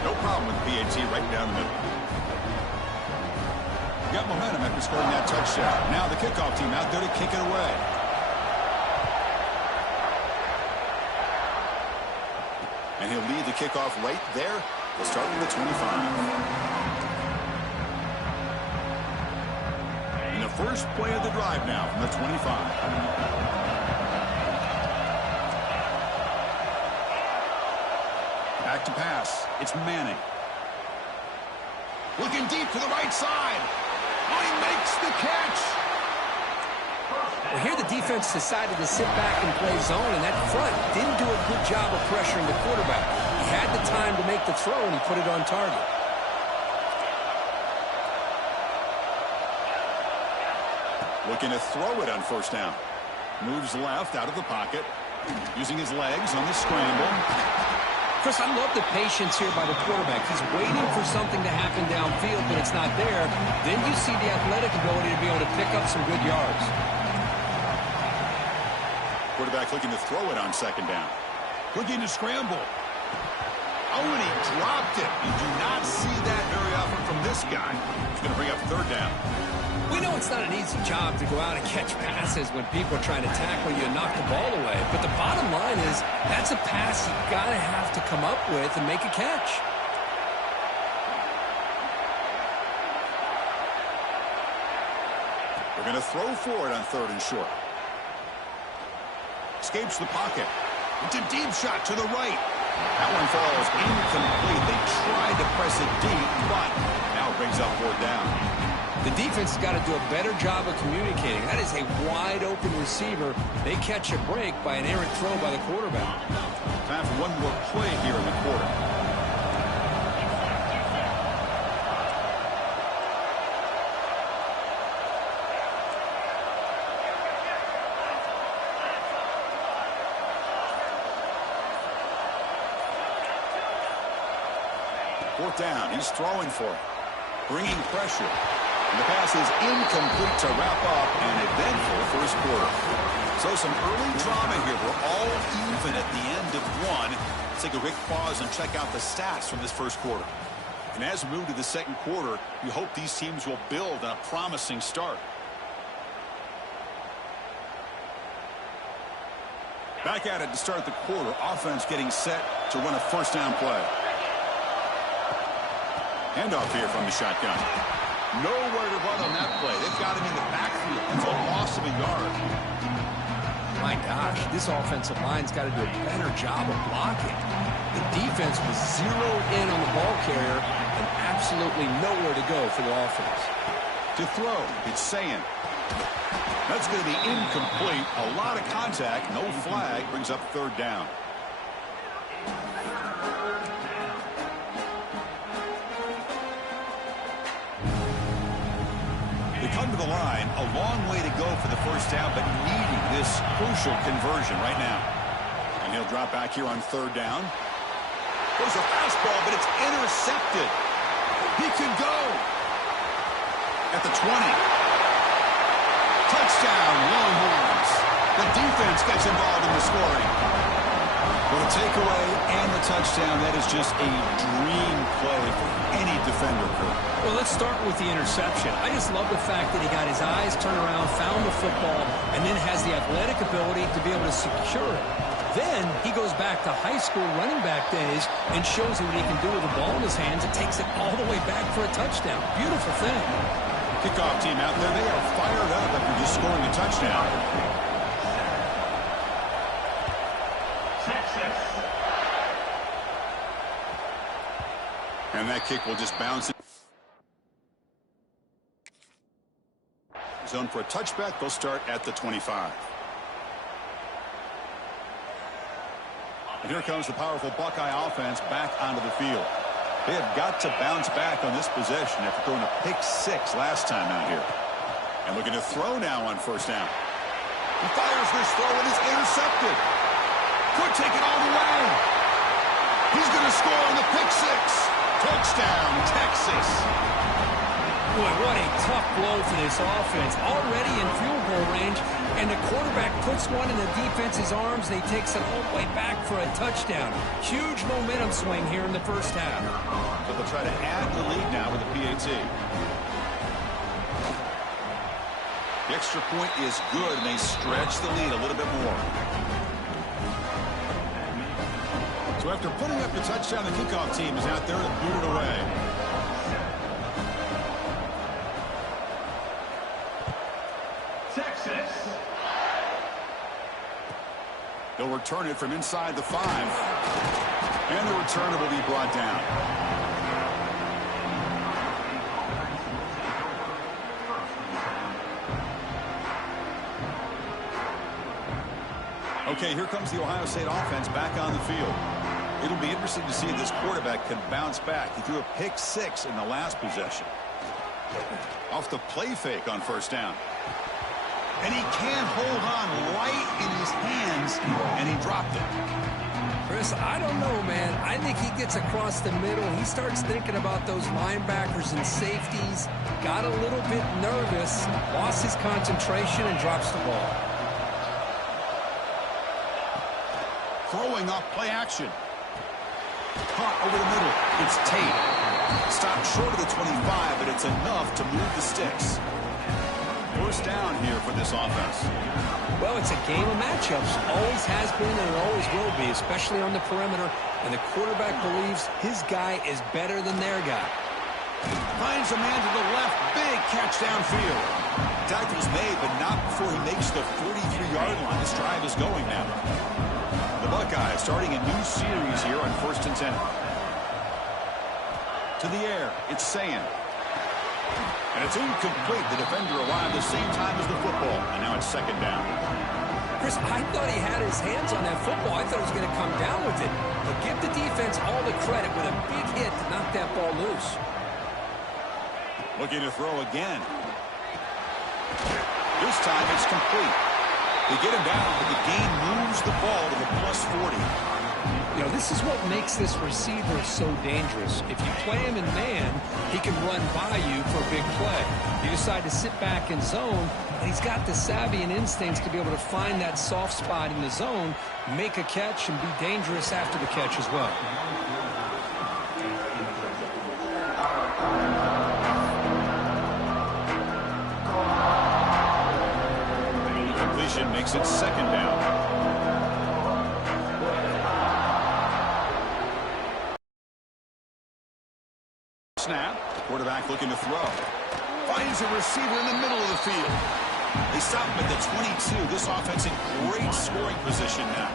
No problem with PAT right down the middle. Got momentum after scoring that touchdown. Now the kickoff team out there to kick it away. And he'll lead the kickoff right there. We'll start with the 25. And the first play of the drive now from the 25. Back to pass. It's Manning. Looking deep to the right side. Oh, he makes the catch. Well, here the defense decided to sit back and play zone, and that front didn't do a good job of pressuring the quarterback. He had the time to make the throw, and he put it on target. Looking to throw it on first down. Moves left out of the pocket. Using his legs on the scramble. Chris, I love the patience here by the quarterback. He's waiting for something to happen downfield, but it's not there. Then you see the athletic ability to be able to pick up some good yards. Quarterback looking to throw it on second down. Looking to scramble. Oh, and he dropped it. You do not see that very often from this guy. He's going to bring up third down. We know it's not an easy job to go out and catch passes when people are trying to tackle you and knock the ball away. But the bottom line is that's a pass you got to have to come up with and make a catch. They're going to throw for it on 3rd and short. Escapes the pocket. It's a deep shot to the right. That one falls incomplete. They tried to press it deep, but now it brings up 4th down. The defense has got to do a better job of communicating. That is a wide-open receiver. They catch a break by an errant throw by the quarterback. Time for one more play here in the quarter. Fourth down. He's throwing for it. Bringing pressure. And the pass is incomplete to wrap up an eventful first quarter. So some early drama here. We're all even at the end of one. Let's take a quick pause and check out the stats from this first quarter. And as we move to the second quarter, you hope these teams will build on a promising start. Back at it to start the quarter. Offense getting set to run a first down play. Handoff here from the shotgun. Nowhere to run on that play. They've got him in the backfield. It's a loss of a yard. My gosh, this offensive line's got to do a better job of blocking. The defense was zeroed in on the ball carrier and absolutely nowhere to go for the offense. To throw, it's saying. That's going to be incomplete. A lot of contact, no flag, brings up 3rd down. They come to the line, a long way to go for the first down, but needing this crucial conversion right now. And he'll drop back here on 3rd down. There's a fastball, but it's intercepted. He can go. At the 20. Touchdown, Longhorns. The defense gets involved in the scoring. Well, the takeaway and the touchdown, that is just a dream play for any defender. Well, let's start with the interception. I just love the fact that he got his eyes turned around, found the football, and then has the athletic ability to be able to secure it. Then he goes back to high school running back days and shows you what he can do with the ball in his hands and takes it all the way back for a touchdown. Beautiful thing. Kickoff team out there, they are fired up after just scoring a touchdown. And that kick will just bounce. Zone for a touchback. They'll start at the 25. And here comes the powerful Buckeye offense back onto the field. They have got to bounce back on this possession after throwing a pick-6 last time out here. And looking to throw now on first down. He fires this throw and is intercepted. Could take it all the way. He's going to score on the pick-6. Touchdown, Texas. Boy, what a tough blow for this offense. Already in field goal range, and the quarterback puts one in the defense's arms, and he takes it all the way back for a touchdown. Huge momentum swing here in the first half. So they'll try to add the lead now with the PAT. The extra point is good, and they stretch the lead a little bit more. So after putting up the touchdown, the kickoff team is out there to boot it away. Texas. They'll return it from inside the 5. And the returner will be brought down. Okay, here comes the Ohio State offense back on the field. It'll be interesting to see if this quarterback can bounce back. He threw a pick-6 in the last possession. Off the play fake on first down. And he can't hold on right in his hands, and he dropped it. Chris, I don't know, man. I think he gets across the middle. He starts thinking about those linebackers and safeties. Got a little bit nervous, lost his concentration, and drops the ball. Throwing off play action. Caught over the middle. It's Tate. Stopped short of the 25, but it's enough to move the sticks. first down here for this offense. Well, it's a game of matchups. Always has been and it always will be, especially on the perimeter. And the quarterback believes his guy is better than their guy. Finds a man to the left. Big catch downfield. Tackle's made, but not before he makes the 43-yard line. This drive is going now. The Buckeyes starting a new series here on 1st and 10. To the air, it's Sayin. And it's incomplete. The defender arrived the same time as the football. And now it's 2nd down. Chris, I thought he had his hands on that football. I thought he was going to come down with it. But give the defense all the credit with a big hit to knock that ball loose. Looking to throw again. This time it's complete. They get him down, but the gain moves the ball to the +40. You know, this is what makes this receiver so dangerous. If you play him in man, he can run by you for a big play. You decide to sit back in zone, and he's got the savvy and instincts to be able to find that soft spot in the zone, make a catch, and be dangerous after the catch as well. Completion makes it 2nd down. Snap. Quarterback looking to throw. Finds a receiver in the middle of the field. They stop him at the 22. This offense in great scoring position now.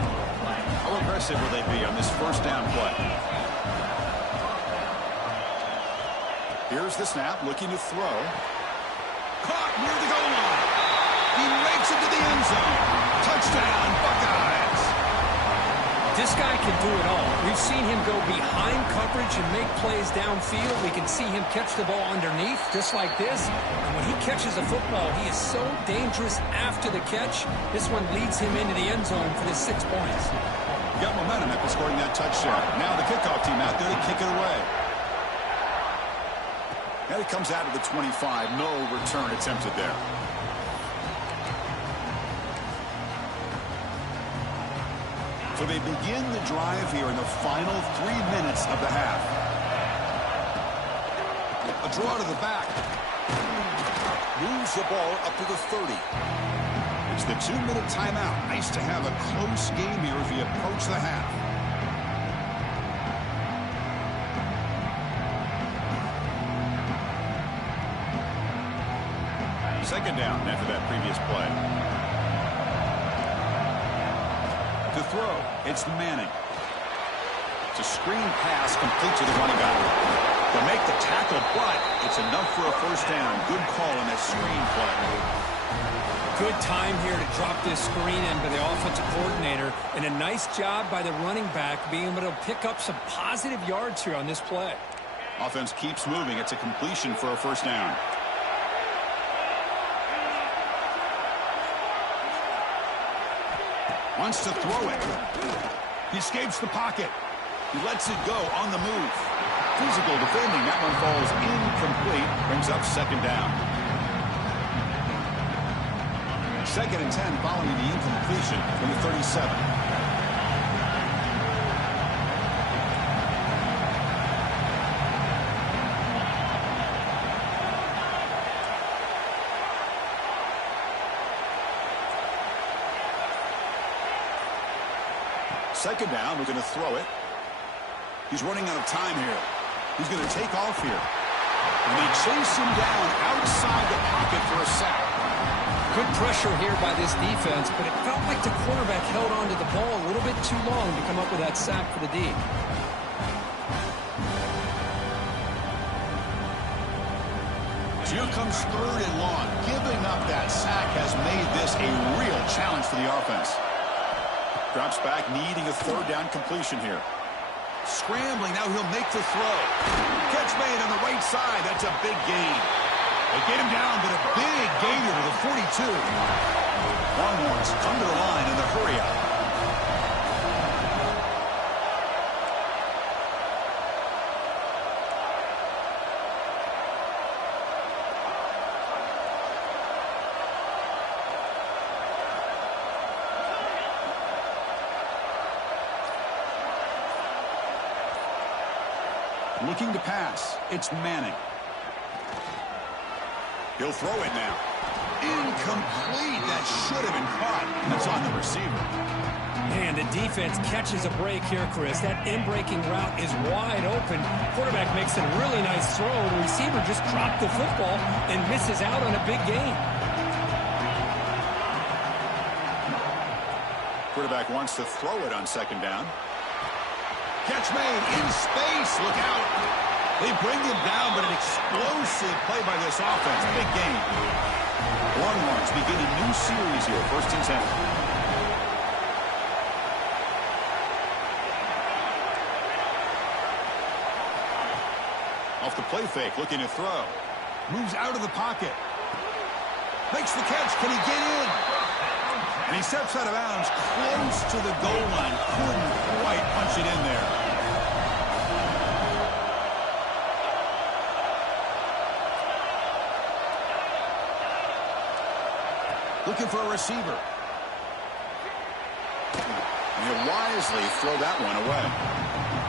How aggressive will they be on this 1st down play? Here's the snap, looking to throw. Caught near the goal line. He rakes into the end zone. Touchdown, Buckeyes. This guy can do it all. We've seen him go behind coverage and make plays downfield. We can see him catch the ball underneath, just like this. And when he catches a football, he is so dangerous after the catch. This one leads him into the end zone for the 6 points. Got momentum after scoring that touchdown. Now the kickoff team out there to kick it away. Now he comes out of the 25. No return attempted there. So they begin the drive here in the final 3 minutes of the half. A draw to the back. Moves the ball up to the 30. It's the 2-minute timeout. Nice to have a close game here as we approach the half. Second down after that previous play. To throw, it's Manning. It's a screen pass complete to the running back. They'll make the tackle, but it's enough for a 1st down. Good call on that screen play. Good time here to drop this screen in by the offensive coordinator, and a nice job by the running back being able to pick up some positive yards here on this play. Offense keeps moving. It's a completion for a 1st down. Wants to throw it. He escapes the pocket. He lets it go on the move. Physical defending. That one falls incomplete. Brings up 2nd down. 2nd and 10 following the incompletion from the 37. Second down, we're going to throw it. He's running out of time here. He's going to take off here. And they chase him down outside the pocket for a sack. Good pressure here by this defense, but it felt like the quarterback held on to the ball a little bit too long to come up with that sack for the D. Here comes 3rd and long. Giving up that sack has made this a real challenge for the offense. Drops back, needing a 3rd down completion here. Scrambling, now he'll make the throw. Catch made on the right side. That's a big gain. They get him down, but a big gainer to the 42. Longhorns come to the line in the hurry up. Looking to pass. It's Manning. He'll throw it now. Incomplete. That should have been caught. That's on the receiver. And the defense catches a break here, Chris. That in-breaking route is wide open. Quarterback makes a really nice throw. The receiver just dropped the football and misses out on a big gain. Quarterback wants to throw it on second down. Catch made in space. Look out. They bring him down, but an explosive play by this offense. Big game. Longhorns begin a new series here. 1st and 10. Off the play fake, looking to throw. Moves out of the pocket. Makes the catch. Can he get in? And he steps out of bounds close to the goal line. Couldn't quite punch it in there. Looking for a receiver. And he'll wisely throw that one away.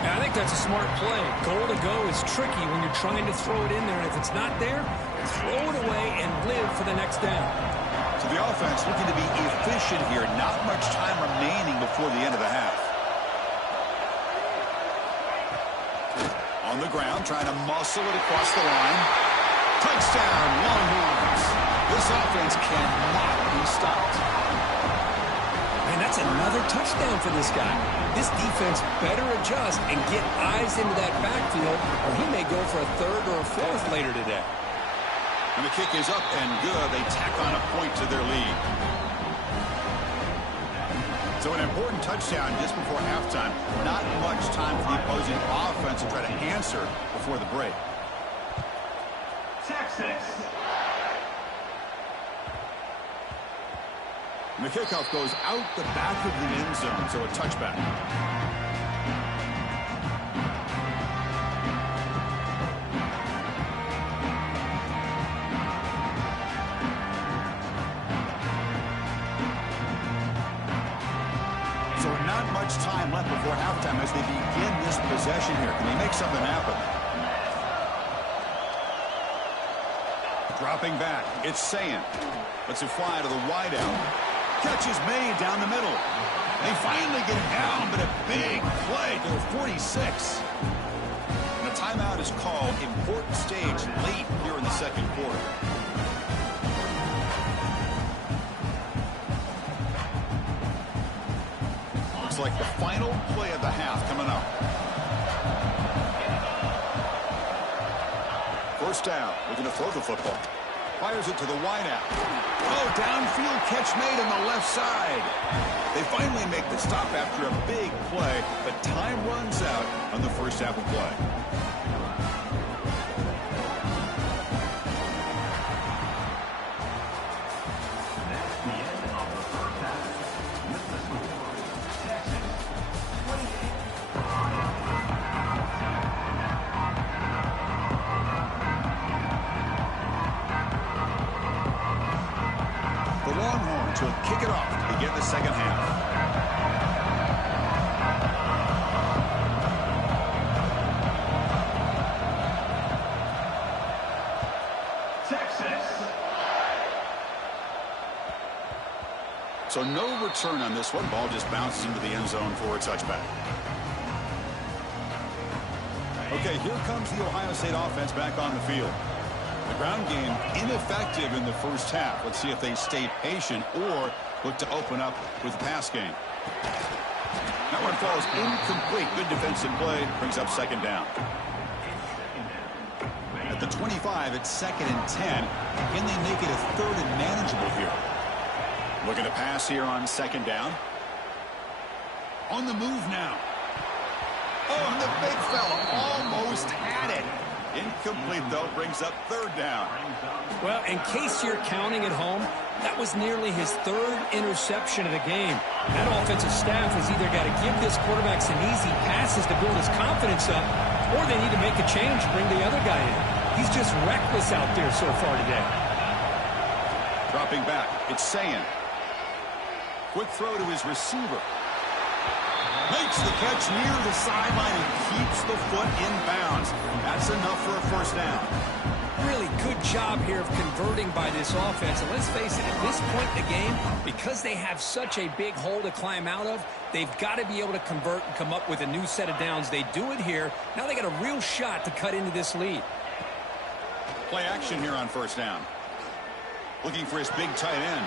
Yeah, I think that's a smart play. Goal to go is tricky when you're trying to throw it in there. And if it's not there, throw it away and live for the next down. So the offense looking to be efficient here. Not much time remaining before the end of the half. On the ground, trying to muscle it across the line. Touchdown, Longhorns. This offense cannot be stopped. And that's another touchdown for this guy. This defense better adjust and get eyes into that backfield, or he may go for a 3rd or a 4th later today. And the kick is up and good. They tack on a point to their lead. So an important touchdown just before halftime. Not much time for the opposing offense to try to answer before the break. Texas. And the kickoff goes out the back of the end zone, so a touchback. So not much time left before halftime as they begin this possession here. Can they make something happen? Dropping back, it's Sayin. Lets it fly to the wideout. Catch is made down the middle. They finally get it down, but a big play to the 46. And a timeout is called. Important stage late here in the 2nd quarter. Looks like the final play of the half coming up. 1st down. Looking to throw the football. Fires it to the wideout. Oh, downfield catch made on the left side. They finally make the stop after a big play, but time runs out on the 1st half of play. To kick it off to begin the 2nd half. Texas. So no return on this one. Ball just bounces into the end zone for a touchback. Okay, here comes the Ohio State offense back on the field. The ground game ineffective in the 1st half. Let's see if they stay patient or look to open up with the pass game. That one falls incomplete. Good defensive play. Brings up 2nd down. At the 25, it's 2nd and 10. Can they make it a 3rd and manageable here? Looking to pass here on 2nd down. On the move now. Oh, and the big fella almost had it. Incomplete, though, brings up 3rd down. Well, in case you're counting at home, that was nearly his 3rd interception of the game. That offensive staff has either got to give this quarterback some easy passes to build his confidence up, or they need to make a change and bring the other guy in. He's just reckless out there so far today. Dropping back, it's Sayin. Quick throw to his receiver. Makes the catch near the sideline and keeps the foot in bounds. That's enough for a 1st down. Really good job here of converting by this offense. And let's face it, at this point in the game, because they have such a big hole to climb out of, they've got to be able to convert and come up with a new set of downs. They do it here. Now they got a real shot to cut into this lead. Play action here on first down. Looking for his big tight end.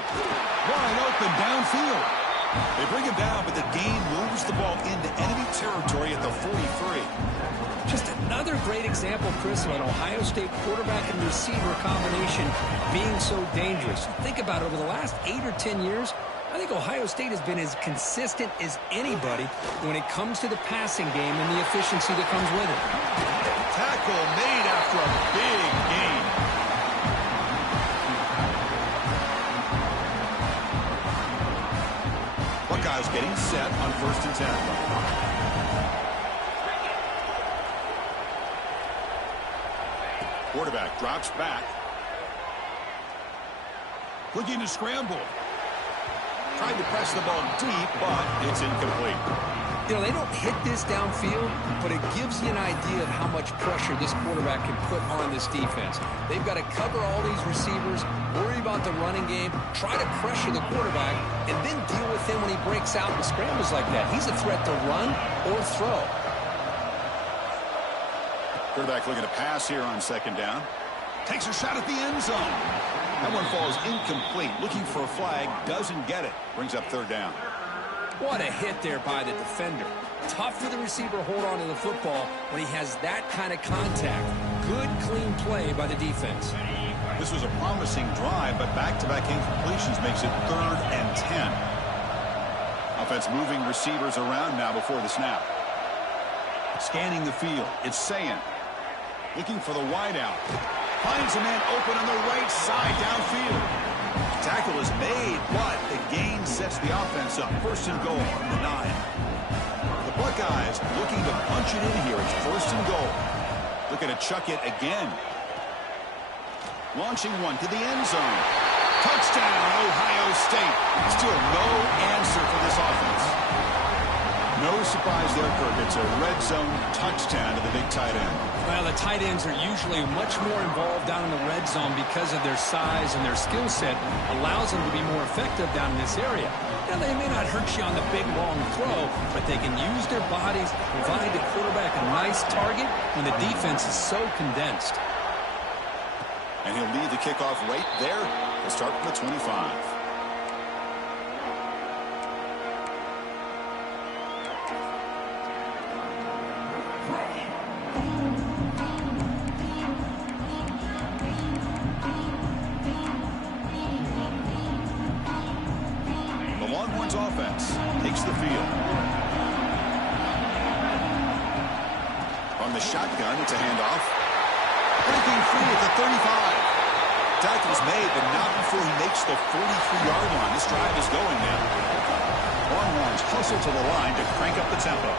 Wide open downfield. They bring him down, but the gain moves the ball into enemy territory at the 43. Just another great example, Chris, of an Ohio State quarterback and receiver combination being so dangerous. Think about it, over the last 8 or 10 years, I think Ohio State has been as consistent as anybody when it comes to the passing game and the efficiency that comes with it. Tackle made after a big gain. Buckeyes getting set on 1st and 10. Quarterback drops back. Looking to scramble. Tried to press the ball deep, but it's incomplete. You know, they don't hit this downfield, but it gives you an idea of how much pressure this quarterback can put on this defense. They've got to cover all these receivers, worry about the running game, try to pressure the quarterback, and then deal with him when he breaks out and scrambles like that. He's a threat to run or throw. Quarterback looking to pass here on 2nd down. Takes a shot at the end zone. That one falls incomplete. Looking for a flag. Doesn't get it. Brings up 3rd down. What a hit there by the defender. Tough for the receiver to hold on to the football when he has that kind of contact. Good, clean play by the defense. This was a promising drive, but back-to-back incompletions makes it 3rd and 10. Offense moving receivers around now before the snap. Scanning the field. It's Sayan. Looking for the wideout. Finds a man open on the right side downfield. Tackle is made, but the gain sets the offense up. 1st and goal from the 9. The Buckeyes looking to punch it in here. It's 1st and goal. Looking to chuck it again. Launching one to the end zone. Touchdown, Ohio State. Still no answer for this offense. No surprise there, Kirk. It's a red zone touchdown to the big tight end. Well, the tight ends are usually much more involved down in the red zone because of their size and their skill set allows them to be more effective down in this area. Now, they may not hurt you on the big, long throw, but they can use their bodies to provide the quarterback a nice target when the defense is so condensed. And he'll lead the kickoff right there. He'll start from the 25. Offense takes the field. On the shotgun, it's a handoff. Breaking free at the 35. Tackle's made, but not before he makes the 43-yard line. This drive is going now. Longhorns hustle to the line to crank up the tempo.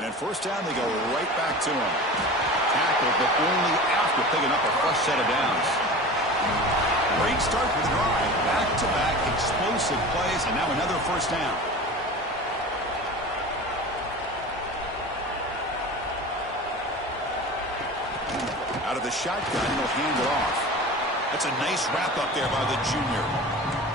And at 1st down, they go right back to him. Tackled, but only after picking up a fresh set of downs. Great start for the drive. Back-to-back explosive plays, and now another 1st down. Out of the shotgun, he'll hand it off. That's a nice wrap up there by the junior.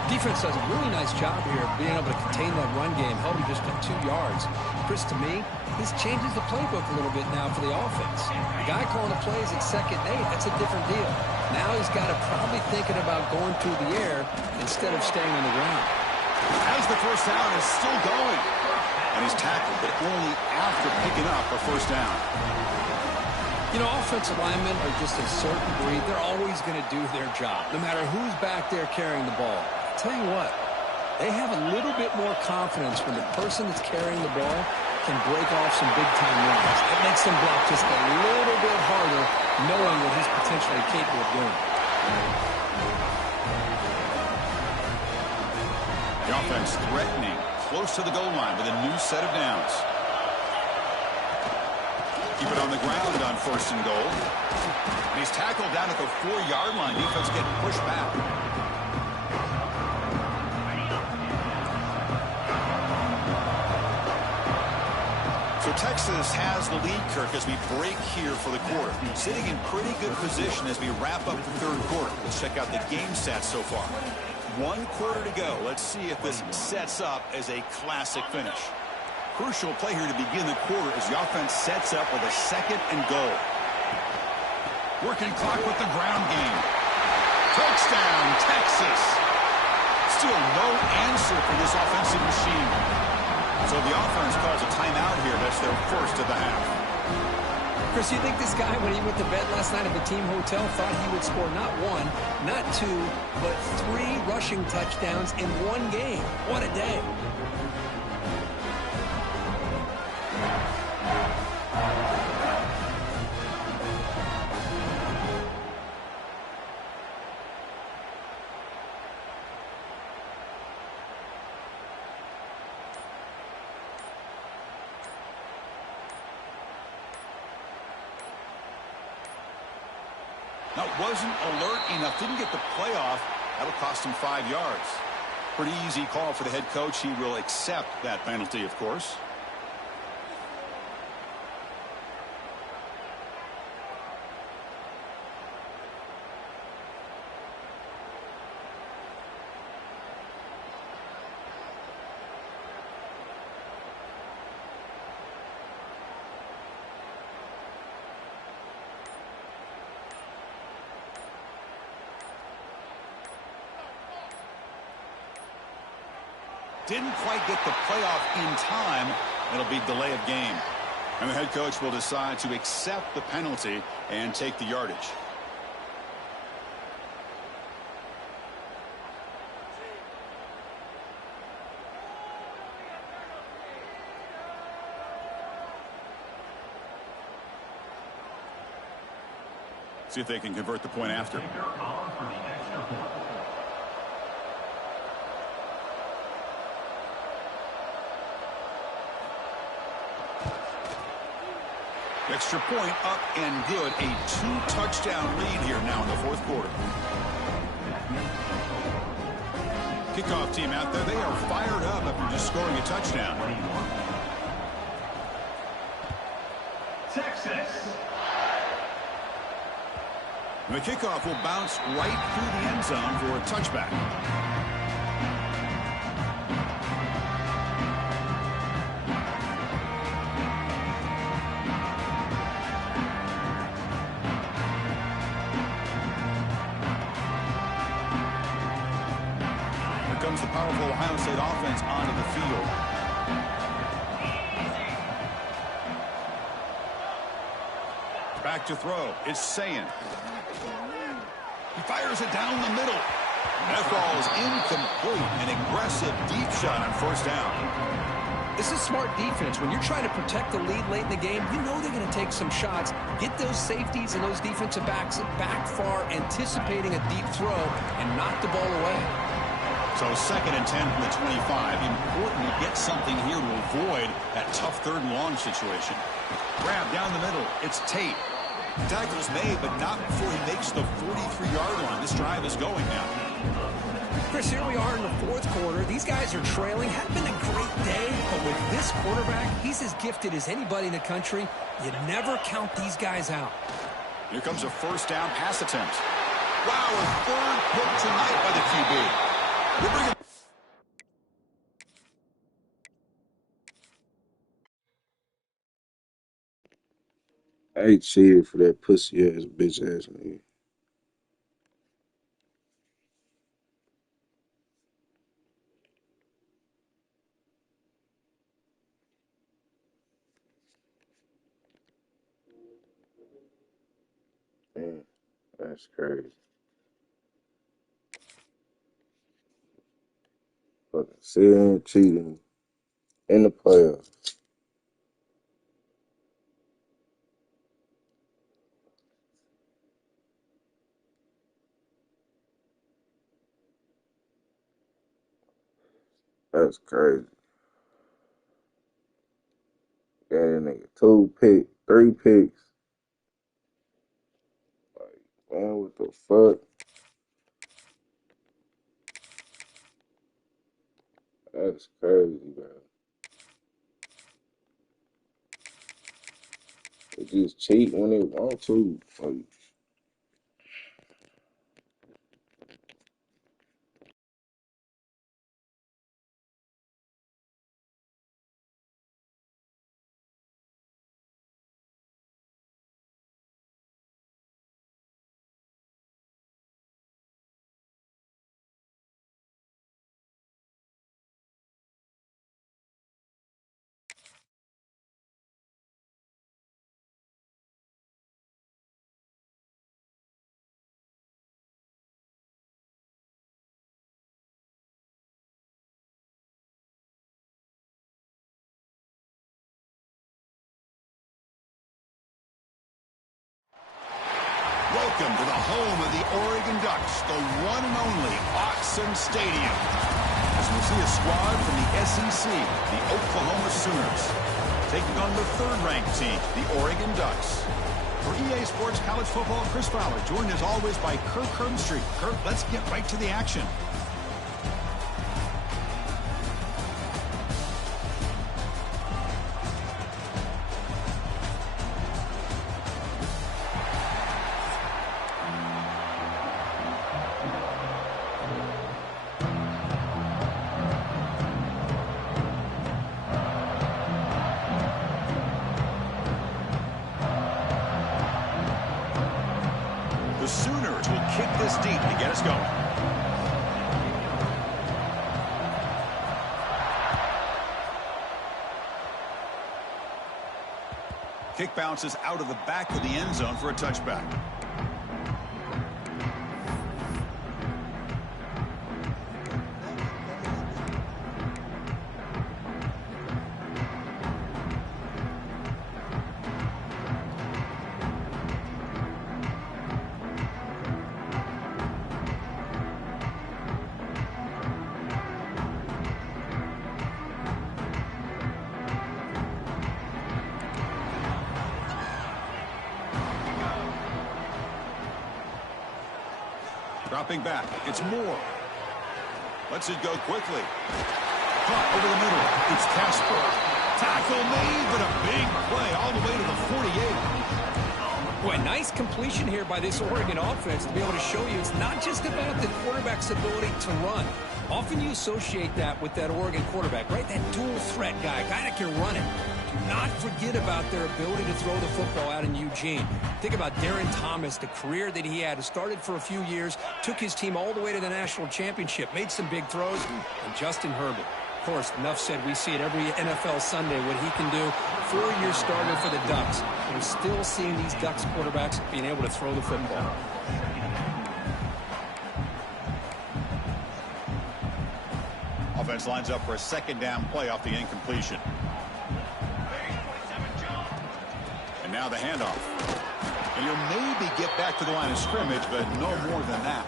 Defense does a really nice job here of being able to contain that run game, held him just at 2 yards. Chris, to me, this changes the playbook a little bit now for the offense. The guy calling the plays at 2nd and 8, that's a different deal. Now he's got to probably thinking about going through the air instead of staying on the ground. As the 1st down is still going. And he's tackled, but only after picking up a 1st down. You know, offensive linemen are just a certain breed. They're always going to do their job, no matter who's back there carrying the ball. I'll tell you what, they have a little bit more confidence when the person that's carrying the ball can break off some big-time runs. It makes them block just a little bit harder, knowing what he's potentially capable of doing. The offense threatening, close to the goal line with a new set of downs. Keep it on the ground on 1st and goal. And he's tackled down at the 4-yard line. Defense getting pushed back. So Texas has the lead, Kirk, as we break here for the quarter. Sitting in pretty good position as we wrap up the 3rd quarter. Let's check out the game stats so far. 1 quarter to go. Let's see if this sets up as a classic finish. Crucial play here to begin the quarter as the offense sets up with a 2nd and goal. Working clock with the ground game. Touchdown, Texas. Still no answer for this offensive machine. So the offense calls a timeout here. That's their 1st of the half. Chris, you think this guy, when he went to bed last night at the team hotel, thought he would score not 1, not 2, but 3 rushing touchdowns in 1 game? What a day. That wasn't alert enough. Didn't get the playoff. That'll cost him 5 yards. Pretty easy call for the head coach. He will accept that penalty, of course. Didn't quite get the playoff in time. It'll be delay of game. And the head coach will decide to accept the penalty and take the yardage. See if they can convert the point after. Extra point up and good. A 2-touchdown lead here now in the 4th quarter. Kickoff team out there. They are fired up after just scoring a touchdown. Texas. The kickoff will bounce right through the end zone for a touchback. Comes the powerful Ohio State offense onto the field. Back to throw. It's Sayin. He fires it down the middle. That ball is incomplete. An aggressive deep shot on 1st down. This is smart defense. When you're trying to protect the lead late in the game, you know they're going to take some shots, get those safeties and those defensive backs back far, anticipating a deep throw, and knock the ball away. So 2nd and 10 from the 25. Important to get something here to avoid that tough 3rd and long situation. Grab down the middle. It's Tate. Tackles made, but not before he makes the 43-yard line. This drive is going now. Chris, here we are in the 4th quarter. These guys are trailing. Hadn't been a great day, but with this quarterback, he's as gifted as anybody in the country. You never count these guys out. Here comes a 1st down pass attempt. Wow, a 3rd pick tonight by the QB. I cheated for that pussy ass bitch ass nigga. Man, that's crazy. Fucking sitting cheating in the playoffs. That's crazy. Got that nigga 2 pick. 3 picks. Like, man, what the fuck? That's crazy, bro. They just cheat when they want to. Like, Welcome to the home of the Oregon Ducks, the one and only Autzen Stadium. As we'll see a squad from the SEC, the Oklahoma Sooners, taking on the third-ranked team, the Oregon Ducks. For EA Sports College Football, Chris Fowler, joined as always by Kirk Herbstreit. Kirk, let's get right to the action. The Sooners will kick this deep to get us going. Kick bounces out of the back of the end zone for a touchback. Dropping back, it's Moore. Lets it go quickly. Caught over the middle, it's Casper. Tackle made, but a big play all the way to the 48. Boy, nice completion here by this Oregon offense to be able to show you it's not just about the quarterback's ability to run. Often you associate that with that Oregon quarterback, right? That dual threat guy that can run it. Do not forget about their ability to throw the football out in Eugene. Think about Darren Thomas, the career that he had. Started for a few years, took his team all the way to the national championship, made some big throws, and Justin Herbert. Of course, enough said, we see it every NFL Sunday what he can do. 4-year starter for the Ducks. We're still seeing these Ducks quarterbacks being able to throw the football. Offense lines up for a second down play off the incompletion. And now the handoff. And you'll maybe get back to the line of scrimmage, but no more than that.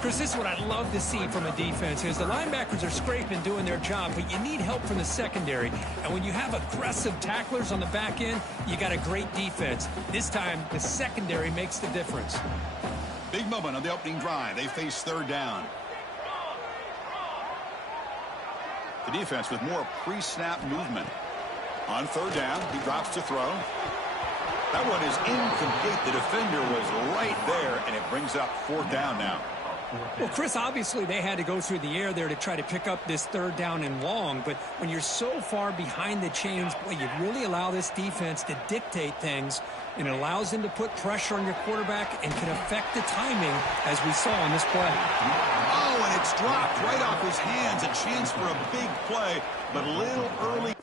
Chris, this is what I love to see from a defense is the linebackers are scraping, doing their job, but you need help from the secondary. And when you have aggressive tacklers on the back end, you got a great defense. This time, the secondary makes the difference. Big moment on the opening drive. They face third down. The defense with more pre-snap movement. On third down, he drops to throw. That one is incomplete. The defender was right there, and it brings up fourth down now. Well, Chris, obviously they had to go through the air there to try to pick up this third down and long, but when you're so far behind the chains, boy, you really allow this defense to dictate things, and it allows them to put pressure on your quarterback and can affect the timing, as we saw on this play. Oh, and it's dropped right off his hands. A chance for a big play, but a little early.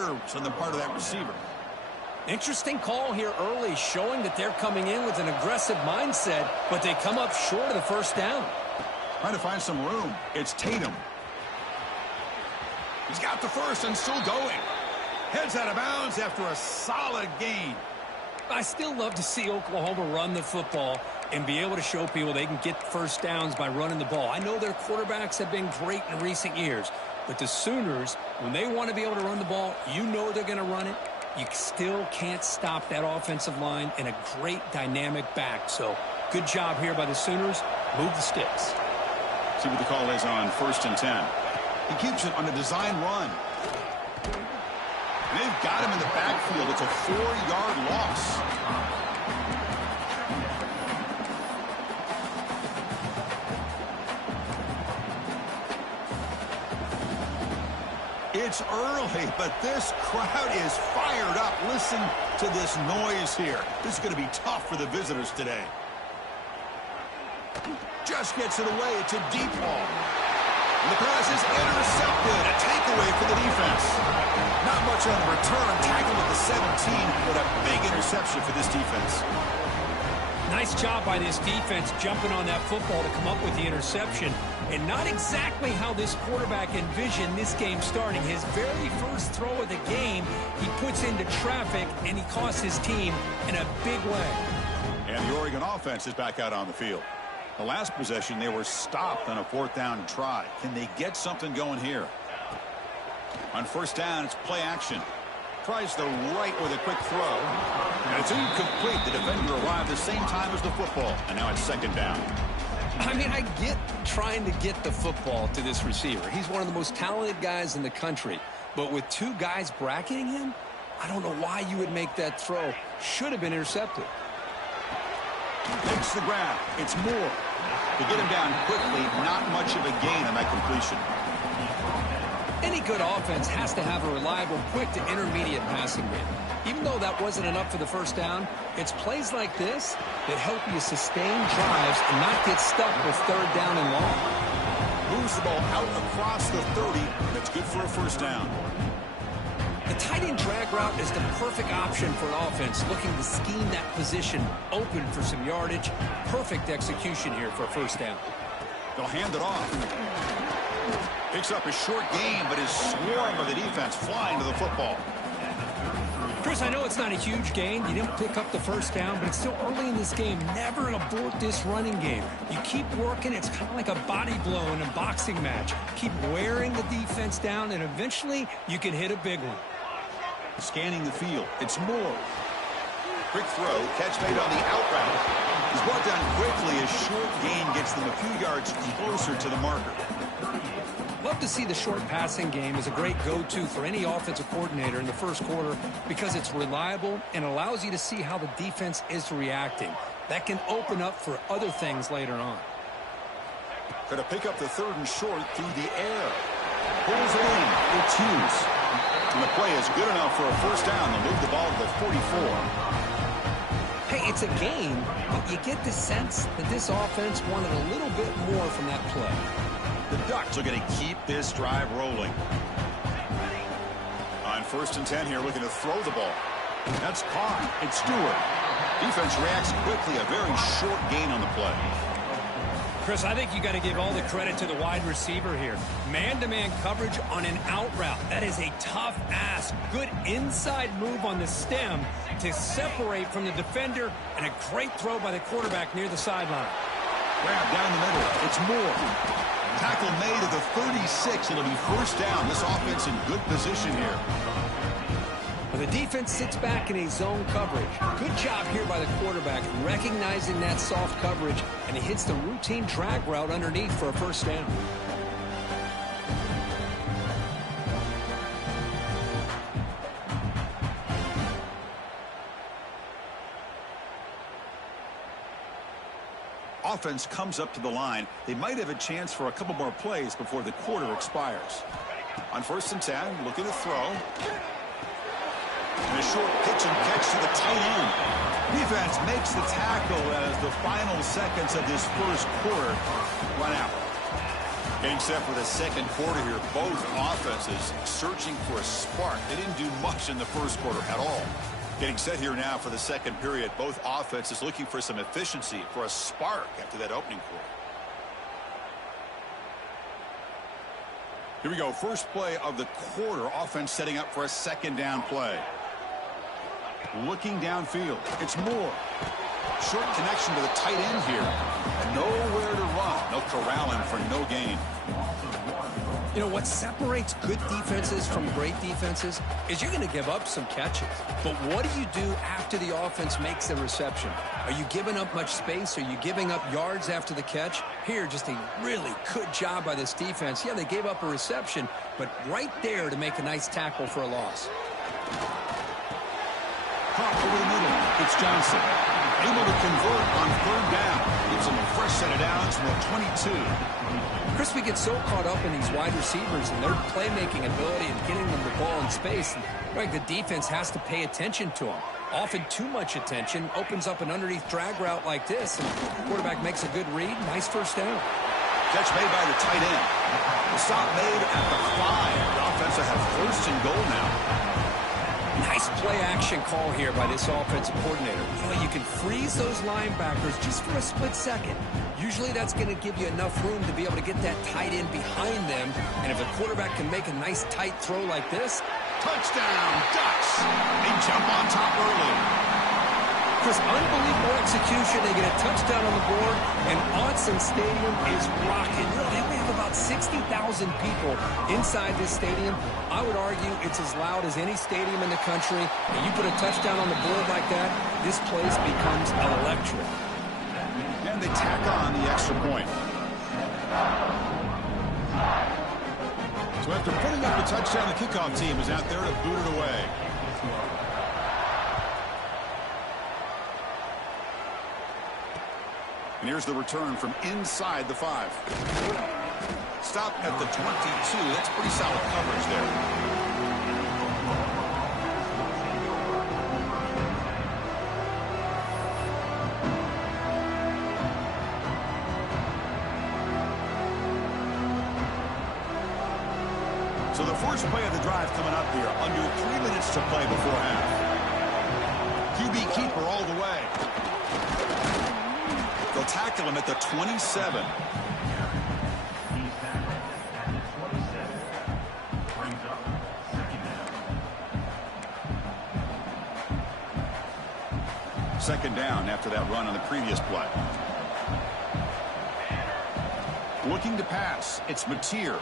nerves on the part of that receiver. Interesting call here early, showing that they're coming in with an aggressive mindset, but they come up short of the first down. Trying to find some room. It's Tatum. He's got the first and still going. Heads out of bounds after a solid gain. I still love to see Oklahoma run the football and be able to show people they can get first downs by running the ball. I know their quarterbacks have been great in recent years, but the Sooners, when they want to be able to run the ball, you know they're going to run it. You still can't stop that offensive line and a great dynamic back. So good job here by the Sooners. Move the sticks. See what the call is on 1st and 10. He keeps it on a design run. And they've got him in the backfield. It's a 4-yard loss. It's early, but this crowd is fired up. Listen to this noise here. This is going to be tough for the visitors today. Just gets it away. It's a deep ball. And the pass is intercepted. A takeaway for the defense. Not much on the return. Tackled at the 17, but a big interception for this defense. Nice job by this defense jumping on that football to come up with the interception. And not exactly how this quarterback envisioned this game starting. His very first throw of the game, he puts into traffic, and he costs his team in a big way. And the Oregon offense is back out on the field. The last possession, they were stopped on a 4th down try. Can they get something going here? On 1st down, it's play action. Tries the right with a quick throw. And it's incomplete. The defender arrived the same time as the football. And now it's 2nd down. I mean, I get trying to get the football to this receiver. He's one of the most talented guys in the country. But with 2 guys bracketing him, I don't know why you would make that throw. Should have been intercepted. Takes the grab. It's Moore. To get him down quickly, not much of a gain on that completion. Any good offense has to have a reliable, quick to intermediate passing game. Even though that wasn't enough for the first down, it's plays like this that help you sustain drives and not get stuck with 3rd down and long. Moves the ball out across the 30. That's good for a 1st down. The tight end drag route is the perfect option for an offense looking to scheme that position open for some yardage. Perfect execution here for a 1st down. They'll hand it off. Picks up a short gain, but is swarmed by the defense flying to the football. Chris, I know it's not a huge gain. You didn't pick up the 1st down, but it's still early in this game. Never abort this running game. You keep working. It's kind of like a body blow in a boxing match. Keep wearing the defense down, and eventually you can hit a big one. Scanning the field. It's Moore. Quick throw. Catch made on the out route. He's brought down quickly. A short gain gets them a few yards closer to the marker. Love to see the short passing game as a great go-to for any offensive coordinator in the 1st quarter because it's reliable and allows you to see how the defense is reacting. That can open up for other things later on. Going to pick up the 3rd and short through the air. Pulls it in. It's Hughes. And the play is good enough for a 1st down to move the ball to the 44. Hey, it's a gain, but you get the sense that this offense wanted a little bit more from that play. The Ducks are going to keep this drive rolling. On 1st and 10 here, looking to throw the ball. That's caught. It's Stewart. Defense reacts quickly. A very short gain on the play. Chris, I think you got to give all the credit to the wide receiver here. Man-to-man coverage on an out route. That is a tough ask. Good inside move on the stem to separate from the defender, and a great throw by the quarterback near the sideline. Grab down the middle. It's Moore. Tackle made at the 36. It'll be 1st down. This offense in good position here. Well, the defense sits back in a zone coverage. Good job here by the quarterback, recognizing that soft coverage, and he hits the routine drag route underneath for a 1st down. Offense comes up to the line. They might have a chance for a couple more plays before the quarter expires. On 1st and 10, looking to throw. And a short pitch and catch to the tight end. Defense makes the tackle as the final seconds of this 1st quarter run out. Getting set for the second quarter here. Both offenses searching for a spark. They didn't do much in the first quarter at all. Getting set here now for the second period. Both offenses looking for some efficiency, for a spark after that opening quarter. Here we go. First play of the quarter. Offense setting up for a second down play. Looking downfield. It's Moore. Short connection to the tight end here. And nowhere to run. They'll corral him for no gain. You know, what separates good defenses from great defenses is you're going to give up some catches. But what do you do after the offense makes a reception? Are you giving up much space? Are you giving up yards after the catch? Here, just a really good job by this defense. Yeah, they gave up a reception, but right there to make a nice tackle for a loss. Caught over the middle. It's Johnson. Able to convert on third down. Gives them a fresh set of downs from the 22. Chris, we get so caught up in these wide receivers and their playmaking ability and getting them the ball in space. And, right, the defense has to pay attention to them. Often too much attention opens up an underneath drag route like this, and the quarterback makes a good read. Nice first down. Catch made by the tight end. The stop made at the 5. The offense will have first and goal now. Nice play-action call here by this offensive coordinator. You know, you can freeze those linebackers just for a split second. Usually that's going to give you enough room to be able to get that tight end behind them. And if the quarterback can make a nice tight throw like this. Touchdown, Ducks. They jump on top early. Chris, unbelievable execution. They get a touchdown on the board, and Autzen Stadium is rocking. You know, they have about 60,000 people inside this stadium. I would argue it's as loud as any stadium in the country. And you put a touchdown on the board like that, this place becomes electric. And they tack on the extra point. So after putting up the touchdown, the kickoff team is out there to boot it away. And here's the return from inside the 5. Stop at the 22. That's pretty solid coverage there. So the first play of the drive coming up here. Under 3 minutes to play before half. QB keeper all the way. They'll tackle him at the 27. Second down after that run on the previous play. Looking to pass. It's Mateer.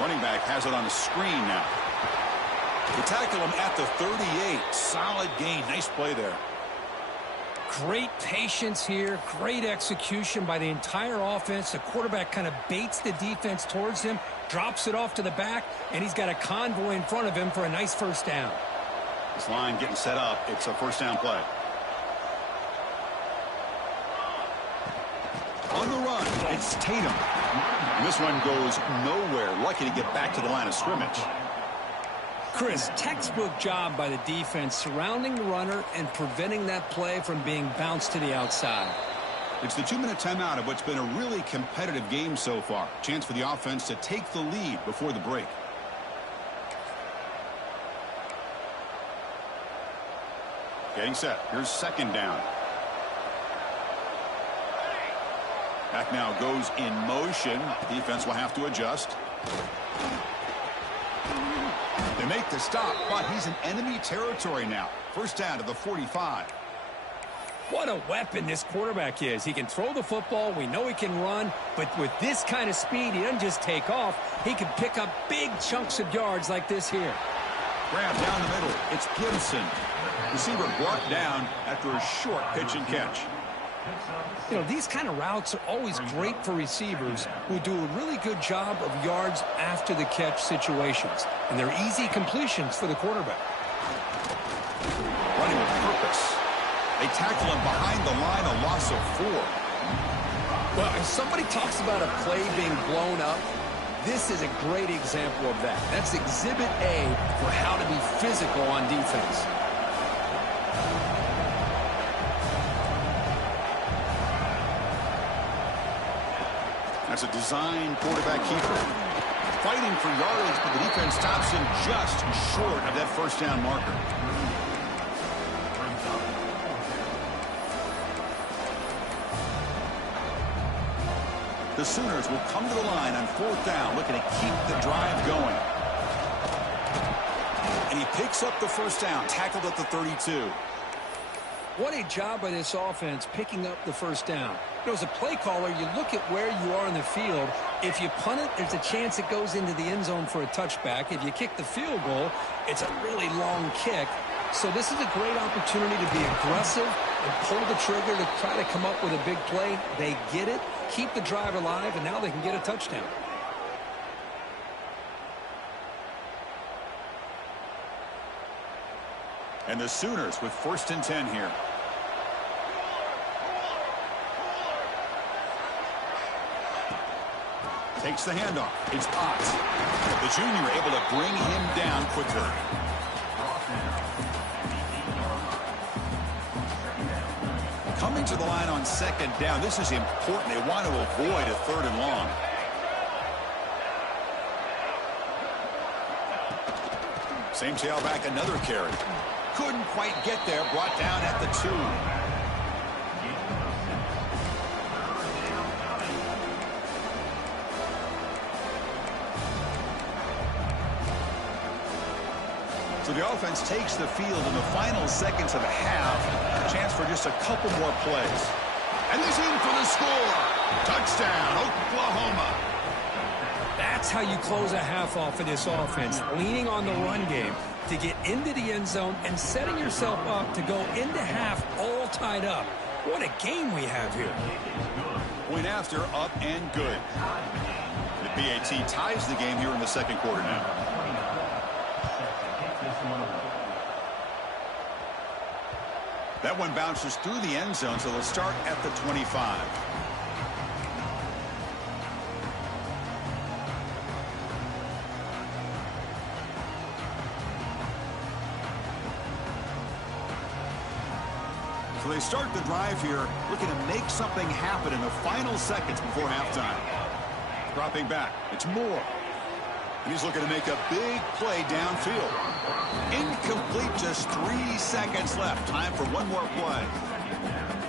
Running back has it on the screen now. They tackle him at the 38. Solid gain. Nice play there. Great patience here, great execution by the entire offense. The quarterback kind of baits the defense towards him, drops it off to the back, and he's got a convoy in front of him for a nice first down. This line getting set up. It's a first down play. On the run, it's Tatum. And this one goes nowhere. Lucky to get back to the line of scrimmage. Chris, textbook job by the defense surrounding the runner and preventing that play from being bounced to the outside. It's the 2-minute timeout of what's been a really competitive game so far. Chance for the offense to take the lead before the break. Getting set. Here's second down. Back now goes in motion. Defense will have to adjust. They make the stop, but he's in enemy territory now. First down to the 45. What a weapon this quarterback is. He can throw the football. We know he can run. But with this kind of speed, he doesn't just take off. He can pick up big chunks of yards like this here. Grab down the middle. It's Gibson. Receiver brought down after a short pitch and catch. You know, these kind of routes are always great for receivers who do a really good job of yards after the catch situations. And they're easy completions for the quarterback. Running with purpose. They tackle him behind the line, a loss of 4. Well, if somebody talks about a play being blown up, this is a great example of that. That's Exhibit A for how to be physical on defense. As a design quarterback keeper. Fighting for yardage, but the defense stops him just short of that first down marker. The Sooners will come to the line on 4th down, looking to keep the drive going. And he picks up the first down, tackled at the 32. What a job by this offense picking up the first down. You know, as a play caller, you look at where you are in the field. If you punt it, there's a chance it goes into the end zone for a touchback. If you kick the field goal, it's a really long kick. So this is a great opportunity to be aggressive and pull the trigger to try to come up with a big play. They get it, keep the drive alive, and now they can get a touchdown. And the Sooners with 1st and 10 here. Takes the handoff. It's Potts. The junior able to bring him down quickly. Coming to the line on 2nd down. This is important. They want to avoid a 3rd and long. Same tailback, another carry. Couldn't quite get there. Brought down at the 2. So the offense takes the field in the final seconds of the half. A chance for just a couple more plays. And he's in for the score. Touchdown, Oklahoma. That's how you close a half off of this offense, leaning on the run game to get into the end zone and setting yourself up to go into half all tied up. What a game we have here. Point after, up and good. The PAT ties the game here in the 2nd quarter now. That one bounces through the end zone, so they'll start at the 25. So they start the drive here, looking to make something happen in the final seconds before halftime. Dropping back, it's Moore. And he's looking to make a big play downfield. Incomplete, just 3 seconds left. Time for one more play.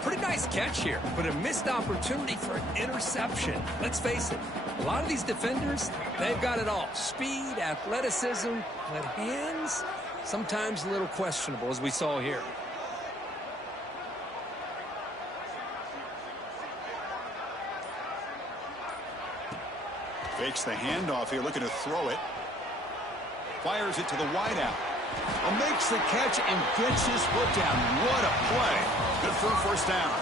Pretty nice catch here, but a missed opportunity for an interception. Let's face it, a lot of these defenders, they've got it all. Speed, athleticism, but hands, sometimes a little questionable, as we saw here. Fakes the handoff here, looking to throw it. Fires it to the wideout. Makes the catch and gets his foot down. What a play. Good for a first down.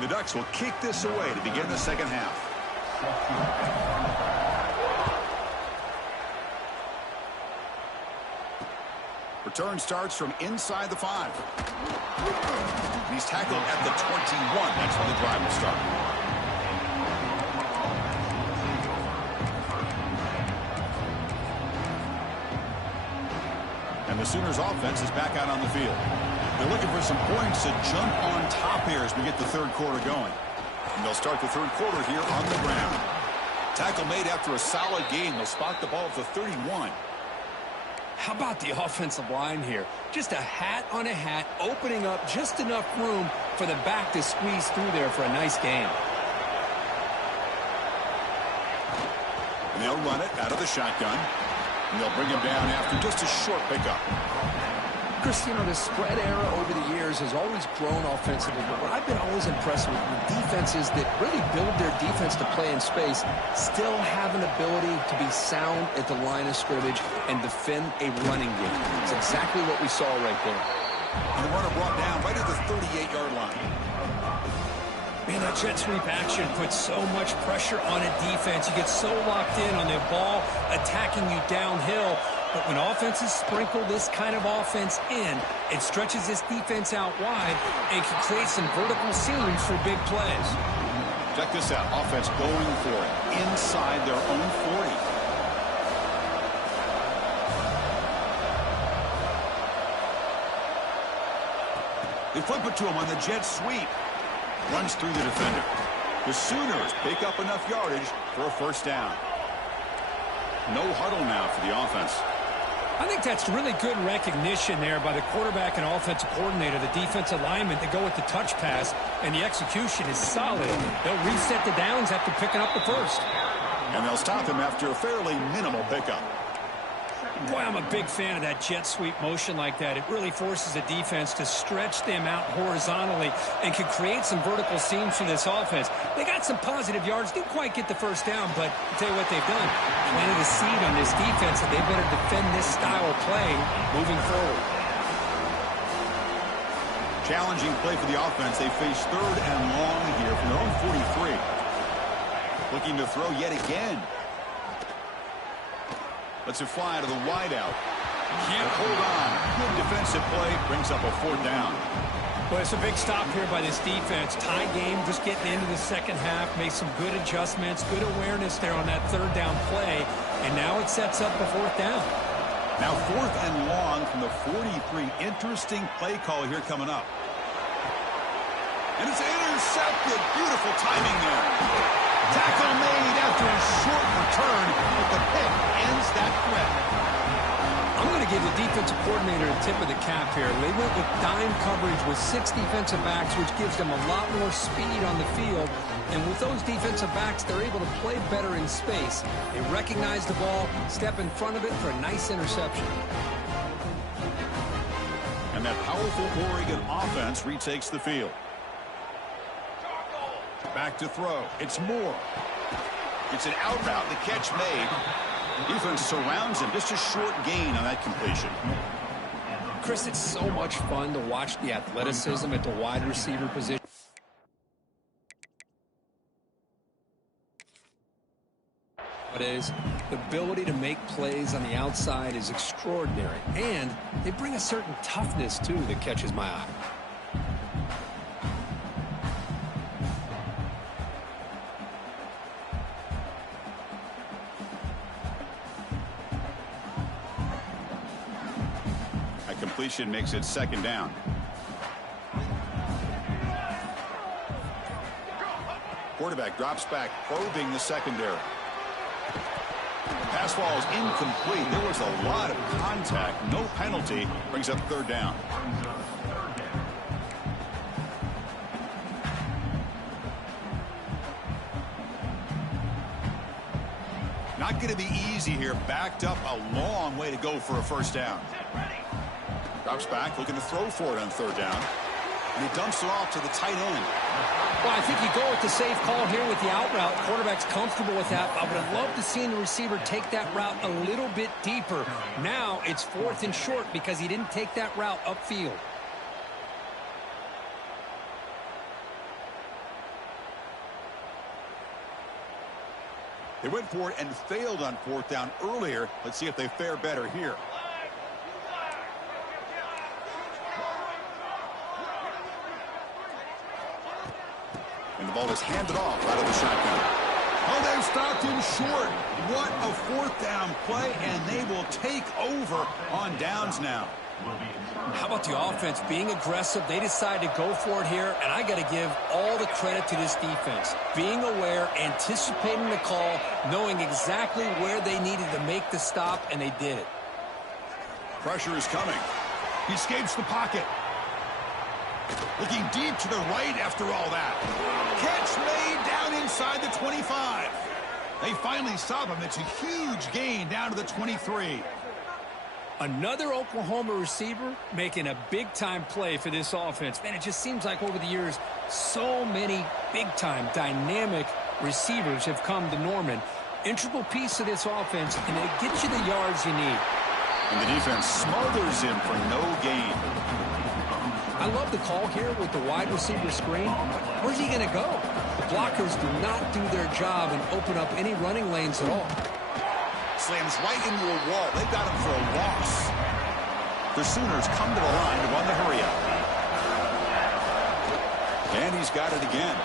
The Ducks will kick this away to begin the 2nd half. Return starts from inside the 5. He's tackled at the 21. That's when the drive will start. And the Sooners offense is back out on the field. They're looking for some points to jump on top here as we get the 3rd quarter going. And they'll start the 3rd quarter here on the ground. Tackle made after a solid gain. They'll spot the ball at the 31. How about the offensive line here? Just a hat on a hat, opening up just enough room for the back to squeeze through there for a nice gain. And they'll run it out of the shotgun. And they'll bring him down after just a short pickup. Chris, you know, the spread era over the years has always grown offensively, but what I've been always impressed with defenses that really build their defense to play in space still have an ability to be sound at the line of scrimmage and defend a running game. It's exactly what we saw right there. And the runner brought down right at the 38-yard line. Man, that jet sweep action puts so much pressure on a defense. You get so locked in on the ball attacking you downhill. But when offenses sprinkle this kind of offense in, it stretches this defense out wide and can create some vertical seams for big plays. Check this out. Offense going for it inside their own 40. They flip it to him on the jet sweep. Runs through the defender. The Sooners pick up enough yardage for a first down. No huddle now for the offense. I think that's really good recognition there by the quarterback and offensive coordinator, the defensive lineman, to go with the touch pass, and the execution is solid. They'll reset the downs after picking up the first. And they'll stop him after a fairly minimal pickup. Boy, I'm a big fan of that jet sweep motion like that. It really forces the defense to stretch them out horizontally and can create some vertical seams for this offense. They got some positive yards. Didn't quite get the first down, but I'll tell you what they've done. Planted a seed on this defense, and they better defend this style of play moving forward. Challenging play for the offense. They face 3rd and long here from their own 43. Looking to throw yet again. Lets it fly to the wideout. Can't hold on. Good defensive play. Brings up a 4th down. Well, it's a big stop here by this defense. Tie game, just getting into the second half. Made some good adjustments. Good awareness there on that 3rd down play. And now it sets up a 4th down. Now 4th and long from the 43. Interesting play call here coming up. And it's intercepted. Beautiful timing there. Tackle made after a short return, but the pick ends that threat. I'm going to give the defensive coordinator a tip of the cap here. They went with dime coverage with 6 defensive backs, which gives them a lot more speed on the field. And with those defensive backs, they're able to play better in space. They recognize the ball, step in front of it for a nice interception. And that powerful Oregon offense retakes the field. Back to throw. It's Moore. It's an out route. The catch made. Defense surrounds him. Just a short gain on that completion. Chris, it's so much fun to watch the athleticism at the wide receiver position. But is the ability to make plays on the outside is extraordinary. And they bring a certain toughness, too, that catches my eye. Completion makes it 2nd down. Quarterback drops back, probing the secondary. Pass ball is incomplete. There was a lot of contact. No penalty. Brings up 3rd down. Not going to be easy here. Backed up a long way to go for a first down. Drops back, looking to throw for it on 3rd down. And he dumps it off to the tight end. Well, I think you go with the safe call here with the out route. Quarterback's comfortable with that. I would have loved to see the receiver take that route a little bit deeper. Now it's 4th and short because he didn't take that route upfield. They went for it and failed on 4th down earlier. Let's see if they fare better here. And the ball is handed off out of the shotgun. Oh, they've stopped him short. What a 4th down play, and they will take over on downs now. How about the offense being aggressive? They decide to go for it here, and I got to give all the credit to this defense. Being aware, anticipating the call, knowing exactly where they needed to make the stop, and they did it. Pressure is coming. He escapes the pocket. Looking deep to the right after all that. Catch made down inside the 25. They finally stop him. It's a huge gain down to the 23. Another Oklahoma receiver making a big-time play for this offense. Man, it just seems like over the years, so many big-time, dynamic receivers have come to Norman. Integral piece of this offense, and they get you the yards you need. And the defense smothers him for no gain. I love the call here with the wide receiver screen. Where's he going to go? The blockers do not do their job and open up any running lanes at all. Slams right into a wall. They got him for a loss. The Sooners come to the line to run the hurry-up. And he's got it again.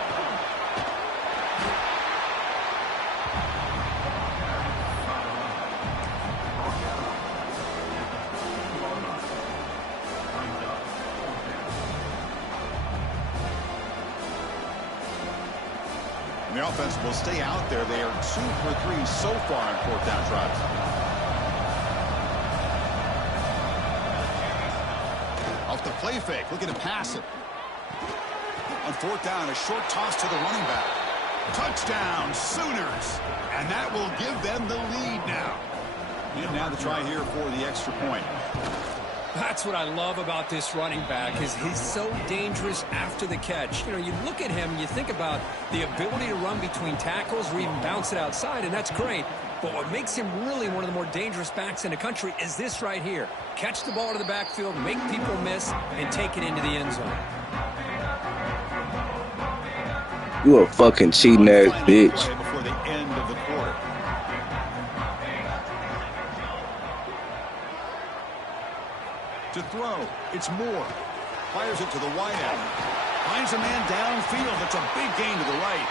And the offense will stay out there. They are 2 for 3 so far on 4th down tries. Off the play fake, looking to pass it. On 4th down, a short toss to the running back. Touchdown, Sooners. And that will give them the lead now. And now the try here for the extra point. That's what I love about this running back is he's so dangerous after the catch. You know, you look at him, you think about the ability to run between tackles or even bounce it outside, and that's great. But what makes him really one of the more dangerous backs in the country is this right here. Catch the ball to the backfield, make people miss, and take it into the end zone. You a fucking cheating ass bitch. Before the end of the quarter. To throw, it's Moore. Fires it to the wide out. Finds a man downfield. That's a big gain to the right.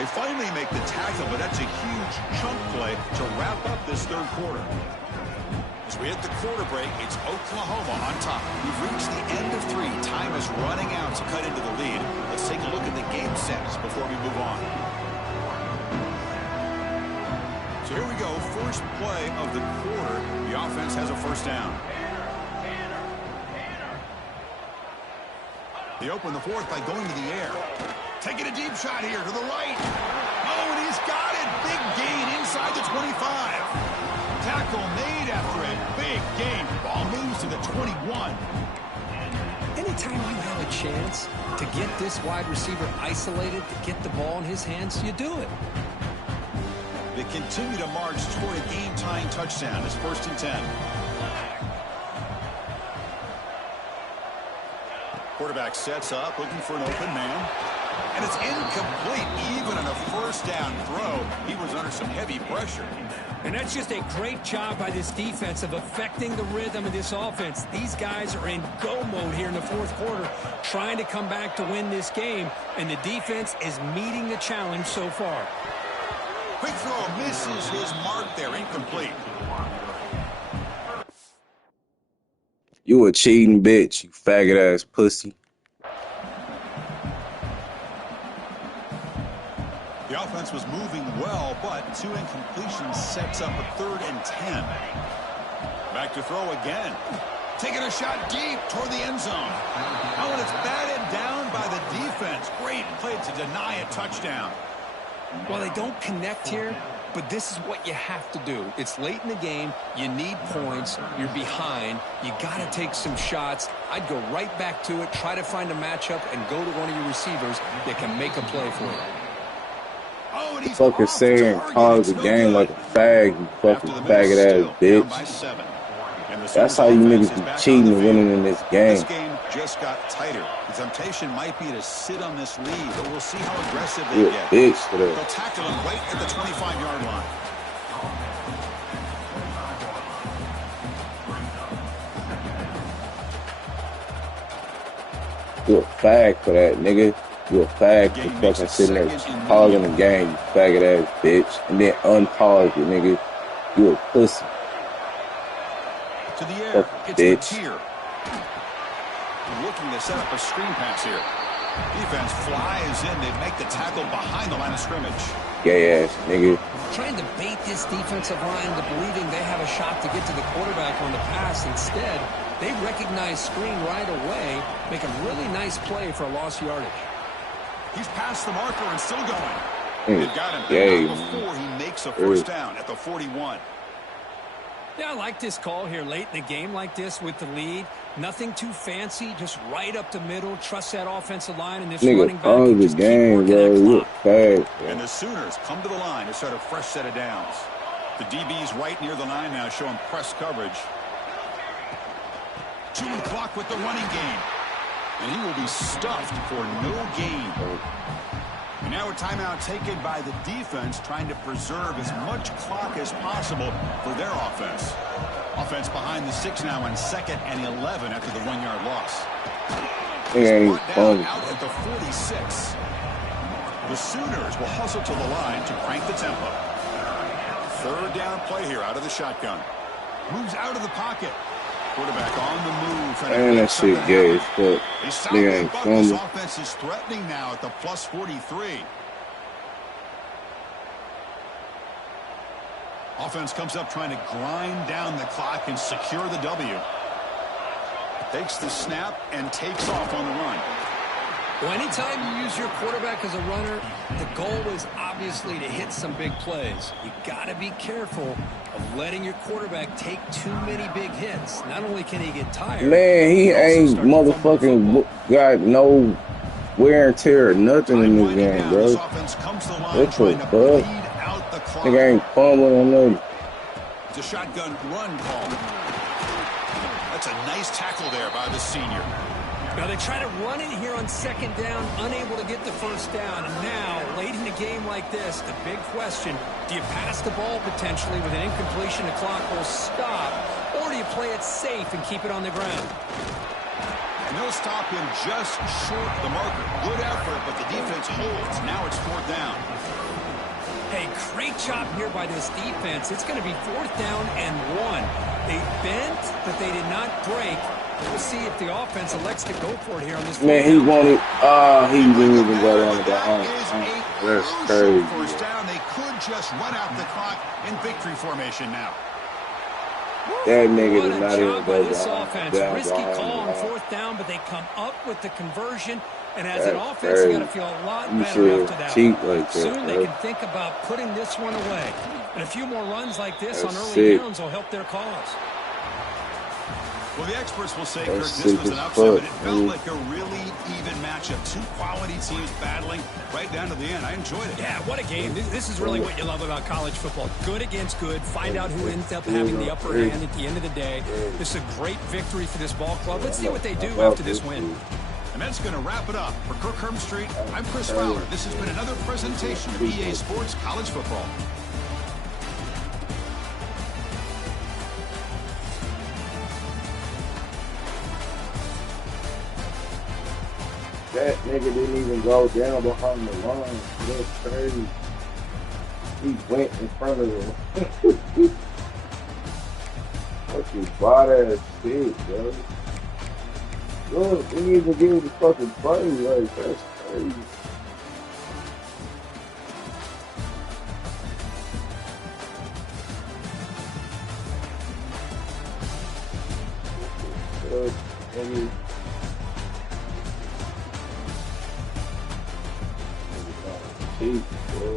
They finally make the tackle, but that's a huge chunk play to wrap up this third quarter. As we hit the quarter break, it's Oklahoma on top. We've reached the end of 3. Time is running out to cut into the lead. Let's take a look at the game sets before we move on. So here we go. First play of the quarter. The offense has a first down. They open the 4th by going to the air. Taking a deep shot here to the right. Oh, and he's got it. Big gain inside the 25. Tackle made after a big gain. Ball moves to the 21. Anytime you have a chance to get this wide receiver isolated, to get the ball in his hands, you do it. They continue to march toward a game-tying touchdown. It's 1st and 10. Quarterback sets up, looking for an open man. And it's incomplete. Even on a first down throw, he was under some heavy pressure. And that's just a great job by this defense of affecting the rhythm of this offense. These guys are in go mode here in the 4th quarter, trying to come back to win this game. And the defense is meeting the challenge so far. Quick throw misses his mark there. Incomplete. You a cheating bitch, you faggot ass pussy. The offense was moving well, but 2 incompletions sets up a 3rd and 10. Back to throw again. Taking a shot deep toward the end zone. Oh, and it's batted down by the defense. Great play to deny a touchdown. Well, they don't connect here, but this is what you have to do. It's late in the game. You need points. You're behind. You got to take some shots. I'd go right back to it, try to find a matchup, and go to one of your receivers that can make a play for you. Oh, and he's Fucking saying cause the game like a fag, you fucking faggot ass bitch. That's how you niggas be cheating and winning in this game. This game just got tighter. The temptation might be to sit on this lead, but we'll see how aggressive they get. Bitch today. They'll tackle him right at the 25-yard line. You a fag for that, nigga. You a fag for fucking sitting there pausing the game, you faggot ass bitch. And then unpause it, nigga. You a pussy. To the air, fucking it's bitch. Mateer. Looking to set up a screen pass here. Defense flies in. They make the tackle behind the line of scrimmage. Gay ass nigga. Trying to bait this defensive line into believing they have a shot to get to the quarterback on the pass. Instead, they recognize screen right away, make a really nice play for a lost yardage. He's past the marker and still going. They've got him Gay. before he makes a first down at the 41. Yeah, I like this call here late in the game like this with the lead. Nothing too fancy, just right up the middle. Trust that offensive line and this running Nigga, back. pause And the just keep game, working bro. that You a clock. fag. And the Sooners come to the line to start a fresh set of downs. The DB's right near the line now, showing press coverage. 2 o'clock with the running game. And he will be stuffed for no gain. And now a timeout taken by the defense, trying to preserve as much clock as possible for their offense. Offense behind the 6 now on 2nd and 11 after the 1-yard loss. Brought down out at the 46. The Sooners will hustle to the line to crank the tempo. 3rd down play here out of the shotgun. Moves out of the pocket. Quarterback on the move. Man, that shit gay as fuck. Nigga ain't This fumble. offense is threatening now at the plus 43. Offense comes up trying to grind down the clock and secure the W. Takes the snap and takes off on the run. Well, anytime you use your quarterback as a runner, the goal is obviously to hit some big plays. You got to be careful of letting your quarterback take too many big hits. Not only can he get tired, Man, he ain't motherfucking got no wear and tear or nothing in this game, bro. What the fuck? Nigga ain't fumbling or nothing. It's a shotgun run call. That's a nice tackle there by the senior. Now they try to run it here on second down, unable to get the first down. And now, late in a game like this, the big question, do you pass the ball potentially with an incompletion, the clock will stop, or do you play it safe and keep it on the ground? And they'll stop him just short of the marker. Good effort, but the defense holds. Now it's fourth down. Hey, great job here by this defense. It's going to be fourth down and 1. They bent, but they did not break. We'll see if the offense elects to go for it here on this. Man, he wanted. He didn't even go down the line. That's crazy. First down, they could just run out the clock in victory formation now. That nigga did not even go this down. Offense. Risky call on fourth down, but they come up with the conversion. And as an offense, you got to feel a lot better after that. Soon they can think about putting this one away. And a few more runs like this on early downs will help their cause. Well, the experts will say, Kirk, this was an upset, but it felt like a really even matchup. Two quality teams battling right down to the end. I enjoyed it. Yeah, what a game. This is really what you love about college football. Good against good. Find out who ends up having the upper hand at the end of the day. This is a great victory for this ball club. Let's see what they do after this win. And that's going to wrap it up. For Kirk Street, I'm Chris Fowler. This has been another presentation of EA Sports College Football. That nigga didn't even go down behind the line. That's crazy. He went in front of him. Fucking bad ass shit, bro. Look, he didn't even give him the fucking play. Like, that's crazy. Nigga. Cheap, bro.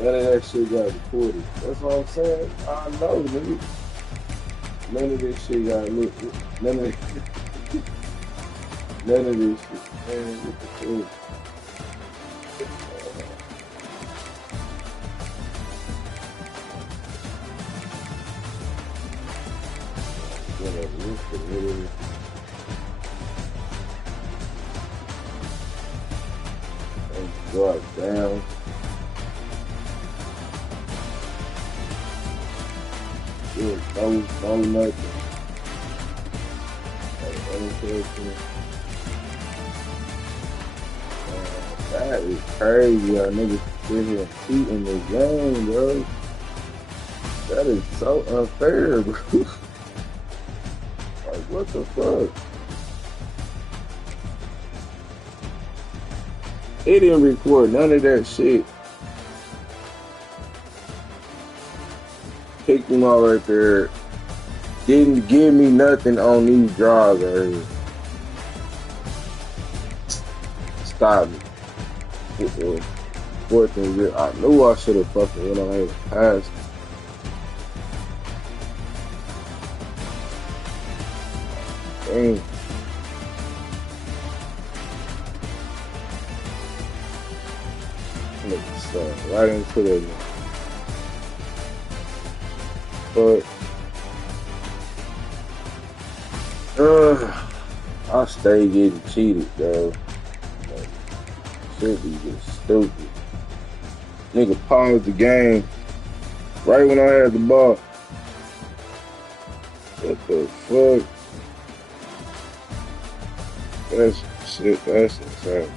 None of that shit got recorded. That's what I'm saying. I know, nigga. None of this shit got looked. None of this shit. Man, what the fuck? God damn. Dude, no nothing. That is crazy, y'all niggas sit here cheating the game, bro. That is so unfair, bro. Like, what the fuck? It didn't record none of that shit. Kicked him out right there. Didn't give me nothing on these drives right here. Stop me. Fourth and good. I knew I should have fucking went on here past. Dang. Right into the but I stay getting cheated, bro. Like, shit be just stupid. Nigga paused the game right when I had the ball. What the fuck? That's shit, that's insane.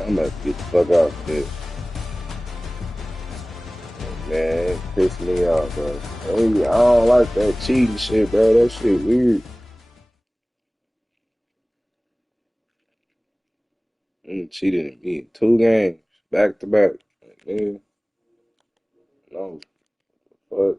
I'm about to get the fuck out of this. Man, it pissed me off, bro. Hey, I don't like that cheating shit, bro. That shit weird. Cheated and beat 2 games back to back. Like, man, no, fuck.